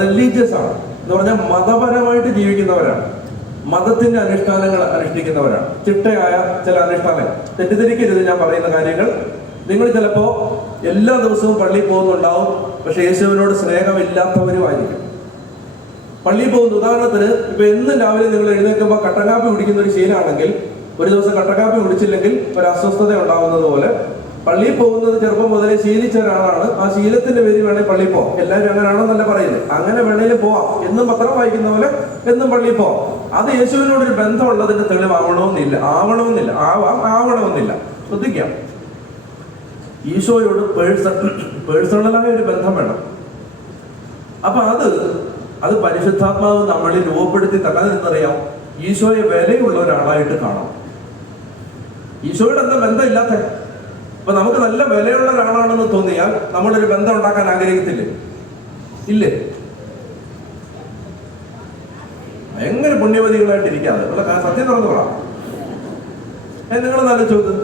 റിലീജിയസ് ആണ് എന്ന് പറഞ്ഞാൽ മതപരമായിട്ട് ജീവിക്കുന്നവരാണ്, മതത്തിന്റെ അനുഷ്ഠാനങ്ങൾ അനുഷ്ഠിക്കുന്നവരാണ്, ചിട്ടയായ ചില അനുഷ്ഠാനങ്ങൾ. തെറ്റിദ്ധരിക്കരുത് ഞാൻ പറയുന്ന കാര്യങ്ങൾ. നിങ്ങൾ ചിലപ്പോ എല്ലാ ദിവസവും പള്ളിയിൽ പോകുന്നുണ്ടാവും, പക്ഷെ യേശുവിനോട് സ്നേഹമില്ലാത്തവരുമായിരിക്കും. പള്ളിയിൽ പോകുന്ന ഉദാഹരണത്തിന് ഇപ്പൊ എന്നും രാവിലെ നിങ്ങൾ എഴുന്നേൽക്കുമ്പോൾ കട്ടക്കാപ്പി കുടിക്കുന്ന ഒരു ശീലമാണെങ്കിൽ ഒരു ദിവസം കട്ടക്കാപ്പി കുടിച്ചില്ലെങ്കിൽ ഒരു അസ്വസ്ഥത ഉണ്ടാവുന്നത് പോലെ പള്ളിയിൽ പോകുന്നത് ചെറുപ്പം മുതലേ ശീലിച്ച ഒരാളാണ്. ആ ശീലത്തിന്റെ പേര് വേണേൽ പള്ളിയിൽ പോവാം. എല്ലാവരും അങ്ങനെയാണെന്നല്ല പറയുന്നത്, അങ്ങനെ വേണേലും പോവാം. എന്നും പത്രം വായിക്കുന്ന പോലെ എന്നും പള്ളിയിൽ പോവാം. അത് യേശുവിനോടൊരു ബന്ധമുള്ളതിന്റെ തെളിവാവണമെന്നില്ല, ആവണമെന്നില്ല. ശ്രദ്ധിക്കാം, ഈശോയോട് പേഴ്സണലായ ഒരു ബന്ധം വേണം. അപ്പൊ അത് പരിശുദ്ധാത്മാവ് നമ്മളിൽ രൂപപ്പെടുത്തി തക്കാൻ എന്നറിയാം. ഈശോയെ വിലയുള്ള ഒരാളായിട്ട് കാണാം. ഈശോയുടെ എന്താ ബന്ധമില്ലാത്ത? അപ്പൊ നമുക്ക് നല്ല വിലയുള്ള ഒരാളാണെന്ന് തോന്നിയാൽ നമ്മളൊരു ബന്ധം ഉണ്ടാക്കാൻ ആഗ്രഹിക്കത്തില്ലേ? ഇല്ലേ? ഭയങ്കര പുണ്യവതികളായിട്ടിരിക്കാതെ സത്യം തുറന്നു പറയാം. നിങ്ങൾ നല്ല ചോദ്യം,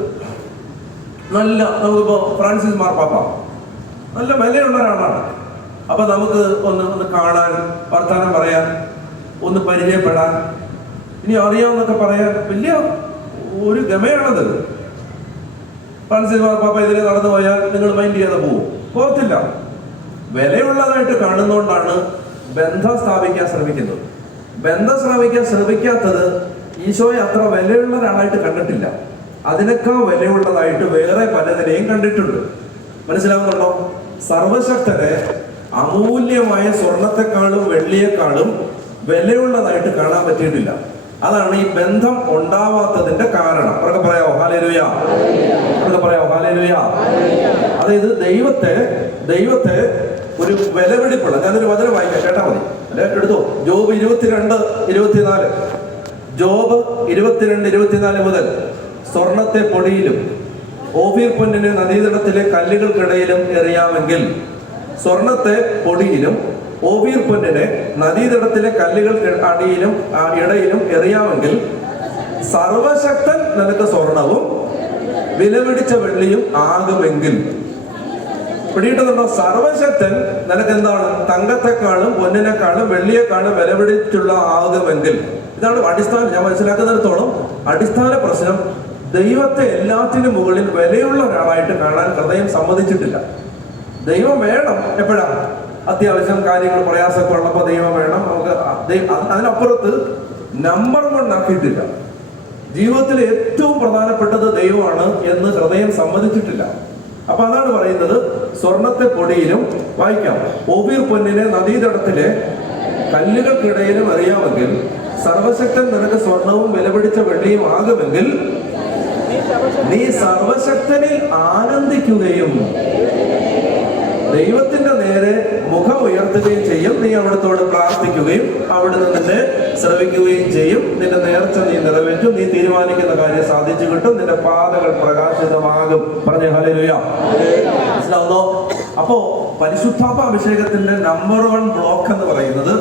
നല്ല നമുക്കിപ്പോ ഫ്രാൻസിസ് മാർപ്പാപ്പ നല്ല വിലയുള്ള ഒരാളാണ്. അപ്പൊ നമുക്ക് ഒന്ന് കാണാൻ, വർത്താനം പറയാൻ, ഒന്ന് പരിചയപ്പെടാൻ, ഇനി അറിയാവുന്നൊക്കെ പറയാൻ വലിയ ഒരു ഗമയാണത്. ഫ്രാൻസിസ് മാർപ്പാപ്പ ഇതിലെ നടന്നു പോയാൽ നിങ്ങൾ മൈൻഡ് ചെയ്യാതെ പോകത്തില്ല. വിലയുള്ളതായിട്ട് കാണുന്നതുകൊണ്ടാണ് ബന്ധം സ്ഥാപിക്കാൻ ശ്രമിക്കുന്നത്. ബന്ധം സ്ഥാപിക്കാൻ ശ്രമിക്കാത്തത് ഈശോയെ അത്ര വിലയുള്ള ഒരാളായിട്ട് കണ്ടിട്ടില്ല. അതിനേക്കാൾ വിലയുള്ളതായിട്ട് വേറെ പലതിനെയും കണ്ടിട്ടുണ്ട്. മനസ്സിലാവുന്നുണ്ടോ? സർവശക്തനെ അമൂല്യമായ സ്വർണത്തെക്കാളും വെള്ളിയെക്കാളും വിലയുള്ളതായിട്ട് കാണാൻ പറ്റിയിട്ടില്ല. അതാണ് ഈ ബന്ധം ഉണ്ടാവാത്തതിന്റെ കാരണം. അവർക്ക് പറയാവോ ഹല്ലേലൂയ? അവർക്ക് പറയാവോ ഹല്ലേലൂയ? അതായത് ദൈവത്തെ ഒരു വിലപിടിപ്പുള്ള, ഞാനൊരു വചനം വായിക്കാം, കേട്ടാ മതി, അല്ലെ? എടുത്തോ. ജോബ് 22:24. ജോബ് 22:24 മുതൽ സ്വർണത്തെ പൊടിയിലും ഓഫീർ പൊന്നിനെ നദീതടത്തിലെ കല്ലുകൾക്കിടയിലും എറിയാമെങ്കിൽ, സ്വർണത്തെ പൊടിയിലും ഓഫീർ പൊന്നിനെ നദീതടത്തിലെ കല്ലുകൾക്ക് ഇടയിലും എറിയാമെങ്കിൽ, സർവശക്തൻ നിനക്ക് സ്വർണവും വിലപിടിച്ച വെള്ളിയും ആകുമെങ്കിൽ. പിടിയിട്ടുണ്ടോ? സർവശക്തൻ നിനക്ക് എന്താണ്? തങ്കത്തെക്കാളും പൊന്നിനെക്കാളും വെള്ളിയെക്കാളും വിലപിടിച്ചുള്ള ആകുമെങ്കിൽ. ഇതാണ് അടിസ്ഥാനം. ഞാൻ മനസ്സിലാക്കുന്നിടത്തോളം അടിസ്ഥാന പ്രശ്നം ദൈവത്തെ എല്ലാത്തിനും മുകളിൽ വിലയുള്ള ഒരാളായിട്ട് കാണാൻ ഹൃദയം സമ്മതിച്ചിട്ടില്ല. ദൈവം വേണം എപ്പോഴാണ്? അത്യാവശ്യം കാര്യങ്ങൾ പ്രയാസമൊക്കെ ഉള്ളപ്പോൾ ദൈവം വേണം. നമുക്ക് അതിനപ്പുറത്ത് നമ്പർ 1 ആക്കിയിട്ടില്ല. ജീവിതത്തിലെ ഏറ്റവും പ്രധാനപ്പെട്ടത് ദൈവമാണ് എന്ന് ഹൃദയം സമ്മതിച്ചിട്ടില്ല. അപ്പൊ അതാണ് പറയുന്നത്, സ്വർണത്തെ പൊടിയിലും, വായിക്കാം, ഓഫീർ പൊന്നിനെ നദീതടത്തിലെ കല്ലുകൾക്കിടയിലും അറിയാമെങ്കിൽ, സർവശക്തൻ നിനക്ക് സ്വർണവും വിലപിടിച്ച വെള്ളിയും ആകുമെങ്കിൽ, നീ സർവശക്തനിൽ ആനന്ദിക്കുകയും ദൈവത്തിന്റെ നേരെ മുഖം ഉയർത്തുകയും ചെയ്യും. നീ അവിടത്തോട് പ്രാർത്ഥിക്കുകയും അവിടുന്ന് നിന്നെ ശ്രവിക്കുകയും ചെയ്യും. നിന്റെ നേർച്ച നീ നിറവേറ്റും. നീ തീരുമാനിക്കുന്ന കാര്യം സാധിച്ചു കിട്ടും. നിന്റെ പാതകൾ പ്രകാശിതമാകും. പറഞ്ഞ ഹല്ലേലൂയ. മനസ്സിലാവുന്നോ? അപ്പോ പരിശുദ്ധാത്മ അഭിഷേകത്തിന്റെ നമ്പർ 1 ബ്ലോക്ക് എന്ന് പറയുന്നത്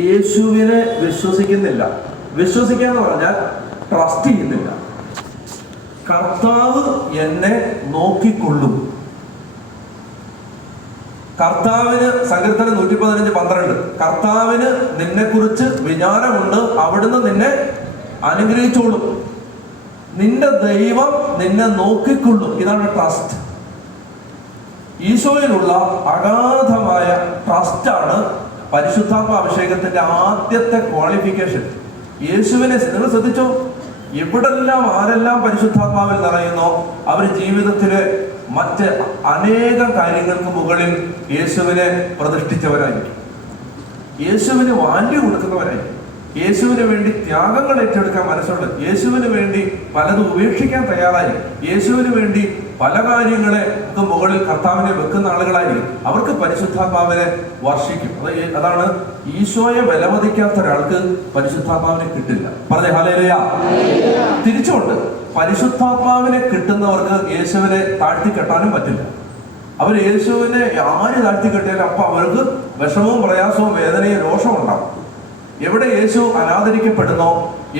യേശുവിനെ വിശ്വസിക്കുന്നില്ല. വിശ്വസിക്കുക എന്ന് പറഞ്ഞാൽ ട്രസ്റ്റ് ചെയ്യുന്നില്ല. കർത്താവ് എന്നെ നോക്കിക്കൊള്ളും. കർത്താവിന് സങ്കീർത്തനം 115:12 കർത്താവിന് നിന്നെ കുറിച്ച് വിചാരമുണ്ട്, അവിടുന്ന് നിന്നെ അനുഗ്രഹിച്ചോളും, നിന്റെ ദൈവം നിന്നെ നോക്കിക്കൊള്ളും. ഇതാണ് ട്രസ്റ്റ്. ഈശോയിലുള്ള അഗാധമായ ട്രസ്റ്റാണ് പരിശുദ്ധാത്മാഭിഷേകത്തിന്റെ ആദ്യത്തെ ക്വാളിഫിക്കേഷൻ. യേശുവിനെ നിങ്ങൾ ശ്രദ്ധിച്ചോ, എവിടെല്ലാം ആരെല്ലാം പരിശുദ്ധാത്മാവിൽ നിറയുന്നോ അവർ ജീവിതത്തിലെ മറ്റ് അനേകം കാര്യങ്ങൾക്ക് മുകളിൽ യേശുവിനെ പ്രതിഷ്ഠിച്ചവരായിരിക്കും, യേശുവിന് വാല്യൂ കൊടുക്കുന്നവരായിരിക്കും, യേശുവിന് വേണ്ടി ത്യാഗങ്ങൾ ഏറ്റെടുക്കാൻ മനസ്സുണ്ട്, യേശുവിന് വേണ്ടി പലതും ഉപേക്ഷിക്കാൻ തയ്യാറായി, യേശുവിന് വേണ്ടി പല കാര്യങ്ങളെ മുകളിൽ കർത്താവിനെ വെക്കുന്ന ആളുകളായിരിക്കും. അവർക്ക് പരിശുദ്ധാത്മാവിനെ വർഷിക്കും. അതാണ് ഈശോയെ വിലമതിക്കാത്ത ഒരാൾക്ക് പരിശുദ്ധാത്മാവിനെ കിട്ടില്ല. പറഞ്ഞേ ഹല്ലേലൂയ. തിരിച്ചുകൊണ്ട് പരിശുദ്ധാത്മാവിനെ കിട്ടുന്നവർക്ക് യേശുവിനെ താഴ്ത്തിക്കെട്ടാനും പറ്റില്ല. അവർ യേശുവിനെ ആര് താഴ്ത്തിക്കെട്ടിയാലും അപ്പൊ അവർക്ക് വിഷമവും പ്രയാസവും വേദനയും രോഷവും ഉണ്ടാവും. എവിടെ യേശു അനാദരിക്കപ്പെടുന്നോ,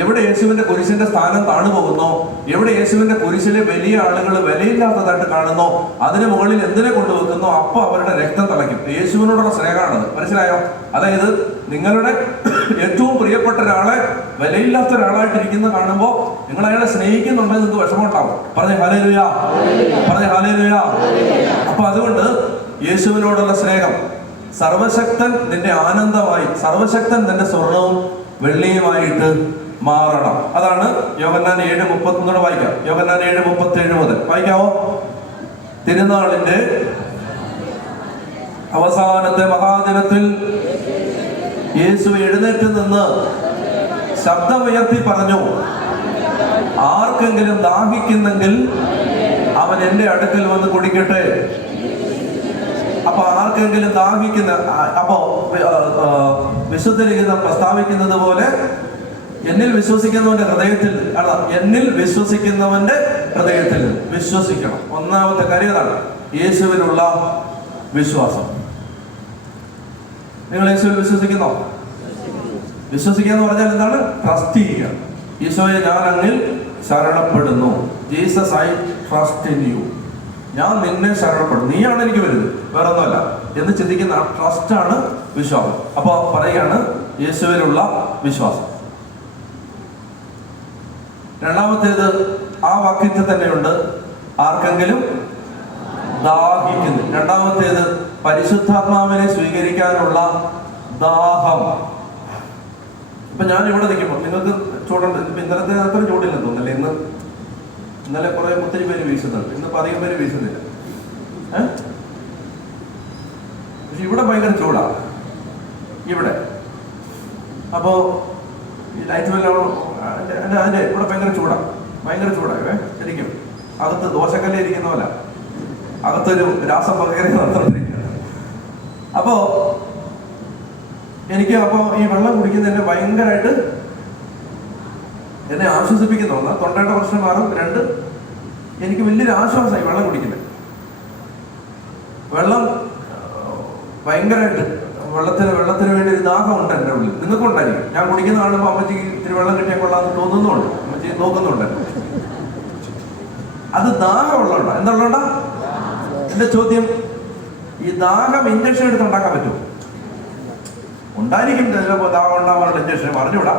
എവിടെ യേശുവിന്റെ കുരിശിന്റെ സ്ഥാനം താണുപോകുന്നോ, എവിടെ യേശുവിന്റെ കുരിശിലെ വലിയ ആളുകൾ വിലയില്ലാത്തതായിട്ട് കാണുന്നോ, അതിന് മുകളിൽ എന്തിനെ കൊണ്ടുവെക്കുന്നോ അപ്പൊ അവരുടെ രക്തം തിളയ്ക്കും. യേശുവിനോടുള്ള സ്നേഹമാണത്. മനസ്സിലായോ? അതായത് നിങ്ങളുടെ ഏറ്റവും പ്രിയപ്പെട്ട ഒരാളെ വിലയില്ലാത്ത ഒരാളായിട്ടിരിക്കുന്ന കാണുമ്പോ നിങ്ങൾ അയാളെ സ്നേഹിക്കുന്നുണ്ടെങ്കിൽ നിങ്ങൾക്ക് വിഷമം ഉണ്ടാവും. പറഞ്ഞേ ഹല്ലേലൂയ, പറഞ്ഞേ ഹല്ലേലൂയ. അപ്പൊ അതുകൊണ്ട് യേശുവിനോടുള്ള സ്നേഹം, സർവശക്തൻ നിന്റെ ആനന്ദമായി, സർവശക്തൻ നിന്റെ സ്വർണവും വെള്ളിയുമായിട്ട് മാറണം. അതാണ് യോഹന്നാൻ 7:31 വായിക്കാം. യോഹന്നാൻ 7:37 മുതൽ വായിക്കാവോ? തിരുനാളിന്റെ അവസാനത്തെ മഹാദിനത്തിൽ യേശു എഴുന്നേറ്റ് നിന്ന് ശബ്ദമുയർത്തി പറഞ്ഞു, ആർക്കെങ്കിലും ദാഹിക്കുന്നെങ്കിൽ അവൻ എന്റെ അടുക്കൽ വന്ന് കുടിക്കട്ടെ. അപ്പൊ ആർക്കെങ്കിലും ദാഹിക്കുന്ന, അപ്പോ വിശുദ്ധലിഖിതം പ്രസ്താവിക്കുന്നത് പോലെ എന്നിൽ വിശ്വസിക്കുന്നവന്റെ ഹൃദയത്തിൽ അല്ല, എന്നിൽ വിശ്വസിക്കുന്നവന്റെ ഹൃദയത്തിൽ വിശ്വസിക്കണം. ഒന്നാമത്തെ കാര്യം അതാണ് യേശുവിനുള്ള വിശ്വാസം. നിങ്ങൾ യേശുവിൽ വിശ്വസിക്കുന്നോ? വിശ്വസിക്കുക എന്ന് പറഞ്ഞാൽ എന്താണ്? ട്രസ്റ്റ് ചെയ്യുക. ഈശോയെ, ഞാൻ അങ്ങിൽ ശരണപ്പെടുന്നു. Jesus, I trust in you. ഞാൻ നിന്നെ ശരണപ്പെടും, നീയാണ് എനിക്ക് വലുത്, വേറെ ഒന്നുമല്ല എന്ന് ചിന്തിക്കുന്ന ട്രസ്റ്റാണ് വിശ്വാസം. അപ്പൊ പറയാണ് യേശുവിലുള്ള വിശ്വാസം. രണ്ടാമത്തേത് ആ വാക്യത്തിൽ തന്നെയുണ്ട്, ആർക്കെങ്കിലും ദാഹിക്കുന്നു. രണ്ടാമത്തേത് പരിശുദ്ധാത്മാവിനെ സ്വീകരിക്കാനുള്ള ദാഹം. ഇപ്പൊ ഞാൻ ഇവിടെ നിൽക്കുമ്പോൾ നിങ്ങൾക്ക് ചൂടുണ്ട്. ഇപ്പൊ ഇന്നലത്തെ അത്ര ചൂടില്ലെന്ന് തോന്നല്ലേ? ഇന്നലെ കുറെ ഒത്തിരി പേര് വീശുന്നുണ്ട്, ഇന്നിപ്പോ അധികം പേര് വീശുന്നില്ല. പക്ഷെ ഇവിടെ ഭയങ്കര ചൂടാ ഇവിടെ. അപ്പോ ഈ ലൈറ്റ് വല്ലതും അതിന്റെ ഇവിടെ ഭയങ്കര ചൂടാ, ഭയങ്കര ചൂടാ. ശരിക്കും അകത്ത് ദോശക്കല്ല് ഇരിക്കുന്ന പോലെ അകത്തൊരു രാസപ്രക്രിയ നടത്തിക്കൊണ്ടിരിക്കുകയാണ്. അപ്പോ എനിക്ക് ഈ വെള്ളം കുടിക്കുന്നതിന്റെ ഭയങ്കരമായിട്ട് എന്നെ ആശ്വസിപ്പിക്കുന്ന ഒന്ന്, തൊണ്ടയുടെ പ്രശ്നം മാറും. രണ്ട്, എനിക്ക് വലിയൊരു ആശ്വാസമായി വെള്ളം കുടിക്കുന്നത്. വെള്ളം ഭയങ്കരമായിട്ട് വെള്ളത്തിന് വേണ്ടി ഒരു ദാഹമുണ്ട് എൻ്റെ ഉള്ളിൽ. നിങ്ങൾക്കുണ്ടായിരിക്കും. ഞാൻ കുടിക്കുന്ന കാണുമ്പോൾ അമ്മച്ചിക്ക് ഇത്തിരി വെള്ളം കിട്ടിയാൽ കൊള്ളാന്ന് തോന്നുന്നുണ്ട്, അമ്മച്ചി നോക്കുന്നുണ്ട്. അത് ദാഹമുള്ളതുകൊണ്ടാ. എന്തുള്ളതുകൊണ്ടാ? എന്റെ ചോദ്യം, ഈ ദാഹം ഇഞ്ചക്ഷൻ എടുത്ത് ഉണ്ടാക്കാൻ പറ്റുമോ? ഉണ്ടായിരിക്കും. ചിലപ്പോൾ ദാഹം ഉണ്ടാവാനുള്ള ഇഞ്ചക്ഷൻ അറിഞ്ഞൂടാ,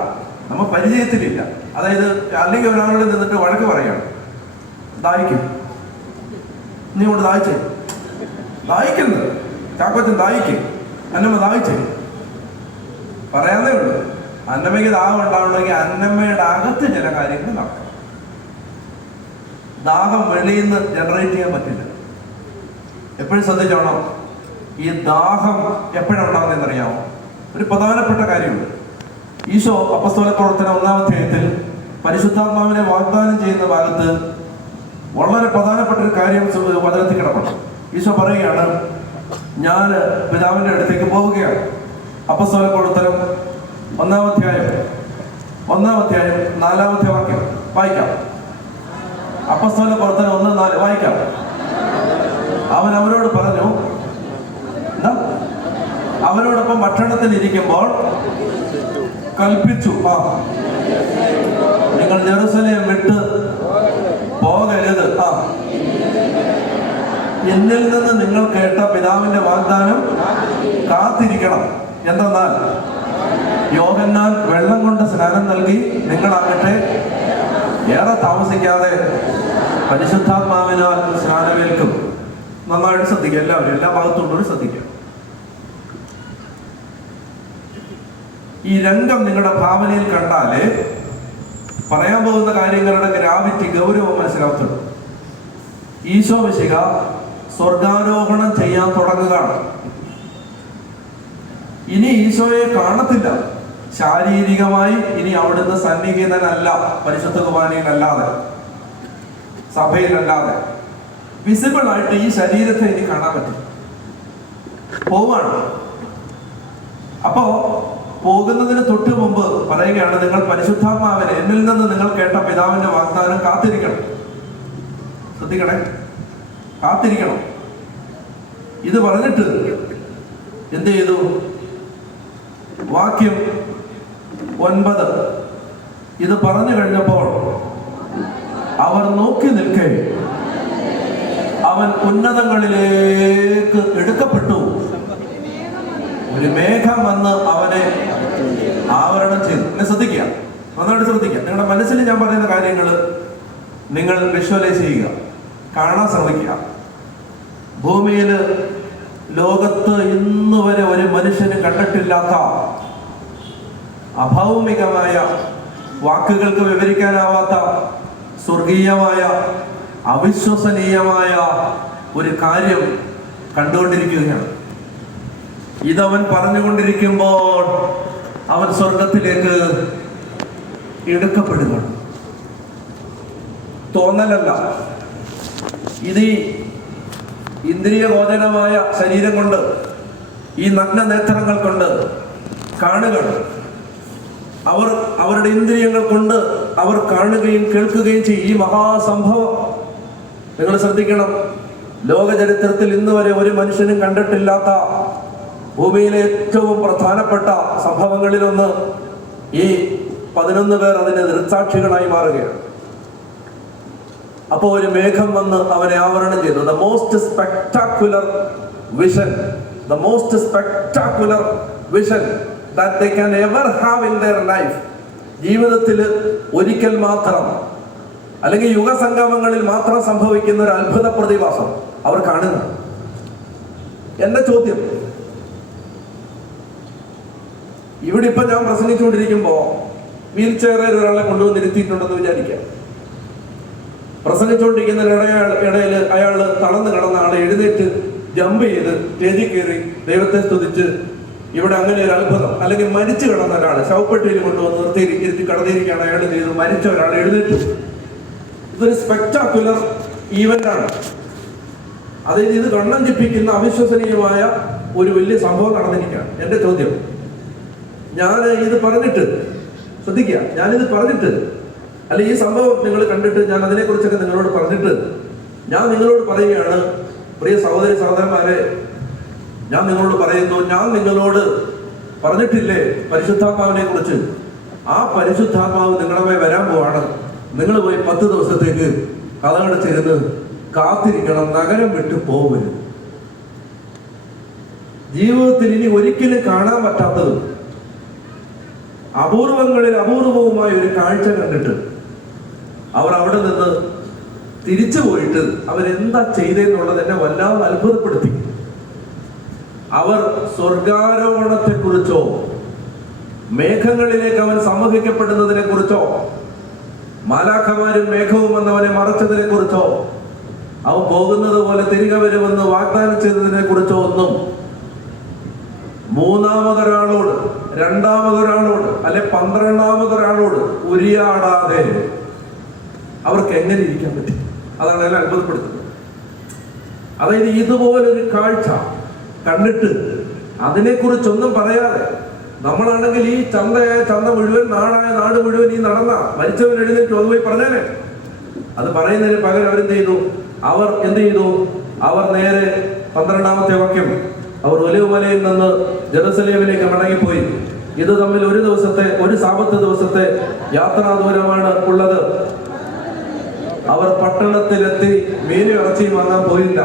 നമ്മൾ പരിചയത്തിലില്ല. അതായത് അല്ലെങ്കിൽ ഒരാളോട് നിന്നിട്ട് വഴക്ക് പറയാണ്, ദാഹിക്കും, നീ കൊണ്ട് ദാഹിച്ചേ, ദാഹിക്കുന്നത് ചാക്കോച്ചൻ ദാഹിക്കും, അന്നമ്മ ദാഹിച്ചേ പറയാന്നേ ഉള്ളൂ. അന്നമ്മയ്ക്ക് ദാഹം ഉണ്ടാവണമെങ്കിൽ അന്നമ്മയുടെ അകത്ത് ചില കാര്യങ്ങൾ നടക്കണം. ദാഹം വെളിയിൽ നിന്ന് ജനറേറ്റ് ചെയ്യാൻ പറ്റില്ല. എപ്പോഴും ശ്രദ്ധിച്ചോണം, ഈ ദാഹം എപ്പോഴുണ്ടാകുന്നതെന്നറിയാമോ? ഒരു പ്രധാനപ്പെട്ട കാര്യമുണ്ട്. ഈശോ അപ്പസ്തോല പ്രവർത്തനം 1-ാം അധ്യായത്തിൽ പരിശുദ്ധാത്മാവിനെ വാഗ്ദാനം ചെയ്യുന്ന ഭാഗത്ത് വളരെ പ്രധാനപ്പെട്ട ഒരു കാര്യം വചനത്തിൽ കിടപ്പുണ്ട്. ഈശോ പറയുകയാണ്, ഞാൻ പിതാവിന്റെ അടുത്തേക്ക് പോവുകയാണ്. അപ്പസ്തോല പ്രവർത്തനം 1-ാം അധ്യായം 4-ാമത്തെ വാക്യം വായിക്കാം. അപ്പസ്തോല പ്രവർത്തനം 1:4 വായിക്കാം. അവൻ അവരോട് പറഞ്ഞു, എന്താ? അവരോടൊപ്പം ഭക്ഷണത്തിൽ ഇരിക്കുമ്പോൾ കൽപ്പിച്ചു, നിങ്ങൾ ജെറുസലേം വിട്ട് പോകരുത്. എന്നിൽ നിന്ന് നിങ്ങൾ കേട്ട പിതാവിന്റെ വാഗ്ദാനം കാത്തിരിക്കണം. എന്തെന്നാൽ യോഹന്നാൻ വെള്ളം കൊണ്ട് സ്നാനം നൽകി, നിങ്ങളാകട്ടെ ഏറെ താമസിക്കാതെ പരിശുദ്ധാത്മാവിനാൽ സ്നാനമേൽക്കും. നന്നായിട്ട് ശ്രദ്ധിക്കുക, എല്ലാവരും എല്ലാ ഭാഗത്തുള്ളവരും ശ്രദ്ധിക്കുക. ഈ രംഗം നിങ്ങളുടെ ഭാവനയിൽ കണ്ടാലേ പറയാൻ പോകുന്ന കാര്യങ്ങളുടെ ഗ്രാവിറ്റി, ഗൗരവം മനസ്സിലാക്കുള്ളൂ. ഈശോ മിശിഹ സ്വർഗാരോഹണം ചെയ്യാൻ തുടങ്ങുകയാണ്. ഇനി ഈശോയെ കാണത്തില്ല ശാരീരികമായി. ഇനി അവിടുന്ന് സന്നിഹിതനല്ല, പരിശുദ്ധ കുർബാനയിലല്ലാതെ, സഭയിലല്ലാതെ. വിസിബിൾ ആയിട്ട് ഈ ശരീരത്തെ ഇനി കാണാൻ പറ്റും. പോവാണ്. അപ്പോ പോകുന്നതിന് തൊട്ട് മുമ്പ് പറയുകയാണ്, നിങ്ങൾ പരിശുദ്ധാത്മാവിനെ, എന്നിൽ നിന്ന് നിങ്ങൾ കേട്ട പിതാവിന്റെ വാഗ്ദാനം കാത്തിരിക്കണം. ശ്രദ്ധിക്കണേ, കാത്തിരിക്കണം. ഇത് പറഞ്ഞിട്ട് എന്ത് ചെയ്തു? വാക്യം 9 ഇത് പറഞ്ഞു കഴിഞ്ഞപ്പോൾ അവർ നോക്കി നിൽക്കെ അവൻ ഉന്നതങ്ങളിലേക്ക് എടുക്കപ്പെട്ടു. ഒരു മേഘം വന്ന് അവനെ ആവരണം ചെയ്തു. എന്നെ ശ്രദ്ധിക്കുക, നന്നായിട്ട് ശ്രദ്ധിക്കുക. നിങ്ങളുടെ മനസ്സിൽ ഞാൻ പറയുന്ന കാര്യങ്ങൾ നിങ്ങൾ വിഷ്വലൈസ് ചെയ്യുക, കാണാൻ ശ്രമിക്കുക. ഭൂമിയിൽ ലോകത്ത് ഇന്ന് വരെ ഒരു മനുഷ്യന് കണ്ടിട്ടില്ലാത്ത അഭൗമികമായ, വാക്കുകൾക്ക് വിവരിക്കാനാവാത്ത സ്വർഗീയമായ, അവിശ്വസനീയമായ ഒരു കാര്യം കണ്ടുകൊണ്ടിരിക്കുകയാണ്. ഇതവൻ പറഞ്ഞുകൊണ്ടിരിക്കുമ്പോൾ അവൻ സ്വർഗത്തിലേക്ക് എടുക്കപ്പെടുകയാണ്. തോന്നലല്ല, ഇത് ഇന്ദ്രിയ ഗോചരമായ ശരീരം കൊണ്ട്, ഈ നഗ്ന നേത്രങ്ങൾ കൊണ്ട് കാണുകയാണ്. അവരുടെ ഇന്ദ്രിയങ്ങൾ കൊണ്ട് അവർ കാണുകയും കേൾക്കുകയും ചെയ്യും. ഈ മഹാസംഭവം നിങ്ങൾ ശ്രദ്ധിക്കണം. ലോക ചരിത്രത്തിൽ ഇന്ന് വരെ ഒരു മനുഷ്യനും കണ്ടിട്ടില്ലാത്ത ഭൂമിയിലെ ഏറ്റവും പ്രധാനപ്പെട്ട സംഭവങ്ങളിലൊന്ന്. ഈ 11 പേർ അതിന് ദൃക്സാക്ഷികളായി മാറുകയാണ്. അപ്പോൾ ഒരു മേഘം വന്ന് അവനെ ആവരണം ചെയ്തു. The most spectacular vision, the most spectacular vision that they can ever have in their life. ജീവിതത്തിൽ ഒരിക്കൽ മാത്രം, അല്ലെങ്കിൽ യുഗസംഗമങ്ങളിൽ മാത്രം സംഭവിക്കുന്ന ഒരു അത്ഭുത പ്രതിഭാസം അവർ കാണുന്നു. എന്റെ ചോദ്യം, ഇവിടെ ഇപ്പൊ ഞാൻ പ്രസംഗിച്ചുകൊണ്ടിരിക്കുമ്പോ വീൽ ചെയറിൽ ഒരാളെ കൊണ്ടുവന്നിരുത്തിയിട്ടുണ്ടെന്ന് വിചാരിക്കാം. പ്രസംഗിച്ചുകൊണ്ടിരിക്കുന്ന ഇടയിൽ അയാൾ തളർന്നു കിടന്ന ആളെ എഴുന്നേറ്റ് ജമ്പ് ചെയ്ത് സ്റ്റേജിൽ കയറി ദൈവത്തെ സ്തുതിച്ച്, ഇവിടെ അങ്ങനെ ഒരു അത്ഭുതം. അല്ലെങ്കിൽ മരിച്ചു കിടന്ന ഒരാൾ ശവപ്പെട്ടിയിൽ കൊണ്ടുവന്ന് ഇരുത്തി കടന്നിരിക്കുകയാണ് അയാൾ ചെയ്ത്, മരിച്ച ഒരാൾ എഴുന്നേറ്റു. ഇതൊരു സ്പെക്ടാക്കുലർ ഈവന്റ് ആണ്. അതായത് ഇത് കണ്ണം ചിപ്പിക്കുന്ന അവിശ്വസനീയമായ ഒരു വലിയ സംഭവം നടന്നിരിക്കുകയാണ്. എന്റെ ചോദ്യം, ഞാൻ ഇത് പറഞ്ഞിട്ട്, ശ്രദ്ധിക്കുക, ഞാനിത് പറഞ്ഞിട്ട്, അല്ല ഈ സംഭവം നിങ്ങൾ കണ്ടിട്ട് ഞാൻ അതിനെക്കുറിച്ചൊക്കെ നിങ്ങളോട് പറഞ്ഞിട്ട് ഞാൻ നിങ്ങളോട് പറയുകയാണ്, പ്രിയ സഹോദരി സഹോദരന്മാരെ, ഞാൻ നിങ്ങളോട് പറയുന്നു, ഞാൻ നിങ്ങളോട് പറഞ്ഞിട്ടില്ലേ പരിശുദ്ധാത്മാവിനെ കുറിച്ച്? ആ പരിശുദ്ധാത്മാവ് നിങ്ങളുടെ മേൽ വരാൻ പോവാണ്. നിങ്ങൾ പോയി 10 ദിവസത്തേക്ക് കഥകടച്ചിരുന്ന് കാത്തിരിക്കണം, നഗരം വിട്ടു പോകരുത്. ജീവിതത്തിൽ ഇനി ഒരിക്കലും കാണാൻ പറ്റാത്തത്, അപൂർവങ്ങളിൽ അപൂർവവുമായ ഒരു കാഴ്ച കണ്ടിട്ട് അവർ അവിടെ നിന്ന് തിരിച്ചു പോയിട്ട് അവരെന്താ ചെയ്തെന്നുള്ളത് എന്നെ വല്ലാതെ അത്ഭുതപ്പെടുത്തി. അവർ സ്വർഗാരോഹണത്തെ കുറിച്ചോ മേഘങ്ങളിലേക്ക് അവൻ സംവഹിക്കപ്പെടുന്നതിനെ കുറിച്ചോ മാലാഖമാരും മേഘവും വന്നവനെ മറച്ചതിനെ കുറിച്ചോ അവൻ പോകുന്നത് പോലെ തിരികെ വരുമെന്ന് വാഗ്ദാനം ചെയ്തതിനെ കുറിച്ചോ ഒന്നും മൂന്നാമതൊരാളോട്, രണ്ടാമതൊരാളോട്, അല്ലെ 12ാമതൊരാളോട് ഉരിയാടാതെ അവർക്ക് എങ്ങനെ ഇരിക്കാൻ പറ്റും? അതാണ് എന്നെ അത്ഭുതപ്പെടുത്തുന്നത്. അതായത് ഇതുപോലൊരു കാഴ്ച കണ്ടിട്ട് അതിനെക്കുറിച്ചൊന്നും പറയാതെ, നമ്മളാണെങ്കിൽ ഈ ചന്ത മുഴുവൻ, നാട് മുഴുവൻ ഈ നടന്ന മരിച്ചവൻ എഴുന്നേറ്റു അത് പോയി പറഞ്ഞേനെ. അത് പറയുന്നതിന് പകരം അവരെന്ത് ചെയ്തു? അവർ നേരെ 12ാമത്തെ വാക്യം, അവർ ഒലിവുമലയിൽ നിന്ന് ജെറുസലേമിലേക്ക് മടങ്ങിപ്പോയി. ഇത് തമ്മിൽ ഒരു സാബത്ത് ദിവസത്തെ യാത്രാ ദൂരമാണ് ഉള്ളത്. അവർ പട്ടണത്തിലെത്തി മീനും ഇറച്ചിയും വാങ്ങാൻ പോയില്ല.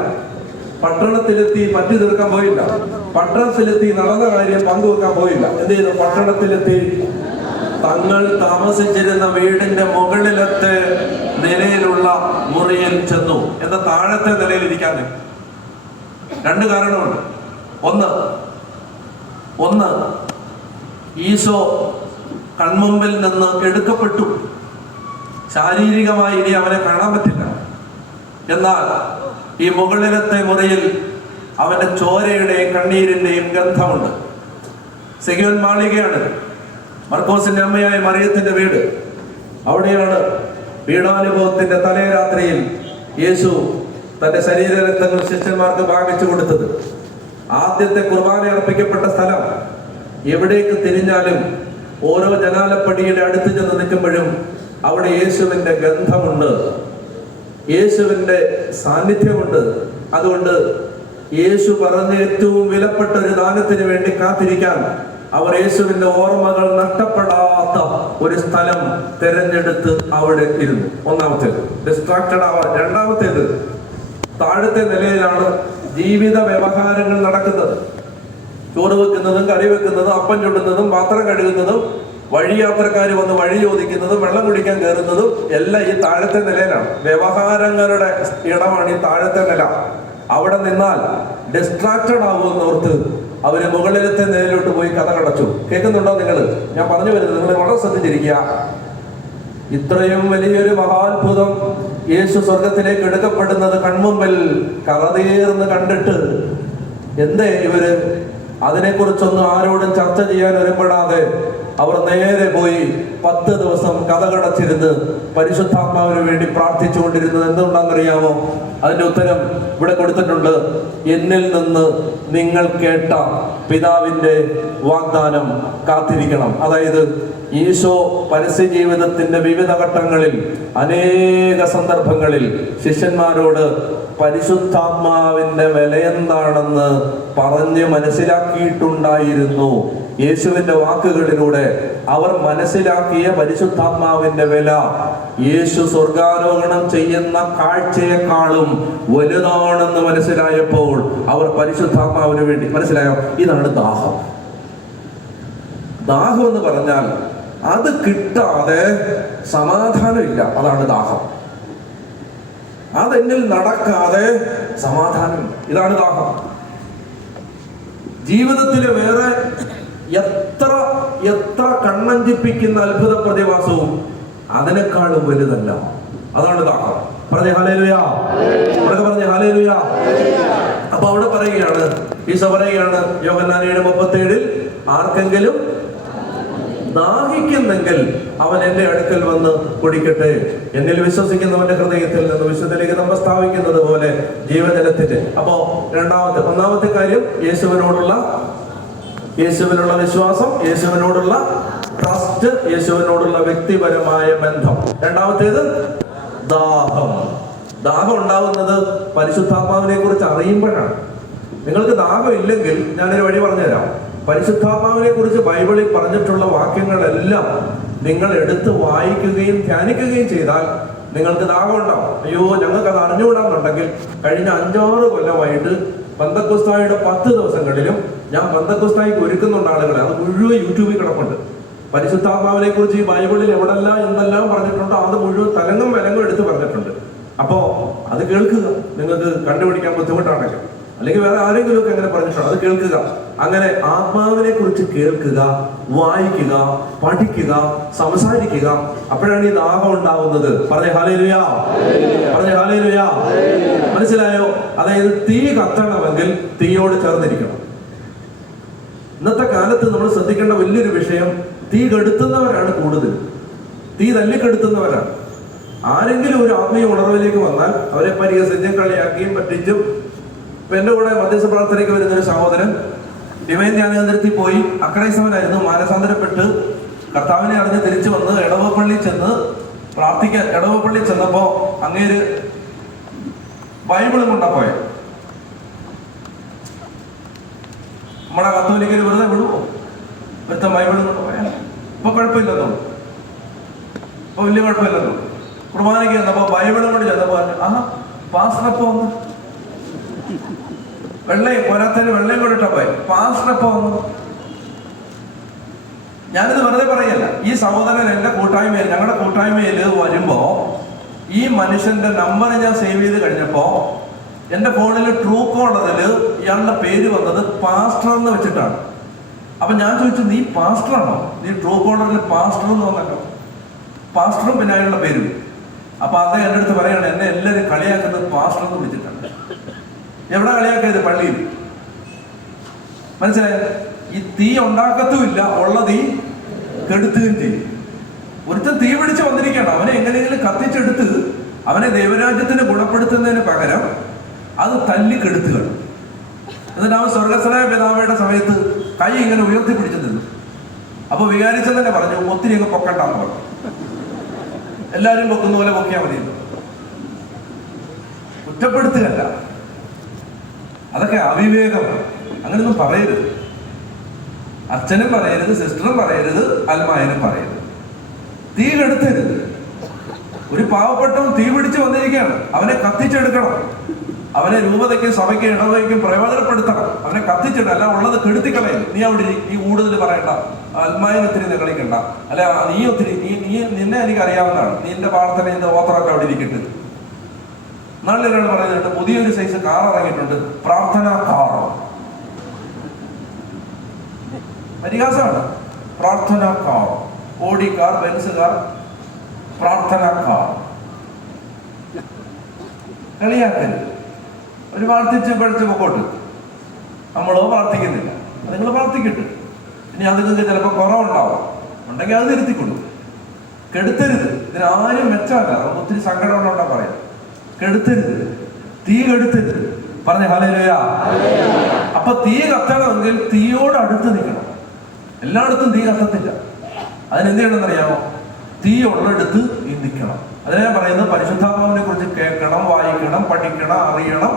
പട്ടണത്തിലെത്തി പറ്റി തീർക്കാൻ പോയില്ല. പട്ടണത്തിലെത്തി നടന്ന കാര്യം പങ്കുവെക്കാൻ പോയില്ല. എന്ത് ചെയ്തു? പട്ടണത്തിലെത്തി തങ്ങൾ താമസിച്ചിരുന്ന വീടിന്റെ മുകളിലത്തെ നിലയിലുള്ള മുറിയിൽ ചെന്നു. എന്താ താഴത്തെ നിലയിൽ ഇരിക്കാൻ? രണ്ട് കാരണമുണ്ട്. ഒന്ന് ഈശോ കൺമുമ്പിൽ നിന്ന് എടുക്കപ്പെട്ടു. ശാരീരികമായി ഇനി അവനെ കാണാൻ പറ്റില്ല. എന്നാൽ ഈ മുകളിലത്തെ മുറിയിൽ അവന്റെ ചോരയുടെയും കണ്ണീരിന്റെയും ഗന്ധമുണ്ട്. സെഗിയോൻ മാളികയാണ് മർക്കോസിന്റെ അമ്മയായ മറിയത്തിന്റെ വീട്. അവിടെയാണ് പീഡാനുഭവത്തിന്റെ തലേ രാത്രിയിൽ യേശു തന്റെ ശരീരരക്തങ്ങൾ ശിഷ്യന്മാർക്ക് ഭാഗിച്ചു കൊടുത്തത്. ആദ്യത്തെ കുർബാന അർപ്പിക്കപ്പെട്ട സ്ഥലം. എവിടേക്ക് തിരിഞ്ഞാലും ഓരോ ജനാലപ്പടിയുടെ അടുത്ത് ചെന്ന് നിൽക്കുമ്പോഴും അവിടെ യേശുവിന്റെ ഗന്ധമുണ്ട്, യേശുവിന്റെ സാന്നിധ്യമുണ്ട്. അതുകൊണ്ട് യേശു പറഞ്ഞ ഏറ്റവും വിലപ്പെട്ട ഒരു ദാനത്തിന് വേണ്ടി കാത്തിരിക്കാൻ അവർ യേശുവിന്റെ ഓർമ്മകൾ നഷ്ടപ്പെടാത്ത ഒരു സ്ഥലം തെരഞ്ഞെടുത്ത് അവിടെ ഇരുന്നു. ഒന്നാമത്തേത് ഡിസ്ട്രാക്റ്റഡ് ആവാൻ. രണ്ടാമത്തേത് താഴത്തെ നിലയിലാണ് ജീവിത വ്യവഹാരങ്ങൾ നടക്കുന്നത്. ചോറ് വെക്കുന്നതും കറി വെക്കുന്നതും അപ്പം ചുടുന്നതും പാത്രം കഴുകുന്നതും വഴിയാത്രക്കാർ വന്ന് വഴി ചോദിക്കുന്നതും വെള്ളം കുടിക്കാൻ കയറുന്നതും എല്ലാം ഈ താഴത്തെ നിലയിലാണ്. വ്യവഹാരങ്ങളുടെ ഇടമാണ് ഈ താഴത്തെ നില. അവിടെ നിന്നാൽ ഡിസ്ട്രാക്റ്റഡ് ആകുമെന്നോർത്ത് അവര് മുകളിലത്തെ നിലയിലോട്ട് പോയി കഥ കടച്ചു. കേൾക്കുന്നുണ്ടോ നിങ്ങൾ? ഞാൻ പറഞ്ഞു വരുന്നത് നിങ്ങൾ വളരെ ശ്രദ്ധിച്ചിരിക്കുക. ഇത്രയും വലിയൊരു മഹാത്ഭുതം യേശു സ്വർഗത്തിലേക്ക് എടുക്കപ്പെടുന്നത് കൺമുമ്പിൽ കറതീർന്ന് കണ്ടിട്ട് എന്തേ ഇവര് അതിനെക്കുറിച്ചൊന്നും ആരോടും ചർച്ച ചെയ്യാൻ ഒരുപ്പെടാതെ അവർ നേരെ പോയി 10 ദിവസം കഥ കടച്ചിരുന്ന് പരിശുദ്ധാത്മാവിന് വേണ്ടി പ്രാർത്ഥിച്ചുകൊണ്ടിരുന്നത് എന്തുകൊണ്ടാണെന്നറിയാമോ? അതിന്റെ ഉത്തരം ഇവിടെ കൊടുത്തിട്ടുണ്ട്. എന്നിൽ നിന്ന് നിങ്ങൾ കേട്ട പിതാവിന്റെ വാഗ്ദാനം കാത്തിരിക്കണം. അതായത് ഈശോ പരസ്യ ജീവിതത്തിന്റെ വിവിധ ഘട്ടങ്ങളിൽ അനേക സന്ദർഭങ്ങളിൽ ശിഷ്യന്മാരോട് പരിശുദ്ധാത്മാവിന്റെ വിലയെന്താണെന്ന് പറഞ്ഞ് മനസ്സിലാക്കിയിട്ടുണ്ടായിരുന്നു. യേശുവിന്റെ വാക്കുകളിലൂടെ അവർ മനസ്സിലാക്കിയ പരിശുദ്ധാത്മാവിന്റെ വില യേശു സ്വർഗാരോഹണം ചെയ്യുന്ന കാഴ്ചയെക്കാളും വലുതാണെന്ന് മനസ്സിലായപ്പോൾ അവർ പരിശുദ്ധാത്മാവിന് വേണ്ടി മനസ്സിലായോ? ഇതാണ് ദാഹം. ദാഹം എന്ന് പറഞ്ഞാൽ അത് കിട്ടാതെ സമാധാനമില്ല. അതാണ് ദാഹം. അതെന്നിൽ നടക്കാതെ സമാധാനം. ഇതാണ് ദാഹം. ജീവിതത്തിലെ വേറെ എത്ര കണ്ണഞ്ചിപ്പിക്കുന്ന അത്ഭുത പ്രതിഭാസവും അതിനേക്കാളും വലുതല്ല. അതാണ് ദാഹം. പറഞ്ഞേ ഹല്ലേലൂയാ. പറഞ്ഞേ ഹല്ലേലൂയാ. അപ്പൊ അവിടെ പറയുകയാണ്, ഈശോ പറയുകയാണ് യോഹന്നാൻ 7:37 ആർക്കെങ്കിലും ദാഹിക്കുന്നെങ്കിൽ അവൻ എന്റെ അടുക്കൽ വന്ന് കുടിക്കട്ടെ. എന്നിൽ വിശ്വസിക്കുന്നവന്റെ ഹൃദയത്തിൽ നിന്ന് വിശുദ്ധലേക്ക് നമ്മൾ സ്ഥാപിക്കുന്നത് പോലെ ജീവജലത്തിന്റെ. അപ്പോ ഒന്നാമത്തെ കാര്യം യേശുവിനോടുള്ള വിശ്വാസം, യേശുവിനോടുള്ള ട്രസ്റ്റ്, യേശുവിനോടുള്ള വ്യക്തിപരമായ ബന്ധം. രണ്ടാമത്തേത് ദാഹം. ദാഹം ഉണ്ടാവുന്നത് പരിശുദ്ധാത്മാവിനെ കുറിച്ച് അറിയുമ്പോഴാണ്. നിങ്ങൾക്ക് ദാഹം ഇല്ലെങ്കിൽ ഞാനൊരു വഴി പറഞ്ഞുതരാം. പരിശുദ്ധാത്മാവിനെ കുറിച്ച് ബൈബിളിൽ പറഞ്ഞിട്ടുള്ള വാക്യങ്ങളെല്ലാം നിങ്ങൾ എടുത്ത് വായിക്കുകയും ധ്യാനിക്കുകയും ചെയ്താൽ നിങ്ങൾക്ക് ദാഹം ഉണ്ടാവും. അയ്യോ ഞങ്ങൾക്ക് അത് അറിഞ്ഞുകൂടാന്നുണ്ടെങ്കിൽ കഴിഞ്ഞ 5-6 കൊല്ലമായിട്ട് പെന്തക്കോസ്തായുടെ 10 ദിവസങ്ങളിലും ഞാൻ പെന്തക്കോസ്തായിക്ക് ഒരുക്കുന്നുണ്ട് ആളുകളെ. അത് മുഴുവൻ യൂട്യൂബിൽ കിടപ്പുണ്ട്. പരിശുദ്ധാത്മാവിനെ കുറിച്ച് ഈ ബൈബിളിൽ എവിടെല്ലാം എന്തെല്ലാം പറഞ്ഞിട്ടുണ്ടോ അത് മുഴുവൻ തലങ്ങും വിലങ്ങും എടുത്ത് പറഞ്ഞിട്ടുണ്ട്. അപ്പോ അത് കേൾക്കുക. നിങ്ങൾക്ക് കണ്ടുപിടിക്കാൻ ബുദ്ധിമുട്ടാണെങ്കിൽ, അല്ലെങ്കിൽ വേറെ ആരെങ്കിലും ഒക്കെ അങ്ങനെ പറഞ്ഞിട്ടുണ്ടോ അത് കേൾക്കുക. അങ്ങനെ ആത്മാവിനെ കുറിച്ച് കേൾക്കുക, വായിക്കുക, പഠിക്കുക, സംസാരിക്കുക. അപ്പോഴാണ് ഈ ദാഹം ഉണ്ടാവുന്നത്. പറഞ്ഞേ ഹല്ലേലൂയാ. പറഞ്ഞേ ഹല്ലേലൂയാ. മനസ്സിലായോ? അതായത് തീ കത്തണമെങ്കിൽ തീയോട് ചേർന്നിരിക്കണം. ഇന്നത്തെ കാലത്ത് നമ്മൾ ശ്രദ്ധിക്കേണ്ട വലിയൊരു വിഷയം, തീ കെടുത്തുന്നവരാണ് കൂടുതൽ. തീ തല്ലിക്കെടുത്തുന്നവരാണ്. ആരെങ്കിലും ഒരു ആത്മീയ ഉണർവിലേക്ക് വന്നാൽ അവരെ പരിഹസിച്ചും കളിയാക്കിയും പറ്റിച്ചും. എന്റെ കൂടെ മധ്യസ്ഥ പ്രാർത്ഥനയ്ക്ക് വരുന്നൊരു സഹോദരൻ ഡിവൈൻ ധ്യാനകേന്ദ്രത്തിൽ പോയി അക്രൈസ്തവനായിരുന്നു. മാനസാന്തരപ്പെട്ട് കർത്താവിനെ അറിഞ്ഞ് തിരിച്ചു വന്ന് എടവപ്പള്ളി ചെന്ന് പ്രാർത്ഥിക്കാൻ. എടവപ്പള്ളി ചെന്നപ്പോ അങ്ങേര് ബൈബിളും കൊണ്ടാ പോയെ. നമ്മുടെ കത്തോലിക്കര് വെറുതെ വിടുവോ? ഒരുത്ത ബൈബിളും കൊണ്ട് പോയാൽ ഇപ്പൊ കുഴപ്പമില്ലെന്നോ? ഇപ്പൊ വലിയ കുഴപ്പമില്ലെന്നോ? കുർബാനയ്ക്ക് ചെന്നപ്പോ ബൈബിളും കൊണ്ട് ചെന്നപ്പോ പറഞ്ഞു, പാസ്റ്ററപ്പോ ഒന്ന് വെള്ളയും പോരാത്തതിന് വെള്ളയും കൂടെ ഇട്ടാ പോയി. പാസ്റ്റർ എപ്പോ വന്നു? ഞാനിത് വെറുതെ പറയല്ല. ഈ സഹോദരൻ എന്റെ കൂട്ടായ്മയിൽ, ഞങ്ങളുടെ കൂട്ടായ്മയിൽ വരുമ്പോ ഈ മനുഷ്യന്റെ നമ്പർ ഞാൻ സേവ് ചെയ്ത് കഴിഞ്ഞപ്പോ എന്റെ ഫോണിൽ ട്രൂ കോളറിൽ ഇയാളുടെ പേര് വന്നത് പാസ്റ്റർ എന്ന് വെച്ചിട്ടാണ്. അപ്പൊ ഞാൻ ചോദിച്ചു, നീ പാസ്റ്ററാണോ? നീ ട്രൂ കോളറിൽ പാസ്റ്റർ എന്ന് വന്നല്ലോ. പാസ്റ്ററും പിന്നെ അയാളുടെ പേരും. അപ്പൊ അത് എൻ്റെ അടുത്ത് പറയാണ്, എന്നെ എല്ലാവരും കളിയാക്കുന്നത് പാസ്റ്റർ എന്ന് വിളിച്ചിട്ടാണ്. എവിടെ കളിയാക്കിയത്? പള്ളിയിൽ. മനസ്സിലായോ? ഈ തീ ഉണ്ടാക്കത്തുമില്ല, ഉള്ള തീ കെടുത്തുകയും ചെയ്യും. ഒരുത്തൻ തീ പിടിച്ച് വന്നിരിക്കുകയാണ്. അവനെ എങ്ങനെയെങ്കിലും കത്തിച്ചെടുത്ത് അവനെ ദൈവരാജ്യത്തിന് ഗുണപ്പെടുത്തുന്നതിന് പകരം അത് തല്ലി കെടുത്തുകയാണ്. എന്നിട്ട് അവൻ സ്വർഗസ്വനായ പിതാവയുടെ സമയത്ത് കൈ ഇങ്ങനെ ഉയർത്തി പിടിച്ചു നിന്നു. അപ്പൊ വികാരിച്ചൻ തന്നെ പറഞ്ഞു, ഒത്തിരി അങ്ങ് പൊക്കണ്ടാന്ന് പറഞ്ഞു. എല്ലാവരും പൊക്കുന്ന പോലെ പൊക്കിയാൽ മതി. കുറ്റപ്പെടുത്തുകയല്ല, അതൊക്കെ അവിവേകം. അങ്ങനെയൊന്നും പറയരുത്. അച്ഛനും പറയരുത്, സിസ്റ്ററും പറയരുത്, അൽമായനും പറയരുത്. തീ കെടുത്തരുത്. ഒരു പാവപ്പെട്ടവൻ തീ പിടിച്ച് വന്നിരിക്കുകയാണ്. അവനെ കത്തിച്ചെടുക്കണം. അവനെ രൂപതയ്ക്കും സഭയ്ക്കും ഇടവയ്ക്കും പ്രയോജനപ്പെടുത്തണം. അവനെ കത്തിച്ചിട്ട് അല്ല ഉള്ളത് കെടുത്തിക്കളയും. നീ അവിടെ ഈ കൂടുതൽ പറയണ്ട, അൽമായൻ ഒത്തിരി കളിക്കണ്ട, അല്ല നീ ഒത്തിരി നിന്നെ എനിക്ക് അറിയാവുന്നതാണ്, നിന്റെ പ്രാർത്ഥനയുടെ ഓത്തറൊക്കെ അവിടെ ഇരിക്കട്ടെ. നാളെ ഒരാൾ പറയുന്നുണ്ട്, പുതിയൊരു സൈസ് കാർ ഇറങ്ങിയിട്ടുണ്ട്, പ്രാർത്ഥനാ കാർ. പരിഹാസമാണ്. പ്രാർത്ഥനാ കാർ, ഓടി കാർ, ബെൻസ് കാർ, പ്രാർത്ഥനാ കാർ. കളിയാക്കരുത്. ഒരു പ്രാർത്ഥിച്ച് പഠിച്ച് പൊക്കോട്ട്. നമ്മളോ പ്രാർത്ഥിക്കുന്നില്ല, നിങ്ങൾ പ്രാർത്ഥിക്കട്ടെ. ഇനി അത് നിങ്ങൾക്ക് ചിലപ്പോൾ കുറവുണ്ടാവും, ഉണ്ടെങ്കിൽ അത് തിരുത്തിക്കൊള്ളു. കെടുത്തരുത്. ഇതിനാരും മെച്ചമല്ല. നമുക്ക് ഒത്തിരി സങ്കടമുള്ളതുകൊണ്ടാ പറയാം. കെടുത്തരുത്, തീ കെടുത്തരുത്. പറഞ്ഞ ഹല്ലേലൂയ. അപ്പൊ തീ കത്തണമെങ്കിൽ തീയോട് അടുത്ത് നിൽക്കണം. എല്ലായിടത്തും തീ കത്തത്തില്ല. അതിനെന്ത് ചെയ്യണമെന്നറിയാമോ? തീ ഉള്ളിടത്ത് നിൽക്കണം. അതിനെ പറയുന്നത് പരിശുദ്ധാത്മാവിനെ കുറിച്ച് കേൾക്കണം, വായിക്കണം, പഠിക്കണം, അറിയണം.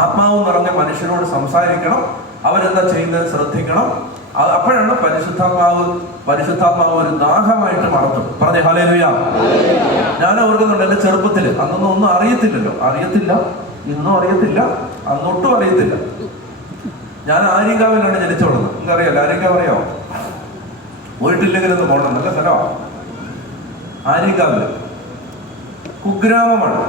ആത്മാവ് നിറഞ്ഞ മനുഷ്യരോട് സംസാരിക്കണം. അവരെന്താ ചെയ്യുന്നത് ശ്രദ്ധിക്കണം. അപ്പോഴാണ് പരിശുദ്ധാത്മാവ് ഒരു ദാഹമായിട്ട് മാറുന്നത്. പറഞ്ഞ ഹല്ലേലൂയ. ഞാൻ ഓർക്കുന്നുണ്ട്, എന്റെ ചെറുപ്പത്തിൽ അന്നൊന്നും ഒന്നും അറിയത്തില്ല, ഇന്നും അറിയത്തില്ല, അന്നൊട്ടും അറിയത്തില്ല. ഞാൻ ആര്യങ്കാവിലാണ് ജനിച്ചോളുന്നത്. നിങ്ങൾക്കറിയാലോ ആര്യങ്കാവ്? അറിയാമോ? പോയിട്ടില്ലെങ്കിലൊന്ന് പോകണം, നല്ല സ്ഥലമാണ് ആര്യങ്കാവില്. കുഗ്രാമമാണ്.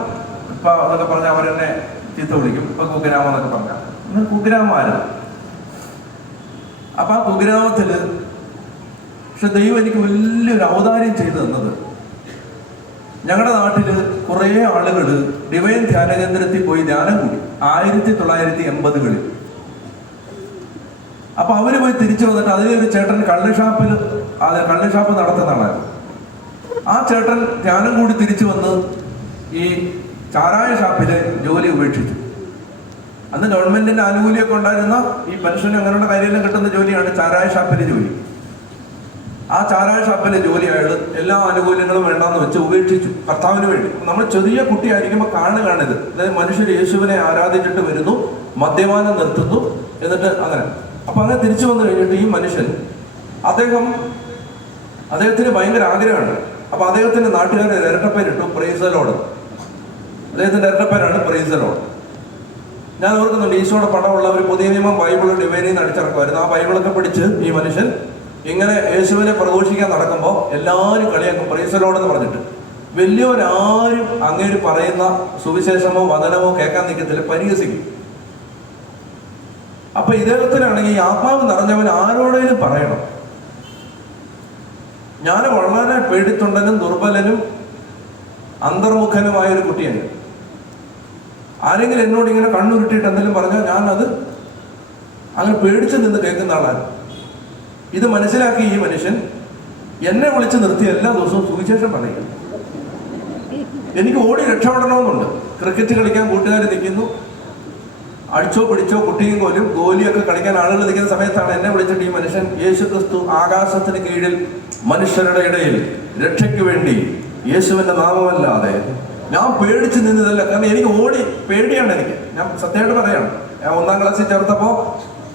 ഇപ്പൊ അതൊക്കെ പറഞ്ഞാൽ അവരെന്നെ ചീത്ത വിളിക്കും. ഇപ്പൊ കുഗ്രാമം എന്നൊക്കെ പറഞ്ഞാൽ ഇന്ന് കുഗ്രാമമാണ്. അപ്പൊ ആ കുഗ്രാമത്തില് പക്ഷെ ദൈവം എനിക്ക് വലിയൊരു ഔദാര്യം ചെയ്തു തന്നത്, ഞങ്ങളുടെ നാട്ടില് കുറെ ആളുകള് ഡിവൈൻ ധ്യാന കേന്ദ്രത്തിൽ പോയി ധ്യാനം കൂടി 1980-കളിൽ. അപ്പൊ അവര് പോയി തിരിച്ചു വന്നിട്ട് അതിലൊരു ചേട്ടൻ കള്ളുഷാപ്പ് നടത്തുന്ന ആളായിരുന്നു. ആ ചേട്ടൻ ധ്യാനം കൂടി തിരിച്ചു വന്ന് ഈ ചാരായ ഷാപ്പിലെ ജോലി ഉപേക്ഷിച്ചു. അന്ന് ഗവൺമെന്റിന്റെ ആനുകൂല്യമൊക്കെ ഉണ്ടായിരുന്ന ഈ പെൻഷൻ അങ്ങനെയുള്ള കാര്യമെല്ലാം കിട്ടുന്ന ജോലിയാണ് ചാരായ ഷാപ്പിലെ ജോലി. ആ ചാരായ ഷാപ്പിലെ ജോലി അയാൾ എല്ലാ ആനുകൂല്യങ്ങളും വേണ്ടാന്ന് വെച്ച് ഉപേക്ഷിച്ചു കർത്താവിന് വേണ്ടി. നമ്മൾ ചെറിയ കുട്ടിയായിരിക്കുമ്പോൾ കാണുകയാണിത്. അതായത് മനുഷ്യർ യേശുവിനെ ആരാധിച്ചിട്ട് വരുന്നു, മദ്യപാനം നിർത്തുന്നു, എന്നിട്ട് അങ്ങനെ. അപ്പൊ അങ്ങനെ തിരിച്ചു വന്നു കഴിഞ്ഞിട്ട് ഈ മനുഷ്യൻ അദ്ദേഹത്തിന് ഭയങ്കര ആഗ്രഹമാണ്. അപ്പൊ അദ്ദേഹത്തിന്റെ നാട്ടുകാരെ ഇരട്ടപ്പേരിട്ടു പ്രൈസ് ദി ലോർഡ്. അദ്ദേഹത്തിന്റെ ഇരട്ടപ്പേരാണ് പ്രൈസ് ദി ലോർഡ്. ഞാൻ ഓർക്കുന്നുണ്ട്, ഈശോയുടെ പടമുള്ളവർ പുതിയ നിയമം ബൈബിൾ ഡിവൈനിൽ നിന്ന് അടിച്ചിറക്കുമായിരുന്നു. ആ ബൈബിളൊക്കെ പഠിച്ച് ഈ മനുഷ്യൻ ഇങ്ങനെ യേശുവിനെ പ്രഘോഷിക്കാൻ നടക്കുമ്പോൾ എല്ലാവരും കളിയാക്കും പ്രൈസ് ദി ലോർഡ് എന്ന് പറഞ്ഞിട്ട്. വലിയവരാരും അങ്ങേര് പറയുന്ന സുവിശേഷമോ വചനമോ കേൾക്കാൻ നിൽക്കത്തില്ല, പരിഹസിക്കും. അപ്പൊ ഇദ്ദേഹത്തിനാണെങ്കിൽ ആത്മാവ് നിറഞ്ഞവൻ ആരോടേലും പറയണം. ഞാൻ വളരെ പേടിത്തൊണ്ടനും ദുർബലനും അന്തർമുഖനുമായ ഒരു കുട്ടിയാണ്. ആരെങ്കിലും എന്നോട് ഇങ്ങനെ കണ്ണുരുട്ടിയിട്ട് എന്തെങ്കിലും പറഞ്ഞാൽ ഞാനത് അങ്ങനെ പേടിച്ചു നിന്ന് കേൾക്കുന്ന ആളാണ്. ഇത് മനസ്സിലാക്കി ഈ മനുഷ്യൻ എന്നെ വിളിച്ച് നിർത്തി എല്ലാ ദിവസവും സുവിശേഷം പറയും. എനിക്ക് ഓടി രക്ഷപ്പെടണമെന്നുണ്ട്. ക്രിക്കറ്റ് കളിക്കാൻ കൂട്ടുകാർ നിൽക്കുന്നു, അടിച്ചോ പിടിച്ചോ കുട്ടിയും കോലും ഗോലിയൊക്കെ കളിക്കാൻ ആളുകൾ നിൽക്കുന്ന സമയത്താണ് എന്നെ വിളിച്ചിട്ട് ഈ മനുഷ്യൻ യേശു ക്രിസ്തു ആകാശത്തിന് കീഴിൽ മനുഷ്യരുടെ ഇടയിൽ രക്ഷയ്ക്ക് വേണ്ടി യേശുവിന്റെ നാമമല്ലാതെ. ഞാൻ പേടിച്ച് നിന്നതല്ല, കാരണം എനിക്ക് പേടിയാണ്. എനിക്ക് ഞാൻ സത്യമായിട്ട് പറയാണ്, ഞാൻ 1ാം ക്ലാസ്സിൽ ചേർത്തപ്പോ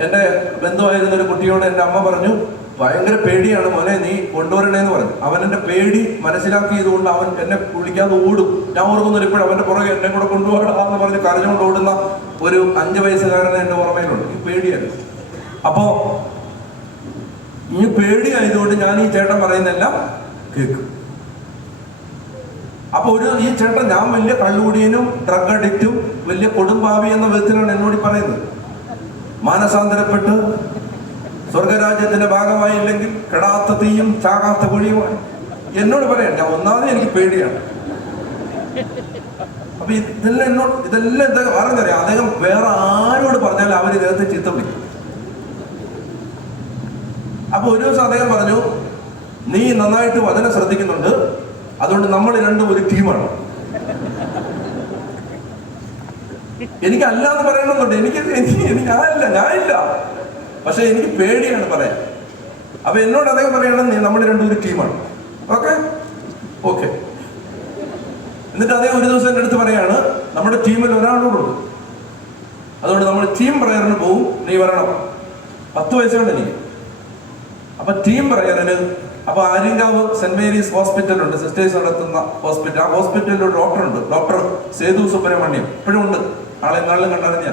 എൻ്റെ ബന്ധുവായിരുന്ന ഒരു കുട്ടിയോട് എൻ്റെ അമ്മ പറഞ്ഞു, ഭയങ്കര പേടിയാണ് മോനെ, നീ കൊണ്ടുവരണേന്ന് പറഞ്ഞു. അവൻ എൻ്റെ പേടി മനസ്സിലാക്കിയതുകൊണ്ട് അവൻ എന്നെ വിളിക്കാതെ ഓടും. ഞാൻ ഓർക്കുന്നില്ല ഇപ്പോഴും അവൻ്റെ പുറകെ എന്നെ കൂടെ കൊണ്ടുപോകണമെന്ന് പറഞ്ഞ് കരഞ്ഞുകൊണ്ട് ഓടുന്ന ഒരു 5 വയസ്സുകാരനെ എൻ്റെ ഓർമ്മയിലുണ്ട്. ഈ പേടിയായിരുന്നു. അപ്പോ ഈ പേടിയായതുകൊണ്ട് ഞാൻ ഈ ചേട്ടൻ പറയുന്നെല്ലാം കേൾക്കും. അപ്പൊ ഈ ചേട്ടൻ, ഞാൻ വലിയ കള്ളുകുടിയനും ഡ്രഗ് അഡിക്റ്റും വലിയ കൊടുമ്പാവി എന്ന വിധത്തിലാണ് എന്നോട് പറയുന്നത്. മാനസാന്തരപ്പെട്ട് സ്വർഗരാജ്യത്തിന്റെ ഭാഗമായില്ലെങ്കിൽ കെടാത്ത തീയും ചാകാത്ത കുഴിയുമായി എന്നോട് പറയാം. ഞാൻ ഒന്നാമത് എനിക്ക് പേടിയാണ്. അപ്പൊ ഇതെല്ലാം ഇദ്ദേഹം പറഞ്ഞറിയാം. അദ്ദേഹം വേറെ ആരോട് പറഞ്ഞാലും അവർ ഇദ്ദേഹത്തെ ചീത്ത വിളിക്കും. അപ്പൊ ഒരു ദിവസം അദ്ദേഹം പറഞ്ഞു, നീ നന്നായിട്ട് വചനം ശ്രദ്ധിക്കുന്നുണ്ട്, അതുകൊണ്ട് നമ്മൾ രണ്ടും ഒരു ടീമാണ്. എനിക്ക് അല്ലാന്ന് പറയണമെന്നുണ്ട്. ഞാനില്ല, പക്ഷെ എനിക്ക് പേടിയാണ് പറയാൻ. അപ്പൊ എന്നോട് അദ്ദേഹം പറയണം, നമ്മൾ രണ്ടും ഒരു ടീമാണ്. ഓക്കെ. എന്നിട്ട് അദ്ദേഹം ഒരു ദിവസം എൻ്റെ അടുത്ത് പറയാണ്, നമ്മുടെ ടീമിൽ ഒരാളോടുണ്ട്, അതുകൊണ്ട് നമ്മൾ ടീം പ്രയറിന് പോവും, നീ വരണം. 10 വയസ്സുണ്ട് എനിക്ക്. അപ്പൊ ടീം പ്രയറിന്, അപ്പൊ ആര്യങ്കാവ് സെന്റ് മേരീസ് ഹോസ്പിറ്റൽ ഉണ്ട്, സിസ്റ്റേഴ്സ് നടത്തുന്ന ഹോസ്പിറ്റൽ. ആ ഹോസ്പിറ്റലിൽ ഒരു ഡോക്ടറുണ്ട്, ഡോക്ടർ സേതു സുബ്രഹ്മണ്യം. ഇപ്പോഴും ഉണ്ട്, നാളെ നാളിലും കണ്ടറിഞ്ഞ.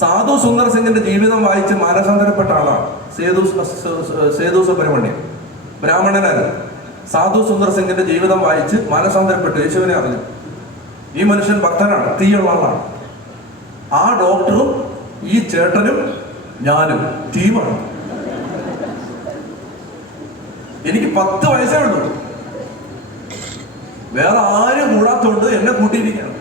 സാധു സുന്ദർ സിംഗിന്റെ ജീവിതം വായിച്ച് മാനസാന്തരപ്പെട്ട ആളാണ് സേതു സുബ്രഹ്മണ്യം. ബ്രാഹ്മണനായിരുന്നു. സാധു സുന്ദർ സിംഗിന്റെ ജീവിതം വായിച്ച് മാനസാന്തരപ്പെട്ടു, യേശുവിനെ അറിഞ്ഞു. ഈ മനുഷ്യൻ ഭക്തനാണ്, തീയുള്ള ആളാണ്. ആ ഡോക്ടറും ഈ ചേട്ടനും ഞാനും ടീമാണ്. എനിക്ക് 10 വയസ്സേ ഉള്ളൂ. വേറെ ആരും കൂടാത്തോണ്ട് എന്നെ കൂട്ടിയിരിക്കുകയാണ്.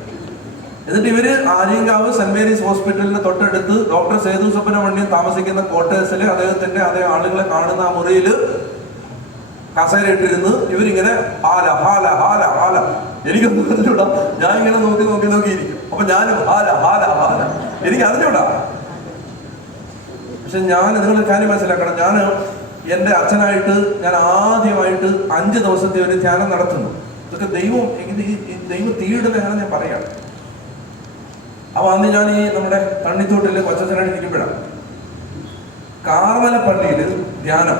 എന്നിട്ട് ഇവര് ആര്യങ്കാവ് സെന്റ് മേരീസ് ഹോസ്പിറ്റലിന് തൊട്ടടുത്ത് ഡോക്ടർ സേതു സുബ്രഹ്മണ്യം താമസിക്കുന്ന ക്വാർട്ടേഴ്സില് അദ്ദേഹത്തിന്റെ അതേ ആളുകളെ കാണുന്ന ആ മുറിയില് കസേര ഇട്ടിരുന്ന് ഇവരിങ്ങനെ ഹാല ഹാല ഹാല ഹാല. എനിക്കൊന്നും അറിഞ്ഞൂടാ. ഞാൻ ഇങ്ങനെ നോക്കിയിരിക്കും. അപ്പൊ ഞാനും ഹാല ഹാല ഹാല. എനിക്ക് അറിഞ്ഞൂടാ. പക്ഷെ നിങ്ങളൊരു കാര്യം മനസ്സിലാക്കണം. ഞാൻ എൻ്റെ അച്ഛനായിട്ട് ഞാൻ ആദ്യമായിട്ട് 5 ദിവസത്തെ ഒരു ധ്യാനം നടത്തുന്നു. ഇതൊക്കെ ദൈവം തീയുടെ ധ്യാനം ഞാൻ പറയാം. അപ്പൊ അന്ന് ഞാൻ ഈ നമ്മുടെ തണ്ണിത്തോട്ടില് കൊച്ചച്ഛനായിട്ട് ഇരിക്കുമ്പോഴാണ് കാർമല പള്ളിയിൽ ധ്യാനം.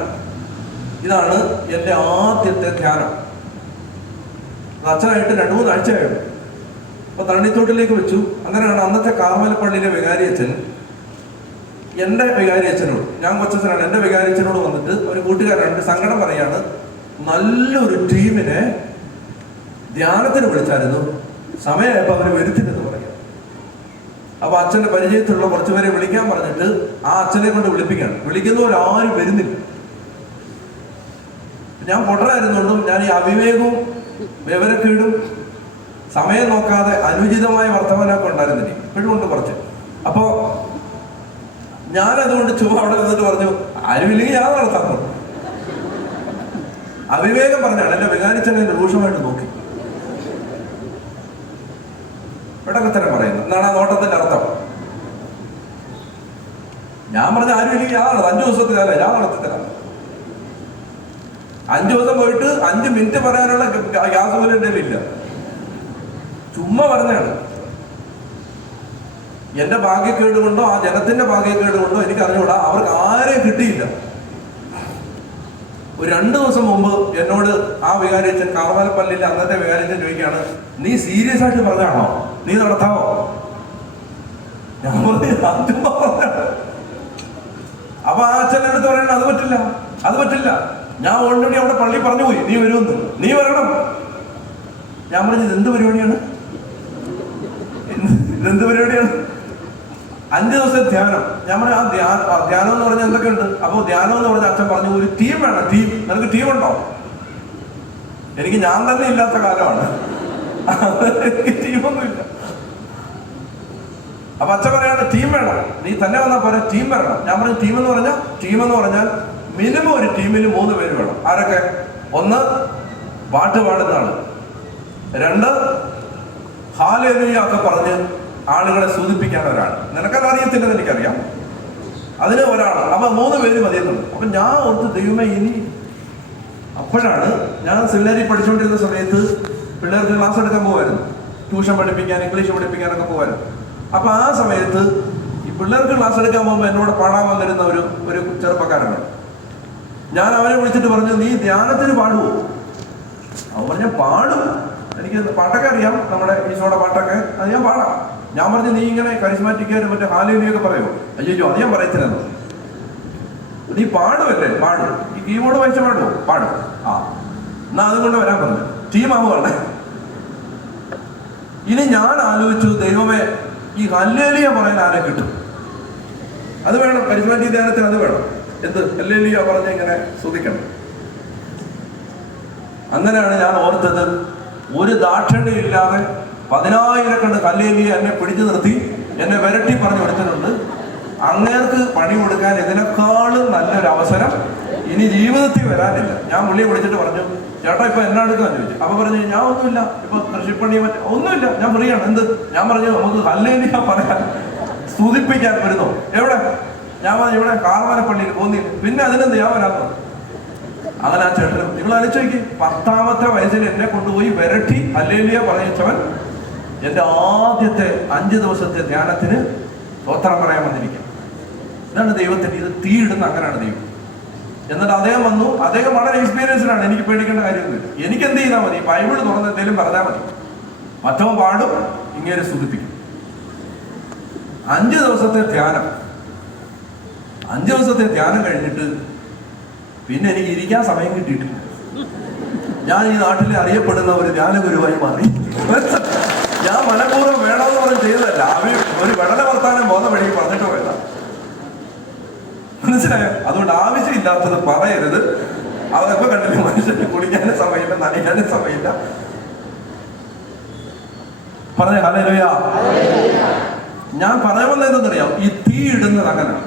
ഇതാണ് എൻ്റെ ആദ്യത്തെ ധ്യാനം. അച്ഛനായിട്ട് 2-3 ആഴ്ചയായിരുന്നു. അപ്പൊ തണ്ണിത്തോട്ടിലേക്ക് വെച്ചു. അങ്ങനെയാണ് അന്നത്തെ കാർമല പള്ളിയിലെ വികാരിയച്ഛൻ എൻ്റെ വികാരിയച്ഛനോട്, ഞാൻ കൊച്ചച്ഛനാണ്, എൻ്റെ വികാരിയച്ഛനോട് വന്നിട്ട് ഒരു കൂട്ടുകാരനുണ്ട്, സങ്കടം പറയാണ്, നല്ലൊരു ടീമിനെ ധ്യാനത്തിന് വിളിച്ചായിരുന്നു, സമയമായപ്പോൾ അവർ വരുത്തില്ലെന്ന് പറയാം. അപ്പൊ അച്ഛന്റെ പരിചയത്തിലുള്ള കുറച്ചുപേരെ വിളിക്കാൻ പറഞ്ഞിട്ട് ആ അച്ഛനെ കൊണ്ട് വിളിപ്പിക്കുകയാണ്. വിളിക്കുന്നവരാരും വരുന്നില്ല. ഞാൻ പൊട്ടനായിരുന്നുകൊണ്ടും ഞാൻ ഈ അവിവേകവും വിവരക്കേടും സമയം നോക്കാതെ അനുചിതമായ വർത്തമാനമൊക്കെ ഉണ്ടായിരുന്നില്ല. ഇപ്പോഴും ഉണ്ട് കുറച്ച്. അപ്പോ ഞാനതുകൊണ്ട് ചുമ്മാ അവിടെ നിന്നിട്ട് പറഞ്ഞു, ആരുമില്ലെങ്കിൽ ഞാൻ നടത്താൻ. അവിവേകം പറഞ്ഞാണ്. എന്റെ വികാരിച്ചനെ രൂക്ഷമായിട്ട് നോക്കി. പെടക്കത്തരം പറയുന്നു എന്നാണ് ആ നോട്ടത്തിന്റെ അർത്ഥം. ഞാൻ പറഞ്ഞ ആരുമില്ലെങ്കിൽ ഞാൻ 5 ദിവസത്തിലല്ല, ഞാൻ നടത്തത്തില്ല. 5 ദിവസം പോയിട്ട് 5 മിനിറ്റ് പറയാനുള്ള ഗ്യാസ് പോലും എൻ്റെ ഇല്ല. ചുമ്മാ പറഞ്ഞാണ്. എന്റെ ഭാഗ്യക്കേട് കൊണ്ടോ ആ ജനത്തിന്റെ ഭാഗ്യക്കേട് കൊണ്ടോ എനിക്ക് അറിഞ്ഞൂടാ, അവർക്ക് ആരെയും കിട്ടിയില്ല. ഒരു 2 ദിവസം മുമ്പ് എന്നോട് ആ വികാരിയച്ഛൻ, കാർമലപ്പള്ളിയിലെ അന്നത്തെ വികാരിയച്ഛൻ ചോദിക്കുകയാണ്, നീ സീരിയസ് ആയിട്ട് പറഞ്ഞാണോ, നീ നടത്താവോ? ഞാൻ പറഞ്ഞു. അപ്പൊ ആ അച്ഛൻ എടുത്ത് പറയണ അത് പറ്റില്ല, ഞാൻ ഓൾറെഡി അവിടെ പള്ളി പറഞ്ഞു പോയി, നീ വരുമെന്ന്, നീ വരണം. ഞാൻ പറഞ്ഞത് ഇതെന്ത് പരിപാടിയാണ്? 5 ദിവസത്തെ ധ്യാനം. ഞാൻ പറഞ്ഞ ആ ധ്യാനം എന്ന് പറഞ്ഞാൽ എന്തൊക്കെയുണ്ട്? അപ്പൊ ധ്യാനം എന്ന് പറഞ്ഞ അച്ഛൻ പറഞ്ഞു, ഒരു ടീം വേണം. നിനക്ക് ടീമുണ്ടോ? എനിക്ക് ഞാൻ തന്നെ ഇല്ലാത്ത കാലമാണ്, എനിക്ക് ടീമൊന്നുമില്ല. അപ്പൊ അച്ഛൻ പറയാണ്, ടീം വേണം, നീ തന്നെ വന്നാൽ പറയാം, ടീം വരണം. ഞാൻ പറഞ്ഞു, ടീം എന്ന് പറഞ്ഞാൽ മിനിമം ഒരു ടീമിൽ 3 പേര് വേണം. ആരൊക്കെ? 1 പാട്ട് പാടുന്ന ആള്, 2 ഹല്ലേലൂയ ഒക്കെ പറഞ്ഞ് ആളുകളെ സൂചിപ്പിക്കാൻ ഒരാൾ. നിനക്കത് അറിയത്തില്ലെന്ന് എനിക്കറിയാം. അതിന് ഒരാൾ. അപ്പൊ 3 പേര് മതിയെന്നുണ്ട്. അപ്പൊ ഞാൻ ഓർത്ത്, ദൈവമേ ഇനി. അപ്പോഴാണ് ഞാൻ സെമിനാരി പഠിച്ചുകൊണ്ടിരുന്ന സമയത്ത് പിള്ളേർക്ക് ക്ലാസ് എടുക്കാൻ പോകുമായിരുന്നു, ട്യൂഷൻ പഠിപ്പിക്കാൻ, ഇംഗ്ലീഷ് പഠിപ്പിക്കാനൊക്കെ പോകുമായിരുന്നു. അപ്പൊ ആ സമയത്ത് ഈ പിള്ളേർക്ക് ക്ലാസ് എടുക്കാൻ പോകുമ്പോൾ എന്നോട് പാടാൻ വന്നിരുന്ന ഒരു ചെറുപ്പക്കാരനാണ്. ഞാൻ അവനെ വിളിച്ചിട്ട് പറഞ്ഞു, നീ ധ്യാനത്തിന് പാടുവോ? അവൻ പറഞ്ഞ പാടും, എനിക്ക് പാട്ടൊക്കെ അറിയാം, നമ്മുടെ ഈശോയുടെ പാട്ടൊക്കെ, അത് ഞാൻ പാടാം. ഞാൻ പറഞ്ഞു, നീ ഇങ്ങനെ കരിസ്മാറ്റിക്കാരും മറ്റേ ഹാലേലിയൊക്കെ പറയുമോ? അയ്യോ അത് ഞാൻ പറയത്തില്ലെന്ന്. നീ പാടുമല്ലേ? പാടും. ഈ കീബോർഡ് വായിച്ച പാടുമോ? പാടും. ആ എന്നാ അതുകൊണ്ട് വരാൻ പറഞ്ഞു. ടീമാവുകയാണ്. ഇനി ഞാൻ ആലോചിച്ചു, ദൈവമേ ഈ ഹല്ലേലൂയ പറയാൻ ആരെ കിട്ടും? അത് വേണം, കരിസ്മാറ്റിക് ധ്യാനത്തിന് അത് വേണം. എന്ത് ഹല്ലേലൂയ പറഞ്ഞ് ഇങ്ങനെ സ്തുതിക്കണം. അങ്ങനെയാണ് ഞാൻ ഓർത്തത്, ഒരു ദാക്ഷിണ്യമില്ലാതെ 10,000 ഹല്ലേലൂയ എന്നെ പിടിച്ചു നിർത്തി എന്നെ വിരട്ടി പറഞ്ഞു കൊടുത്തിട്ടുണ്ട്. അങ്ങേർക്ക് പണി കൊടുക്കാൻ ഇതിനേക്കാളും നല്ലൊരു അവസരം ഇനി ജീവിതത്തിൽ വരാനില്ല. ഞാൻ പുള്ളിയെ വിളിച്ചിട്ട് പറഞ്ഞു, ചേട്ടാ ഇപ്പൊ എന്നാ എടുക്കാന്ന് ചോദിച്ചു. അപ്പൊ പറഞ്ഞു, ഞാൻ ഒന്നുമില്ല, ഇപ്പൊ കൃഷിപ്പണി ഒന്നുമില്ല, ഞാൻ ഫ്രീയാണ്. എന്ത്? ഞാൻ പറഞ്ഞു, നമുക്ക് ഹല്ലേലൂയ പറയാൻ സ്തുതിപ്പിക്കാൻ വരുന്നോ? എവിടെ? ഞാൻ പറഞ്ഞു, ഇവിടെ കാർമനപ്പള്ളിയിൽ പോന്നില്ല. പിന്നെ അതിനെന്ത്? ഞാൻ വരാത്തത്. അങ്ങനെ ആ ചേട്ടനും, നിങ്ങൾ അനുഭവിക്കും, 10ാമത്തെ വയസ്സിൽ എന്നെ കൊണ്ടുപോയി വിരട്ടി ഹല്ലേലൂയ പറയിച്ചവൻ എന്റെ ആദ്യത്തെ 5 ദിവസത്തെ ധ്യാനത്തിന് സ്തോത്രം പറയാൻ വന്നിരിക്കും. ഇതാണ് ദൈവത്തിന്. ഇത് തീയിടുന്ന അങ്ങനെയാണ് ദൈവം. എന്നിട്ട് അദ്ദേഹം വന്നു. അദ്ദേഹം വളരെ എക്സ്പീരിയൻസ്ഡാണ്. എനിക്ക് പേടിക്കേണ്ട കാര്യമൊന്നുമില്ല. എനിക്ക് എന്ത് ചെയ്താൽ മതി? ബൈബിൾ തുറന്ന് എന്തെങ്കിലും പറഞ്ഞാൽ മതി. മറ്റവൻ പാടും, ഇങ്ങനെ സ്തുതിപ്പിക്കും. 5 ദിവസത്തെ ധ്യാനം. 5 ദിവസത്തെ ധ്യാനം കഴിഞ്ഞിട്ട് പിന്നെ എനിക്ക് ഇരിക്കാൻ സമയം കിട്ടിയിട്ടില്ല. ഞാൻ ഈ നാട്ടിലെ അറിയപ്പെടുന്ന ഒരു ധ്യാനഗുരുവായി മാറി. ഞാൻ മനഃപൂർവ്വം വേണമെന്ന് പറഞ്ഞ് ചെയ്തതല്ല. ഒരു വെടല വർത്താനം പോകുന്ന വഴി പറഞ്ഞിട്ട് പോയതാ. മനസ്സിലായോ? അതുകൊണ്ട് ആവശ്യമില്ലാത്തത് പറയരുത്. അതൊക്കെ കണ്ടില്ല, മനുഷ്യന് കുടിക്കാനും സമയമില്ല, നനയാനും സമയമില്ല. പറഞ്ഞ ഹല്ലേലൂയ. ഞാൻ പറയാൻ എന്തെന്നറിയാം, ഈ തീ ഇടുന്നത് അങ്ങനെയാണ്.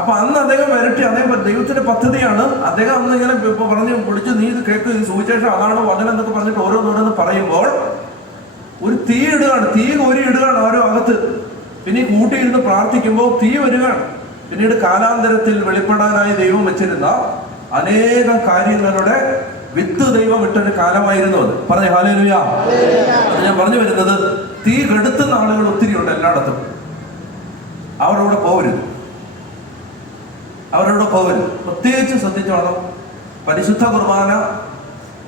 അപ്പൊ അന്ന് അദ്ദേഹം വരട്ടി, അദ്ദേഹം ദൈവത്തിന്റെ പദ്ധതിയാണ്. അദ്ദേഹം അന്ന് ഇങ്ങനെ ഇപ്പൊ പറഞ്ഞ് വിളിച്ച്, നീ ഇത് കേൾക്ക്, ഇത് സുവിശേഷം അതാണ് വചനം എന്നൊക്കെ പറഞ്ഞിട്ട് ഓരോന്നോരോന്ന് പറയുമ്പോൾ ഒരു തീ ഇടുകയാണ്, തീ കോരി ഇടുകയാണ് ഓരോ അകത്ത്. പിന്നെ ഈ കൂട്ടിയിരുന്ന് പ്രാർത്ഥിക്കുമ്പോൾ തീ വരികയാണ്. പിന്നീട് കാലാന്തരത്തിൽ വെളിപ്പെടാനായി ദൈവം വെച്ചിരുന്ന അനേകം കാര്യങ്ങളുടെ വിത്ത് ദൈവം ഇട്ടൊരു കാലമായിരുന്നു അത്. പറഞ്ഞ ഹല്ലേലൂയ. അത് ഞാൻ പറഞ്ഞു വരുന്നത്, തീ കെടുത്തുന്ന ആളുകൾ ഒത്തിരി ഉണ്ട് എല്ലായിടത്തും. അവരോട് പോവരുത്, അവരോട് പോവരുത്. പ്രത്യേകിച്ച് ശ്രദ്ധിച്ചോണം. പരിശുദ്ധ കുർബാന,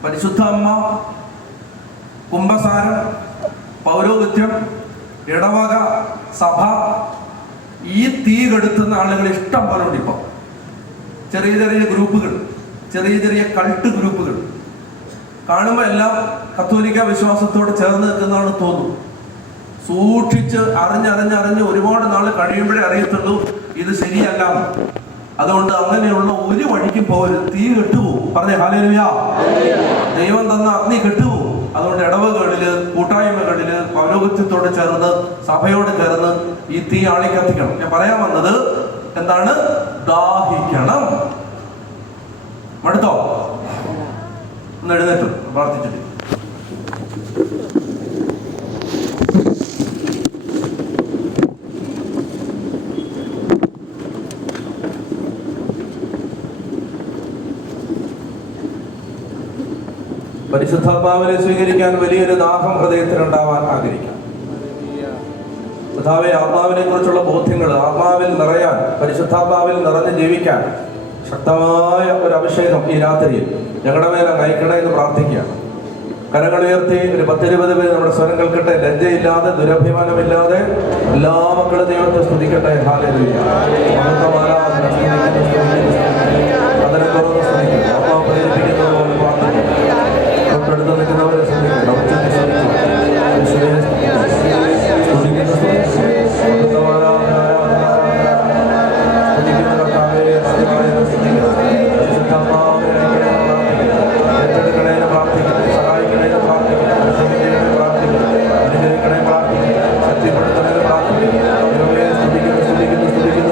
പരിശുദ്ധ അമ്മ, കുംഭസാരം, പൗരോഹിത്യം, ഇടവക, സഭ, ഈ തീ കെടുത്തുന്ന ആളുകൾ ഇഷ്ടം പോലെ ഉണ്ട്. ഇപ്പം ചെറിയ ചെറിയ ഗ്രൂപ്പുകൾ, ചെറിയ ചെറിയ കൾട്ട് ഗ്രൂപ്പുകൾ കാണുമ്പോൾ എല്ലാം കത്തോലിക്ക വിശ്വാസത്തോട് ചേർന്ന് നിൽക്കുന്നതാണ് തോന്നും. സൂക്ഷിച്ച് അറിഞ്ഞ് ഒരുപാട് നാൾ കഴിയുമ്പോഴേ അറിയത്തുള്ളൂ ഇത് ശരിയല്ല. അതുകൊണ്ട് അങ്ങനെയുള്ള ഒരു വഴിക്കും പോകരുത്. തീ കെട്ടുപോകും. പറഞ്ഞേ ഹല്ലേലൂയ. ദൈവം തന്ന അഗ്നി കെട്ടുപോകും. അതുകൊണ്ട് ഇടവകളില്, കൂട്ടായ്മകളില്, പൗരോഹിത്യത്തോട് ചേർന്ന്, സഭയോട് ചേർന്ന് ഈ തീ ആളി കത്തിക്കണം. ഞാൻ പറയാൻ വന്നത് എന്താണ്? ദാഹിക്കണം. മടുത്തോ? ഒന്ന് എഴുന്നേറ്റു പ്രാർത്ഥിച്ചിട്ട്. പരിശുദ്ധാത്മാവിനെ സ്വീകരിക്കാൻ വലിയൊരു ദാഹം ഹൃദയത്തിലുണ്ടാവാൻ ആഗ്രഹിക്കാം. കർത്താവേ, ആത്മാവിനെ കുറിച്ചുള്ള ബോധ്യങ്ങൾ ആത്മാവിൽ നിറയാൻ, പരിശുദ്ധാത്മാവിൽ നിറഞ്ഞ് ജീവിക്കാൻ ശക്തമായ ഒരു അഭിഷേകം ഈ രാത്രിയിൽ ഞങ്ങളുടെ മേലെ നയിക്കണേ എന്ന് പ്രാർത്ഥിക്കുകയാണ്. കരങ്ങൾ ഉയർത്തി ഒരു 10-20 പേര് നമ്മുടെ സ്വരം കേൾക്കട്ടെ. ലജ്ജയില്ലാതെ, ദുരഭിമാനമില്ലാതെ എല്ലാ മക്കളും ദൈവത്തെ സ്തുതിക്കട്ടെ. ഹല്ലേലൂയ. അതിനെ തുറന്ന് സ്തുതിക്കട്ടെ. ആത്മാവ് പ്രേരിപ്പിക്കുന്നത് പോലെ പ്രാർത്ഥിക്കട്ടെ. തൊട്ടടുത്ത് നിൽക്കുന്നവരെ സ്തുതിക്കണം. സ്തുതിക്കുന്നു.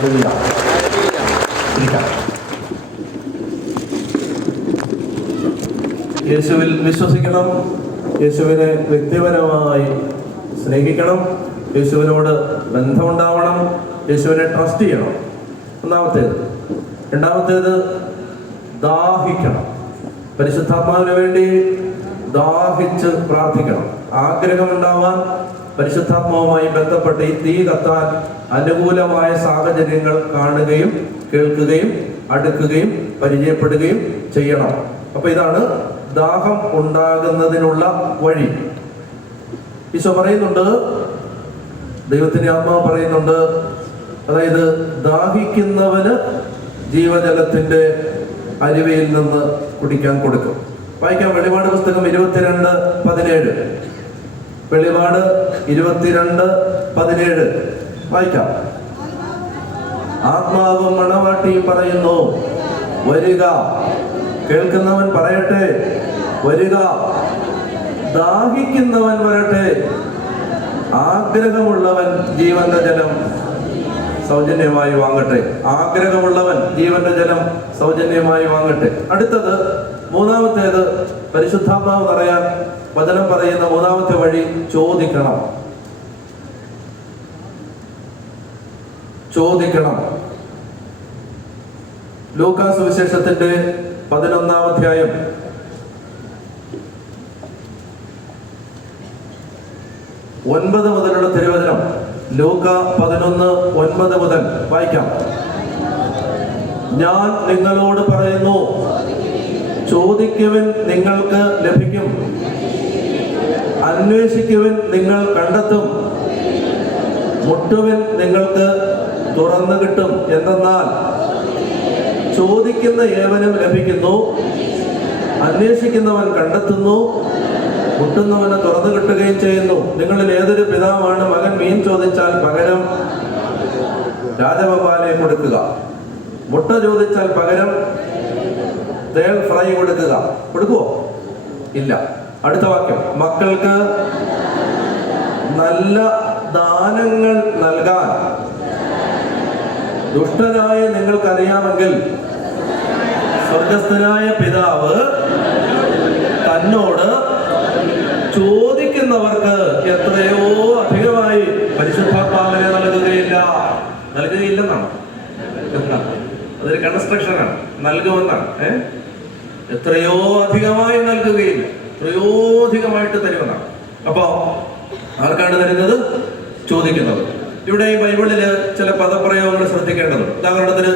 ഹല്ലേലൂയ. ഇരിക്കാം. യേശുവിൽ വിശ്വസിക്കണം, യേശുവിനെ വ്യക്തിപരമായി സ്നേഹിക്കണം, യേശുവിനോട് ബന്ധമുണ്ടാവണം, യേശുവിനെ ട്രസ്റ്റ് ചെയ്യണം. ഒന്നാമത്തേത്. രണ്ടാമത്തേത്, ദാഹിക്കണം. പരിശുദ്ധാത്മാവിന് വേണ്ടി ദാഹിച്ച് പ്രാർത്ഥിക്കണം. ആഗ്രഹമുണ്ടാവാൻ പരിശുദ്ധാത്മാവുമായി ബന്ധപ്പെട്ട് ഈ തീ കത്താൻ അനുകൂലമായ സാഹചര്യങ്ങൾ കാണുകയും കേൾക്കുകയും അടുക്കുകയും പരിചയപ്പെടുകയും ചെയ്യണം. അപ്പൊ ഇതാണ് ദാഹം ഉണ്ടാകുന്നതിനുള്ള വഴി. ഈശോ പറയുന്നുണ്ട്, ദൈവത്തിന്റെ ആത്മാവ് പറയുന്നുണ്ട്, അതായത് ദാഹിക്കുന്നവന് ജീവജലത്തിന്റെ അരുവിയിൽ നിന്ന് കുടിക്കാൻ കൊടുക്കും. വായിക്കാം വെളിപാട് പുസ്തകം 22:17. വെളിപാട് 22:17 വായിക്കാം. ആത്മാവ് മണവാട്ടി പറയുന്നു, വരിക. കേൾക്കുന്നവൻ പറയട്ടെ, വരിക. ദാഹിക്കുന്നവൻ വരട്ടെ. ആഗ്രഹമുള്ളവൻ ജീവന്റെ ജലം സൗജന്യമായി വാങ്ങട്ടെ. ആഗ്രഹമുള്ളവൻ ജീവന്റെ ജലം സൗജന്യമായി വാങ്ങട്ടെ. അടുത്തത്, മൂന്നാമത്തേത്, പരിശുദ്ധാത്മാവ് നിറയാൻ വചനം പറയുന്ന മൂന്നാമത്തെ വഴി ചോദിക്കണം. ചോദിക്കണം. ലൂക്കാ സുവിശേഷത്തിന്റെ 11-ാം അധ്യായം 9 മുതലുള്ള തിരുവചനം. ലൂക്കാ 11:9 മുതൽ വായിക്കാം. ഞാൻ നിങ്ങളോട് പറയുന്നു, ചോദിക്കുവിൻ നിങ്ങൾക്ക് ലഭിക്കും, അന്വേഷിക്കുവിൻ നിങ്ങൾ കണ്ടെത്തും, മുട്ടുവിൻ നിങ്ങൾക്ക് തുറന്നു കിട്ടും. എന്തെന്നാൽ ചോദിക്കുന്ന ഏവനും ലഭിക്കുന്നു, അന്വേഷിക്കുന്നവൻ കണ്ടെത്തുന്നു, മുട്ടുന്നവന് തുറന്നു കിട്ടുകയും ചെയ്യുന്നു. നിങ്ങളിൽ ഏതൊരു പിതാവാണ് മകൻ മീൻ ചോദിച്ചാൽ പകരം രാജവപാലെ കൊടുക്കുക? മുട്ട ചോദിച്ചാൽ പകരം തേൾ ഫ്രൈ കൊടുക്കുക? കൊടുക്കുവോ? ഇല്ല. അടുത്ത വാക്യം, മക്കൾക്ക് നല്ല ദാനങ്ങൾ നൽകാൻ ദുഷ്ടനായ നിങ്ങൾക്കറിയാമെങ്കിൽ സ്വർഗസ്ഥനായ പിതാവ് തന്നോട് ചോദിക്കുന്നവർക്ക് എത്രയോ അധികമായി പരിശുദ്ധാത്മാവിനെ നൽകുകയില്ലെന്നാണ്. അതൊരു കൺസ്ട്രക്ഷനാണ്. നൽകുമെന്നാണ്. എത്രയോ അധികമായി നൽകുകയില്ല, എത്രയോ അധികമായിട്ട് തരുമെന്നാണ്. അപ്പോ ആർക്കാണ് തരുന്നത്? ചോദിക്കുന്നത്. ഇവിടെ ഈ ബൈബിളില് ചില പദപ്രയോഗങ്ങൾ ശ്രദ്ധിക്കേണ്ടതുണ്ട്. ഉദാഹരണത്തിന്,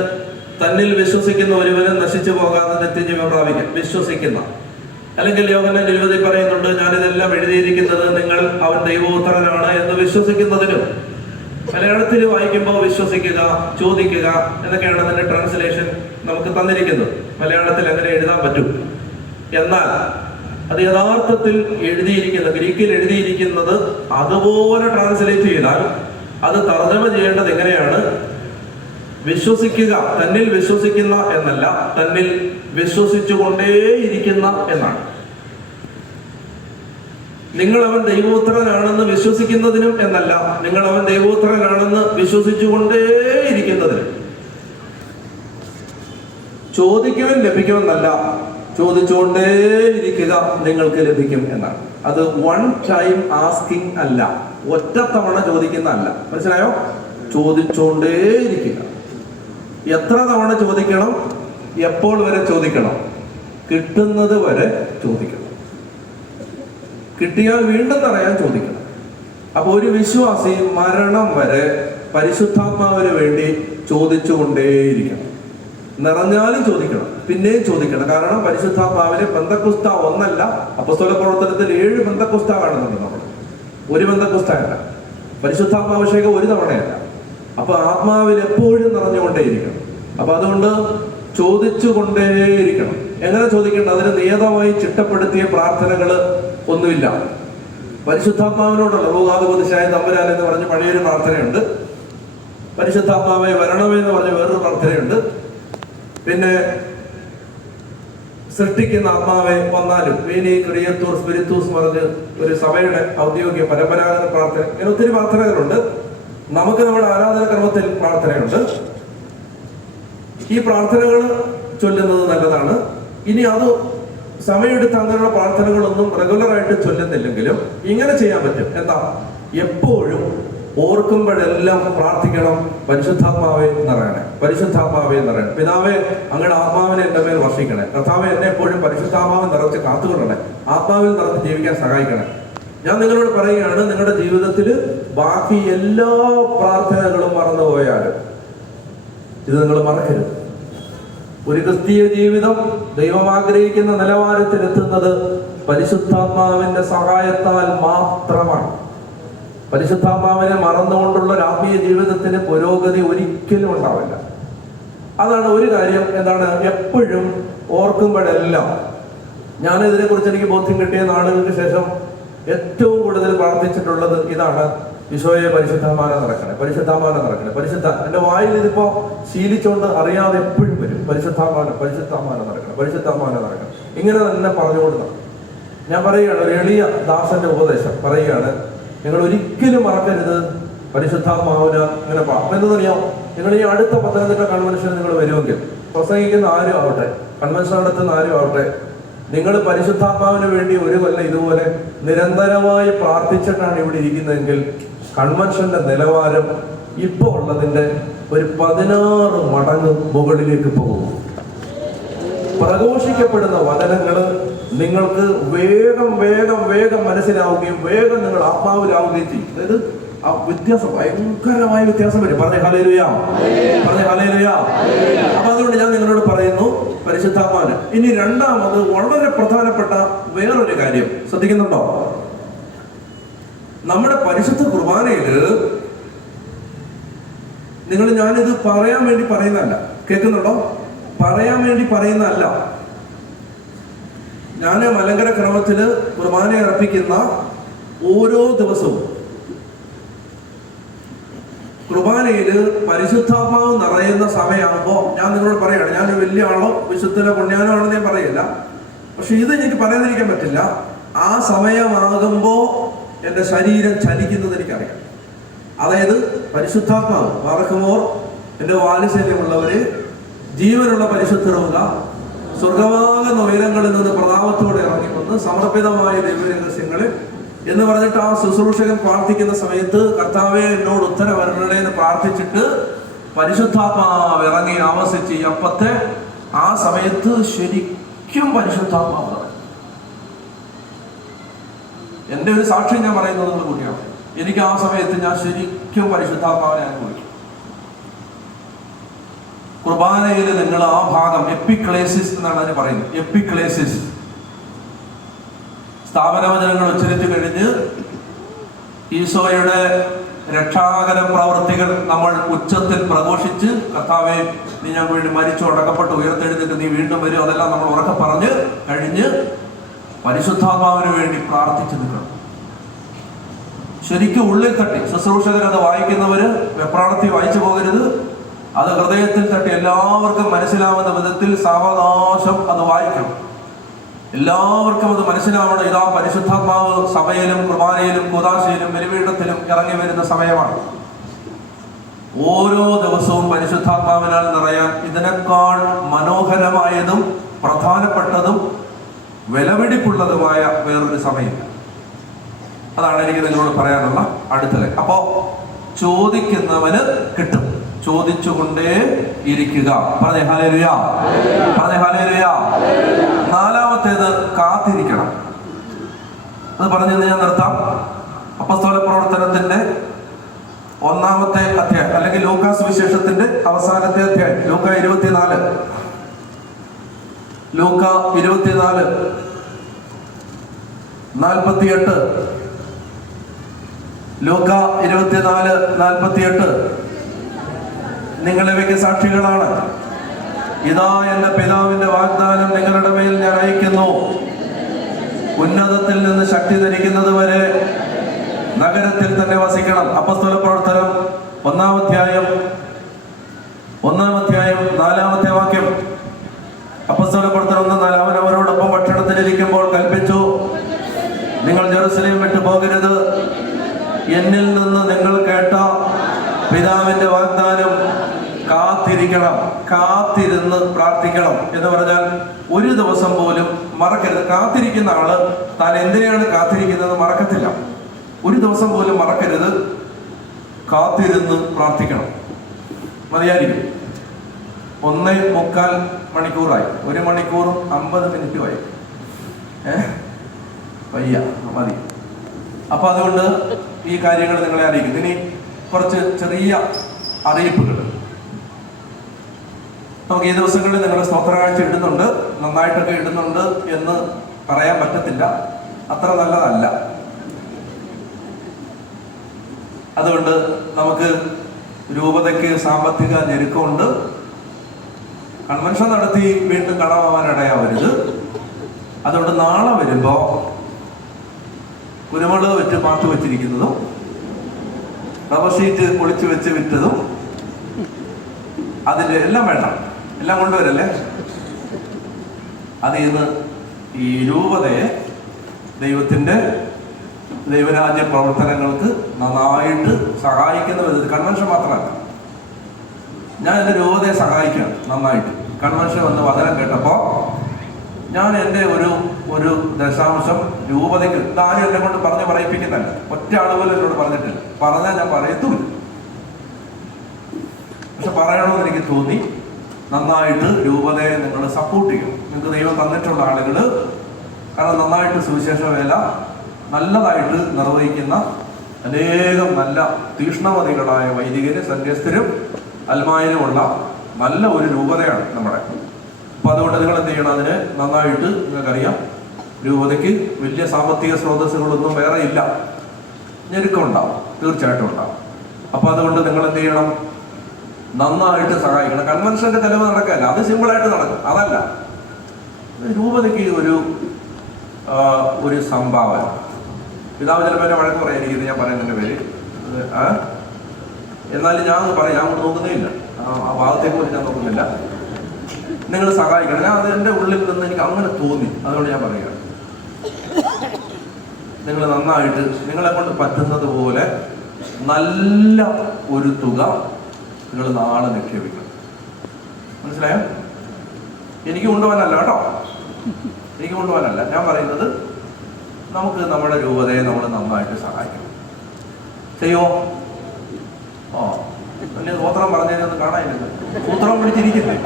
തന്നിൽ വിശ്വസിക്കുന്ന ഒരുവനും നശിച്ചു പോകാതെ നിത്യജീവൻ പ്രാപിക്കും. വിശ്വസിക്കുന്ന. അല്ലെങ്കിൽ യോഹന്നാൻ 20 പറയുന്നുണ്ട്, ഞാനിതെല്ലാം എഴുതിയിരിക്കുന്നത് നിങ്ങൾ അവൻ ദൈവോത്തരനാണ് എന്ന് വിശ്വസിക്കുന്നതിനും. മലയാളത്തിൽ വായിക്കുമ്പോൾ വിശ്വസിക്കുക, ചോദിക്കുക എന്നൊക്കെയാണ് അതിന്റെ ട്രാൻസ്ലേഷൻ നമുക്ക് തന്നിരിക്കുന്നത്. മലയാളത്തിൽ അങ്ങനെ എഴുതാൻ പറ്റും. എന്നാൽ അത് യഥാർത്ഥത്തിൽ എഴുതിയിരിക്കുന്ന, ഗ്രീക്കിൽ എഴുതിയിരിക്കുന്നത് അതുപോലെ ട്രാൻസ്ലേറ്റ് ചെയ്താൽ അത് തർജ്ജമ ചെയ്യേണ്ടത് എങ്ങനെയാണ്? വിശ്വസിക്കുക, തന്നിൽ വിശ്വസിക്കുന്ന എന്നല്ല, തന്നിൽ വിശ്വസിച്ചുകൊണ്ടേയിരിക്കുന്ന എന്നാണ്. നിങ്ങൾ അവൻ ദൈവോത്തരനാണെന്ന് വിശ്വസിക്കുന്നതിനും എന്നല്ല, നിങ്ങൾ അവൻ ദൈവോത്തരനാണെന്ന് വിശ്വസിച്ചുകൊണ്ടേയിരിക്കുന്നതിനും. ചോദിക്കുവാൻ ലഭിക്കുമെന്നല്ല, ചോദിച്ചുകൊണ്ടേയിരിക്കുക നിങ്ങൾക്ക് ലഭിക്കും എന്നാണ്. അത് വൺ ടൈം ആസ്കിങ് അല്ല, ഒറ്റത്തവണ ചോദിക്കുന്ന അല്ല. മനസ്സിലായോ? ചോദിച്ചുകൊണ്ടേയിരിക്കുക. എത്ര തവണ ചോദിക്കണം? എപ്പോൾ വരെ ചോദിക്കണം? കിട്ടുന്നത് വരെ ചോദിക്കണം. കിട്ടിയാൽ വീണ്ടും നിറയാൻ ചോദിക്കണം. അപ്പൊ ഒരു വിശ്വാസി മരണം വരെ പരിശുദ്ധാത്മാവിന് വേണ്ടി ചോദിച്ചുകൊണ്ടേയിരിക്കണം. നിറഞ്ഞാലും ചോദിക്കണം, പിന്നെയും ചോദിക്കണം. കാരണം പരിശുദ്ധാത്മാവിന് പെന്തക്കോസ്ത ഒന്നല്ല, അപ്പസ്തോല പ്രവർത്തനത്തിൽ 7 പെന്തക്കോസ്ത കാണുന്നുണ്ട് നമ്മൾ. ഒരു പെന്തക്കോസ്തയല്ല. പരിശുദ്ധാത്മാഭിഷേകം ഒരു തവണയല്ല. അപ്പൊ ആത്മാവിൽ എപ്പോഴും നിറഞ്ഞുകൊണ്ടേയിരിക്കണം. അപ്പൊ അതുകൊണ്ട് ചോദിച്ചുകൊണ്ടേയിരിക്കണം. എങ്ങനെ ചോദിക്കണം? അതിന് നിയതമായി ചിട്ടപ്പെടുത്തിയ പ്രാർത്ഥനകള് ഒന്നുമില്ല. പരിശുദ്ധാത്മാവിനോടുള്ള റൂഹാദിപതിശായ തമ്പുരാൻ എന്ന് പറഞ്ഞ് പഴയൊരു പ്രാർത്ഥനയുണ്ട്. പരിശുദ്ധാത്മാവെ വരണമേ എന്ന് പറഞ്ഞ് വേറൊരു പ്രാർത്ഥനയുണ്ട്. പിന്നെ സൃഷ്ടിക്കുന്ന ആത്മാവെ വന്നാലും വീനി ക്രിയത്തൂർ സ്പിരിത്തൂസ് പറഞ്ഞ് ഒരു സഭയുടെ ഔദ്യോഗിക പരമ്പരാഗത പ്രാർത്ഥന. ഇങ്ങനെ ഒത്തിരി പ്രാർത്ഥനകളുണ്ട്. നമുക്ക് നമ്മുടെ ആരാധന ക്രമത്തിൽ പ്രാർത്ഥനയുണ്ട്. ഈ പ്രാർത്ഥനകൾ ചൊല്ലുന്നത് നല്ലതാണ്. ഇനി അത് സമയമെടുത്ത് അങ്ങനെയുള്ള പ്രാർത്ഥനകളൊന്നും റെഗുലറായിട്ട് ചൊല്ലുന്നില്ലെങ്കിലും ഇങ്ങനെ ചെയ്യാൻ പറ്റും. എന്താ? എപ്പോഴും ഓർക്കുമ്പോഴെല്ലാം പ്രാർത്ഥിക്കണം, പരിശുദ്ധാത്മാവെ നിറയണേ, പരിശുദ്ധാത്മാവെ നിറയണേ. പിതാവേ, അങ്ങയുടെ ആത്മാവിനെ എൻ്റെ മേൽ വർഷിക്കണേ. കർത്താവെ, എന്നെ എപ്പോഴും പരിശുദ്ധാത്മാവിനെ നിറച്ച് കാത്തുകൊള്ളണേ, ആത്മാവിൽ നിറച്ച് ജീവിക്കാൻ സഹായിക്കണേ. ഞാൻ നിങ്ങളോട് പറയുകയാണ്, നിങ്ങളുടെ ജീവിതത്തിൽ ബാക്കി എല്ലാ പ്രാർത്ഥനകളും മറന്നുപോയാലും ഇത് നിങ്ങൾ മറക്കരുത്. ഒരു ക്രിസ്തീയ ജീവിതം ദൈവം ആഗ്രഹിക്കുന്ന നിലവാരത്തിലെത്തുന്നത് പരിശുദ്ധാത്മാവിന്റെ സഹായത്താൽ മാത്രമാണ്. പരിശുദ്ധാത്മാവിനെ മറന്നുകൊണ്ടുള്ള ഒരു ആത്മീയ ജീവിതത്തിന് പുരോഗതി ഒരിക്കലും ഉണ്ടാവില്ല. അതാണ് ഒരു കാര്യം. എന്താണ്? എപ്പോഴും ഓർക്കുമ്പോഴെല്ലാം. ഞാൻ ഇതിനെക്കുറിച്ച് എനിക്ക് ബോധ്യം കിട്ടിയ നാളുകൾക്ക് ശേഷം ഏറ്റവും കൂടുതൽ പ്രാർത്ഥിച്ചിട്ടുള്ളത് ഇതാണ്: ഈശോയെ, പരിശുദ്ധാത്മാവിനെ നിറക്കണേ, പരിശുദ്ധാത്മാവിനെ നിറക്കണേ, എൻ്റെ വായിൽ ഇതിപ്പോ ശീലിച്ചുകൊണ്ട് അറിയാതെ എപ്പോഴും വരും, പരിശുദ്ധാത്മാവിനെ നിറക്കണം, പരിശുദ്ധാത്മാവിനെ നിറക്കണം. ഇങ്ങനെ തന്നെ പറഞ്ഞുകൊടുക്കണം. ഞാൻ പറയുകയാണ്, ഒരു എളിയ ദാസന്റെ ഉപദേശം പറയുകയാണ്, നിങ്ങൾ ഒരിക്കലും മറക്കരുത് പരിശുദ്ധാത്മാവിന് ഇങ്ങനെ. അപ്പൊ എന്തെന്നറിയാം, നിങ്ങൾ ഈ അടുത്ത പത്തനംതിട്ട കൺവെൻഷന് നിങ്ങൾ വരുമെങ്കിൽ, പ്രസംഗിക്കുന്ന ആരും ആവട്ടെ, കൺവെൻഷൻ നടത്തുന്ന ആരും ആവട്ടെ, നിങ്ങൾ പരിശുദ്ധാത്മാവിന് വേണ്ടി ഒരു കൊല്ലം ഇതുപോലെ നിരന്തരമായി പ്രാർത്ഥിച്ചിട്ടാണ് ഇവിടെ ഇരിക്കുന്നതെങ്കിൽ കൺവെൻഷന്റെ നിലവാരം ഇപ്പോൾ ഉള്ളതിന്റെ ഒരു 16 മടങ്ങ് മുകളിലേക്ക് പോകും. പ്രഘോഷിക്കപ്പെടുന്ന വചനങ്ങൾ നിങ്ങൾക്ക് വേഗം വേഗം വേഗം മനസ്സിലാവുകയും വേഗം നിങ്ങൾ ആത്മാവിലാവുകയും ചെയ്യും. അതായത് ആ വ്യത്യാസം, ഭയങ്കരമായ വ്യത്യാസം വരും. പറഞ്ഞ ഹല്ലേലൂയ, പറഞ്ഞ ഹല്ലേലൂയ. അപ്പൊ അതുകൊണ്ട് ഞാൻ നിങ്ങളോട് പറയുന്നു, പരിശുദ്ധാത്മാവിന്. ഇനി രണ്ടാമത് വളരെ പ്രധാനപ്പെട്ട വേറൊരു കാര്യം ശ്രദ്ധിക്കുന്നുണ്ടോ? നമ്മുടെ പരിശുദ്ധ കുർബാനയില് ഞാനിത് പറയാൻ വേണ്ടി പറയുന്നതല്ല, കേൾക്കുന്നുണ്ടോ? പറയാൻ വേണ്ടി പറയുന്നതല്ല. ഞാൻ മലങ്കര ക്രമത്തില് കുർബാന അർപ്പിക്കുന്ന ഓരോ ദിവസവും കുർബാനയില് പരിശുദ്ധാത്മാവ് നിറയുന്ന സമയമാകുമ്പോൾ ഞാൻ നിങ്ങളോട് പറയാണ്, ഞാൻ വലിയ ആളോ വിശുദ്ധനോ പുണ്യാനോ ആണെന്ന് ഞാൻ പറയില്ല, പക്ഷെ ഇത് എനിക്ക് പറയാതിരിക്കാൻ പറ്റില്ല. ആ സമയമാകുമ്പോൾ എൻ്റെ ശരീരം ചലിക്കുന്നത് എനിക്കറിയാം. അതായത് പരിശുദ്ധാത്മാവ് മറക്കുമോർ, എൻ്റെ വാത്സല്യമുള്ളവര്, ജീവനുള്ള പരിശുദ്ധരുക, സ്വർഗമാകുന്ന ഉയരങ്ങളിൽ നിന്ന് പ്രതാപത്തോടെ ഇറങ്ങി വന്ന് സമർപ്പിതമായ ദൈവരഹസ്യങ്ങളിൽ എന്ന് പറഞ്ഞിട്ട് ആ ശുശ്രൂഷകൻ പ്രാർത്ഥിക്കുന്ന സമയത്ത്, കർത്താവെ എന്നോട് ഉത്തരം വരണേ എന്ന് പ്രാർത്ഥിച്ചിട്ട് പരിശുദ്ധാത്മാവ് ഇറങ്ങി ആവസിച്ച് അപ്പത്തെ ആ സമയത്ത് ശരിക്കും പരിശുദ്ധാത്മാവ്. എൻ്റെ ഒരു സാക്ഷ്യം ഞാൻ പറയുന്നത് നിങ്ങൾ കൂട്ടിയാണ്. എനിക്ക് ആ സമയത്ത് ഞാൻ ശരിക്കും പരിശുദ്ധാത്മാവിനെ അനുഭവിക്കും. കുർബാനയിൽ നിങ്ങൾ ആ ഭാഗം എപ്പിക്ലേസിസ് എന്നാണ് അതിന് പറയുന്നത്. എപ്പിക്ലേസിസ് സ്ഥാപനവചനങ്ങൾ ഉച്ചരിച്ചു കഴിഞ്ഞ് ഈശോയുടെ രക്ഷാകര പ്രവൃത്തികൾ നമ്മൾ ഉച്ചത്തിൽ പ്രഘോഷിച്ച്, കർത്താവെ നീ ഞങ്ങൾക്ക് വേണ്ടി മരിച്ചു, അടക്കപ്പെട്ട്, ഉയർത്തെഴുന്നേറ്റ് നീ വീണ്ടും വരും, അതെല്ലാം നമ്മൾ ഉറക്കെ പറഞ്ഞ് കഴിഞ്ഞ് പരിശുദ്ധാത്മാവിന് വേണ്ടി പ്രാർത്ഥിച്ചു നിൽക്കണം. ശരിക്കും ഉള്ളിൽ തട്ടി. ശുശ്രൂഷകർ അത് വായിക്കുന്നവര് വെപ്രാളത്തിൽ വായിച്ചു പോകരുത്. അത് ഹൃദയത്തിൽ തട്ടി എല്ലാവർക്കും മനസ്സിലാവുന്ന വിധത്തിൽ സാവകാശം അത് വായിക്കണം. എല്ലാവർക്കും അത് മനസ്സിലാവണം. ഇതാ പരിശുദ്ധാത്മാവ് സഭയിലും കുർബാനയിലും കൂദാശയിലും ബലിപീഠത്തിലും ഇറങ്ങി വരുന്ന സമയമാണ്. ഓരോ ദിവസവും പരിശുദ്ധാത്മാവിനാൽ നിറയാൻ ഇതിനേക്കാൾ മനോഹരമായതും പ്രധാനപ്പെട്ടതും വിലപിടിപ്പുള്ളതുമായ വേറൊരു സമയമില്ല. അതാണ് എനിക്ക് നിങ്ങളോട് പറയാനുള്ള അടുത്തത്. അപ്പോ ചോദിക്കുന്നവന് കിട്ടും, ചോദിച്ചുകൊണ്ടേ ഇരിക്കുക. പറഞ്ഞേ ഹല്ലേലൂയ, പറഞ്ഞേ ഹല്ലേലൂയ. നാലാമത്തേത് കാത്തിരിക്കണം. അത് പറഞ്ഞു ഞാൻ നിർത്താം. അപ്പോസ്തല പ്രവർത്തനത്തിന്റെ 1-ാമത്തെ അധ്യായം, അല്ലെങ്കിൽ ലൂക്കാ സുവിശേഷത്തിന്റെ അവസാനത്തെ അധ്യായം, ലൂക്ക 24, ലൂക്ക 24:48, ലൂക്ക 24:48. നിങ്ങൾ ഇവയ്ക്ക് സാക്ഷികളാണ്. ഇതാ എന്റെ പിതാവിന്റെ വാഗ്ദാനം നിങ്ങളുടെ മേൽ ഞാൻ അയക്കുന്നു. ഉന്നതത്തിൽ നിന്ന് ശക്തി ധരിക്കുന്നത് വരെ നഗരത്തിൽ തന്നെ വസിക്കണം. അപ്പോസ്തല പ്രവർത്തനം 1-ാം അധ്യായം 4-ാമത്തെ വാക്യം. അപ്പോസ്തല പ്രവർത്തനം 1:4. അവൻ അവരോടൊപ്പം ഭക്ഷണത്തിലിരിക്കുമ്പോൾ കൽപ്പിച്ചു, നിങ്ങൾ ജെറുസലേം വിട്ടു പോകരുത്. എന്നിൽ നിന്ന് നിങ്ങൾ കേട്ട പിതാവിന്റെ വാഗ്ദാനം കാത്തിരിക്കുക. പ്രാർത്ഥിക്കണം, കാത്തിരുന്ന് പ്രാർത്ഥിക്കണം എന്ന് പറഞ്ഞാൽ ഒരു ദിവസം പോലും മറക്കരുത്. കാത്തിരിക്കുന്ന ആള് താൻ എന്തിനെയാണ് കാത്തിരിക്കുന്നത് മറക്കത്തില്ല. ഒരു ദിവസം പോലും മറക്കരുത്, കാത്തിരുന്ന് പ്രാർത്ഥിക്കണം. മതിയായിരിക്കും. 1.25 മണിക്കൂറായി, 1 മണിക്കൂറും 50 മിനിറ്റുമായി. വയ്യ, മതി. അപ്പൊ അതുകൊണ്ട് ഈ കാര്യങ്ങൾ നിങ്ങളെ അറിയിക്കുന്നു. ഇനി കുറച്ച് ചെറിയ അറിയിപ്പുകൾ. നമുക്ക് ഈ ദിവസങ്ങളിൽ നിങ്ങൾ സ്തോത്രകാഴ്ച ഇടുന്നുണ്ട്, നന്നായിട്ടൊക്കെ ഇടുന്നുണ്ട് എന്ന് പറയാൻ പറ്റത്തില്ല, അത്ര നല്ലതല്ല. അതുകൊണ്ട് നമുക്ക് രൂപതയ്ക്ക് സാമ്പത്തിക ഞെരുക്കമുണ്ട്. കൺവെൻഷൻ നടത്തി വീണ്ടും കടമാവാൻ ഇടയാവരുത്. അതുകൊണ്ട് നാളെ വരുമ്പോ കുരുമുളക് വെച്ച് പാത്തു വെച്ചിരിക്കുന്നതും റബ്ബർ ഷീറ്റ് പൊളിച്ചു വെച്ച് വിറ്റതും അതിൻ്റെ എല്ലാം വേണ്ട, എല്ലാം കൊണ്ടുവരല്ലേ. അതിൽ നിന്ന് ഈ രൂപതയെ ദൈവത്തിൻ്റെ ദൈവരാജ്യ പ്രവർത്തനങ്ങൾക്ക് നന്നായിട്ട് സഹായിക്കുന്ന വിധത്തിൽ, കൺവെൻഷൻ മാത്രമല്ല, ഞാൻ എൻ്റെ രൂപതയെ സഹായിക്കാം നന്നായിട്ട്. കൺവെൻഷൻ വന്ന് വചനം കേട്ടപ്പോൾ ഞാൻ എൻ്റെ ഒരു ദശാംശം രൂപതയ്ക്ക്, താനും എന്നെ കൊണ്ട് പറഞ്ഞ് പറയിപ്പിക്കുന്നല്ല, ഒറ്റ ആളുപോലും എന്നോട് പറഞ്ഞിട്ടില്ല. പറഞ്ഞാൽ ഞാൻ പറയത്തുമില്ല, പക്ഷെ പറയണമെന്ന് എനിക്ക് തോന്നി. നന്നായിട്ട് രൂപതയെ നിങ്ങൾ സപ്പോർട്ട് ചെയ്യും. നിങ്ങൾക്ക് ദൈവം തന്നിട്ടുള്ള ആളുകൾ, കാരണം നന്നായിട്ട് സുവിശേഷ വേല നല്ലതായിട്ട് നിർവഹിക്കുന്ന അനേകം നല്ല തീക്ഷ്ണമതികളായ വൈദികര്, സന്യസ്തരും അൽമായനുമുള്ള നല്ല ഒരു രൂപതയാണ് നമ്മുടെ. അപ്പൊ അതുകൊണ്ട് നിങ്ങൾ എന്ത് ചെയ്യണം, അതിന് നന്നായിട്ട്, നിങ്ങൾക്കറിയാം രൂപതയ്ക്ക് വലിയ സാമ്പത്തിക സ്രോതസ്സുകളൊന്നും വേറെ ഇല്ല, ഞെരുക്കമുണ്ടാവും, തീർച്ചയായിട്ടും ഉണ്ടാവും. അപ്പൊ അതുകൊണ്ട് നിങ്ങൾ എന്ത് ചെയ്യണം, നന്നായിട്ട് സഹായിക്കണം. കൺവെൻഷന്റെ ചെലവ് നടക്കല്ല, അത് സിമ്പിളായിട്ട് നടക്കും. അതല്ല, രൂപതയ്ക്ക് ഒരു സംഭാവന. പിതാവ് ചിലപ്പോൾ എന്നെ വഴക്ക് പറയാനിരിക്കുന്നത് ഞാൻ പറയുന്നതിൻ്റെ പേര്. എന്നാലും ഞാൻ പറയാം, ഞാൻ നോക്കുന്നേ ഇല്ല, ആ ഭാഗത്തേക്ക് ഞാൻ നോക്കുന്നില്ല. നിങ്ങൾ സഹായിക്കണം. ഞാൻ അത് എൻ്റെ ഉള്ളിൽ നിന്ന് എനിക്ക് അങ്ങനെ തോന്നി, അതുകൊണ്ട് ഞാൻ പറയുകയാണ്. നിങ്ങൾ നന്നായിട്ട് നിങ്ങളെ കൊണ്ട് പറ്റുന്നത് പോലെ നല്ല ഒരു തുക നിങ്ങൾ നാളെ നിക്ഷേപിക്കണം. മനസ്സിലായോ? എനിക്ക് കൊണ്ടുപോകാനല്ല കേട്ടോ, എനിക്ക് കൊണ്ടുപോകാനല്ല ഞാൻ പറയുന്നത്. നമുക്ക് നമ്മുടെ രൂപതയെ നമ്മൾ നന്നായിട്ട് സഹായിക്കണം. ചെയ്യുമോ? പിന്നെ സൂത്രം പറഞ്ഞതിനൊന്നും കാണാനില്ല. സൂത്രം പിടിച്ചിരിക്കുന്നേ,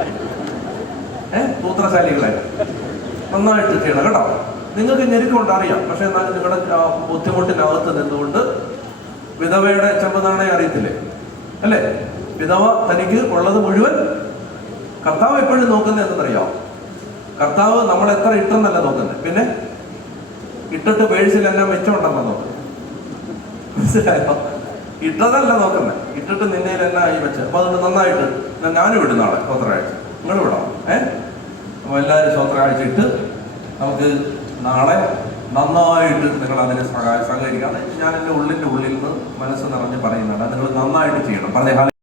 സൂത്രശാലികളെ നന്നായിട്ട് ചെയ്യണം കേട്ടോ. നിങ്ങൾക്ക് ഞെരുക്കമുണ്ട് അറിയാം, പക്ഷെ എന്നാലും നിങ്ങളുടെ ബുദ്ധിമുട്ടിനകത്ത് നിന്നുകൊണ്ട് വിധവയുടെ ചെമ്പനാണയം അറിയത്തില്ലേ അല്ലേ? വിധവ തനിക്ക് ഉള്ളത് മുഴുവൻ കർത്താവ് എപ്പോഴും നോക്കുന്നത് എന്തെന്നറിയാം. കർത്താവ് നമ്മൾ എത്ര ഇട്ടെന്നല്ല നോക്കുന്നത്, പിന്നെ ഇട്ടിട്ട് പേഴ്സിലെല്ലാം മെച്ചമുണ്ടെന്നാണ് നോക്കുന്നത്. മനസ്സിലായോ? ഇട്ടതല്ല നോക്കുന്നത്, ഇട്ടിട്ട് നിന്നയിലെല്ലാം ആയി വെച്ച്. അപ്പൊ അതുകൊണ്ട് നന്നായിട്ട് ഞാനും വിടും നാളെ സ്വോത്രകാഴ്ച, നിങ്ങൾ വിടാം. അപ്പൊ എല്ലാവരും സ്വോത്രകാഴ്ച ഇട്ട് നമുക്ക് നാളെ നന്നായിട്ട് നിങ്ങൾ അതിനെ സഹകരിക്കാം. ഞാൻ എൻ്റെ ഉള്ളിൽ നിന്ന് മനസ്സ് നിറഞ്ഞ് പറയുന്നതാണ്, നിങ്ങൾ നന്നായിട്ട് ചെയ്യണം. പറഞ്ഞേ.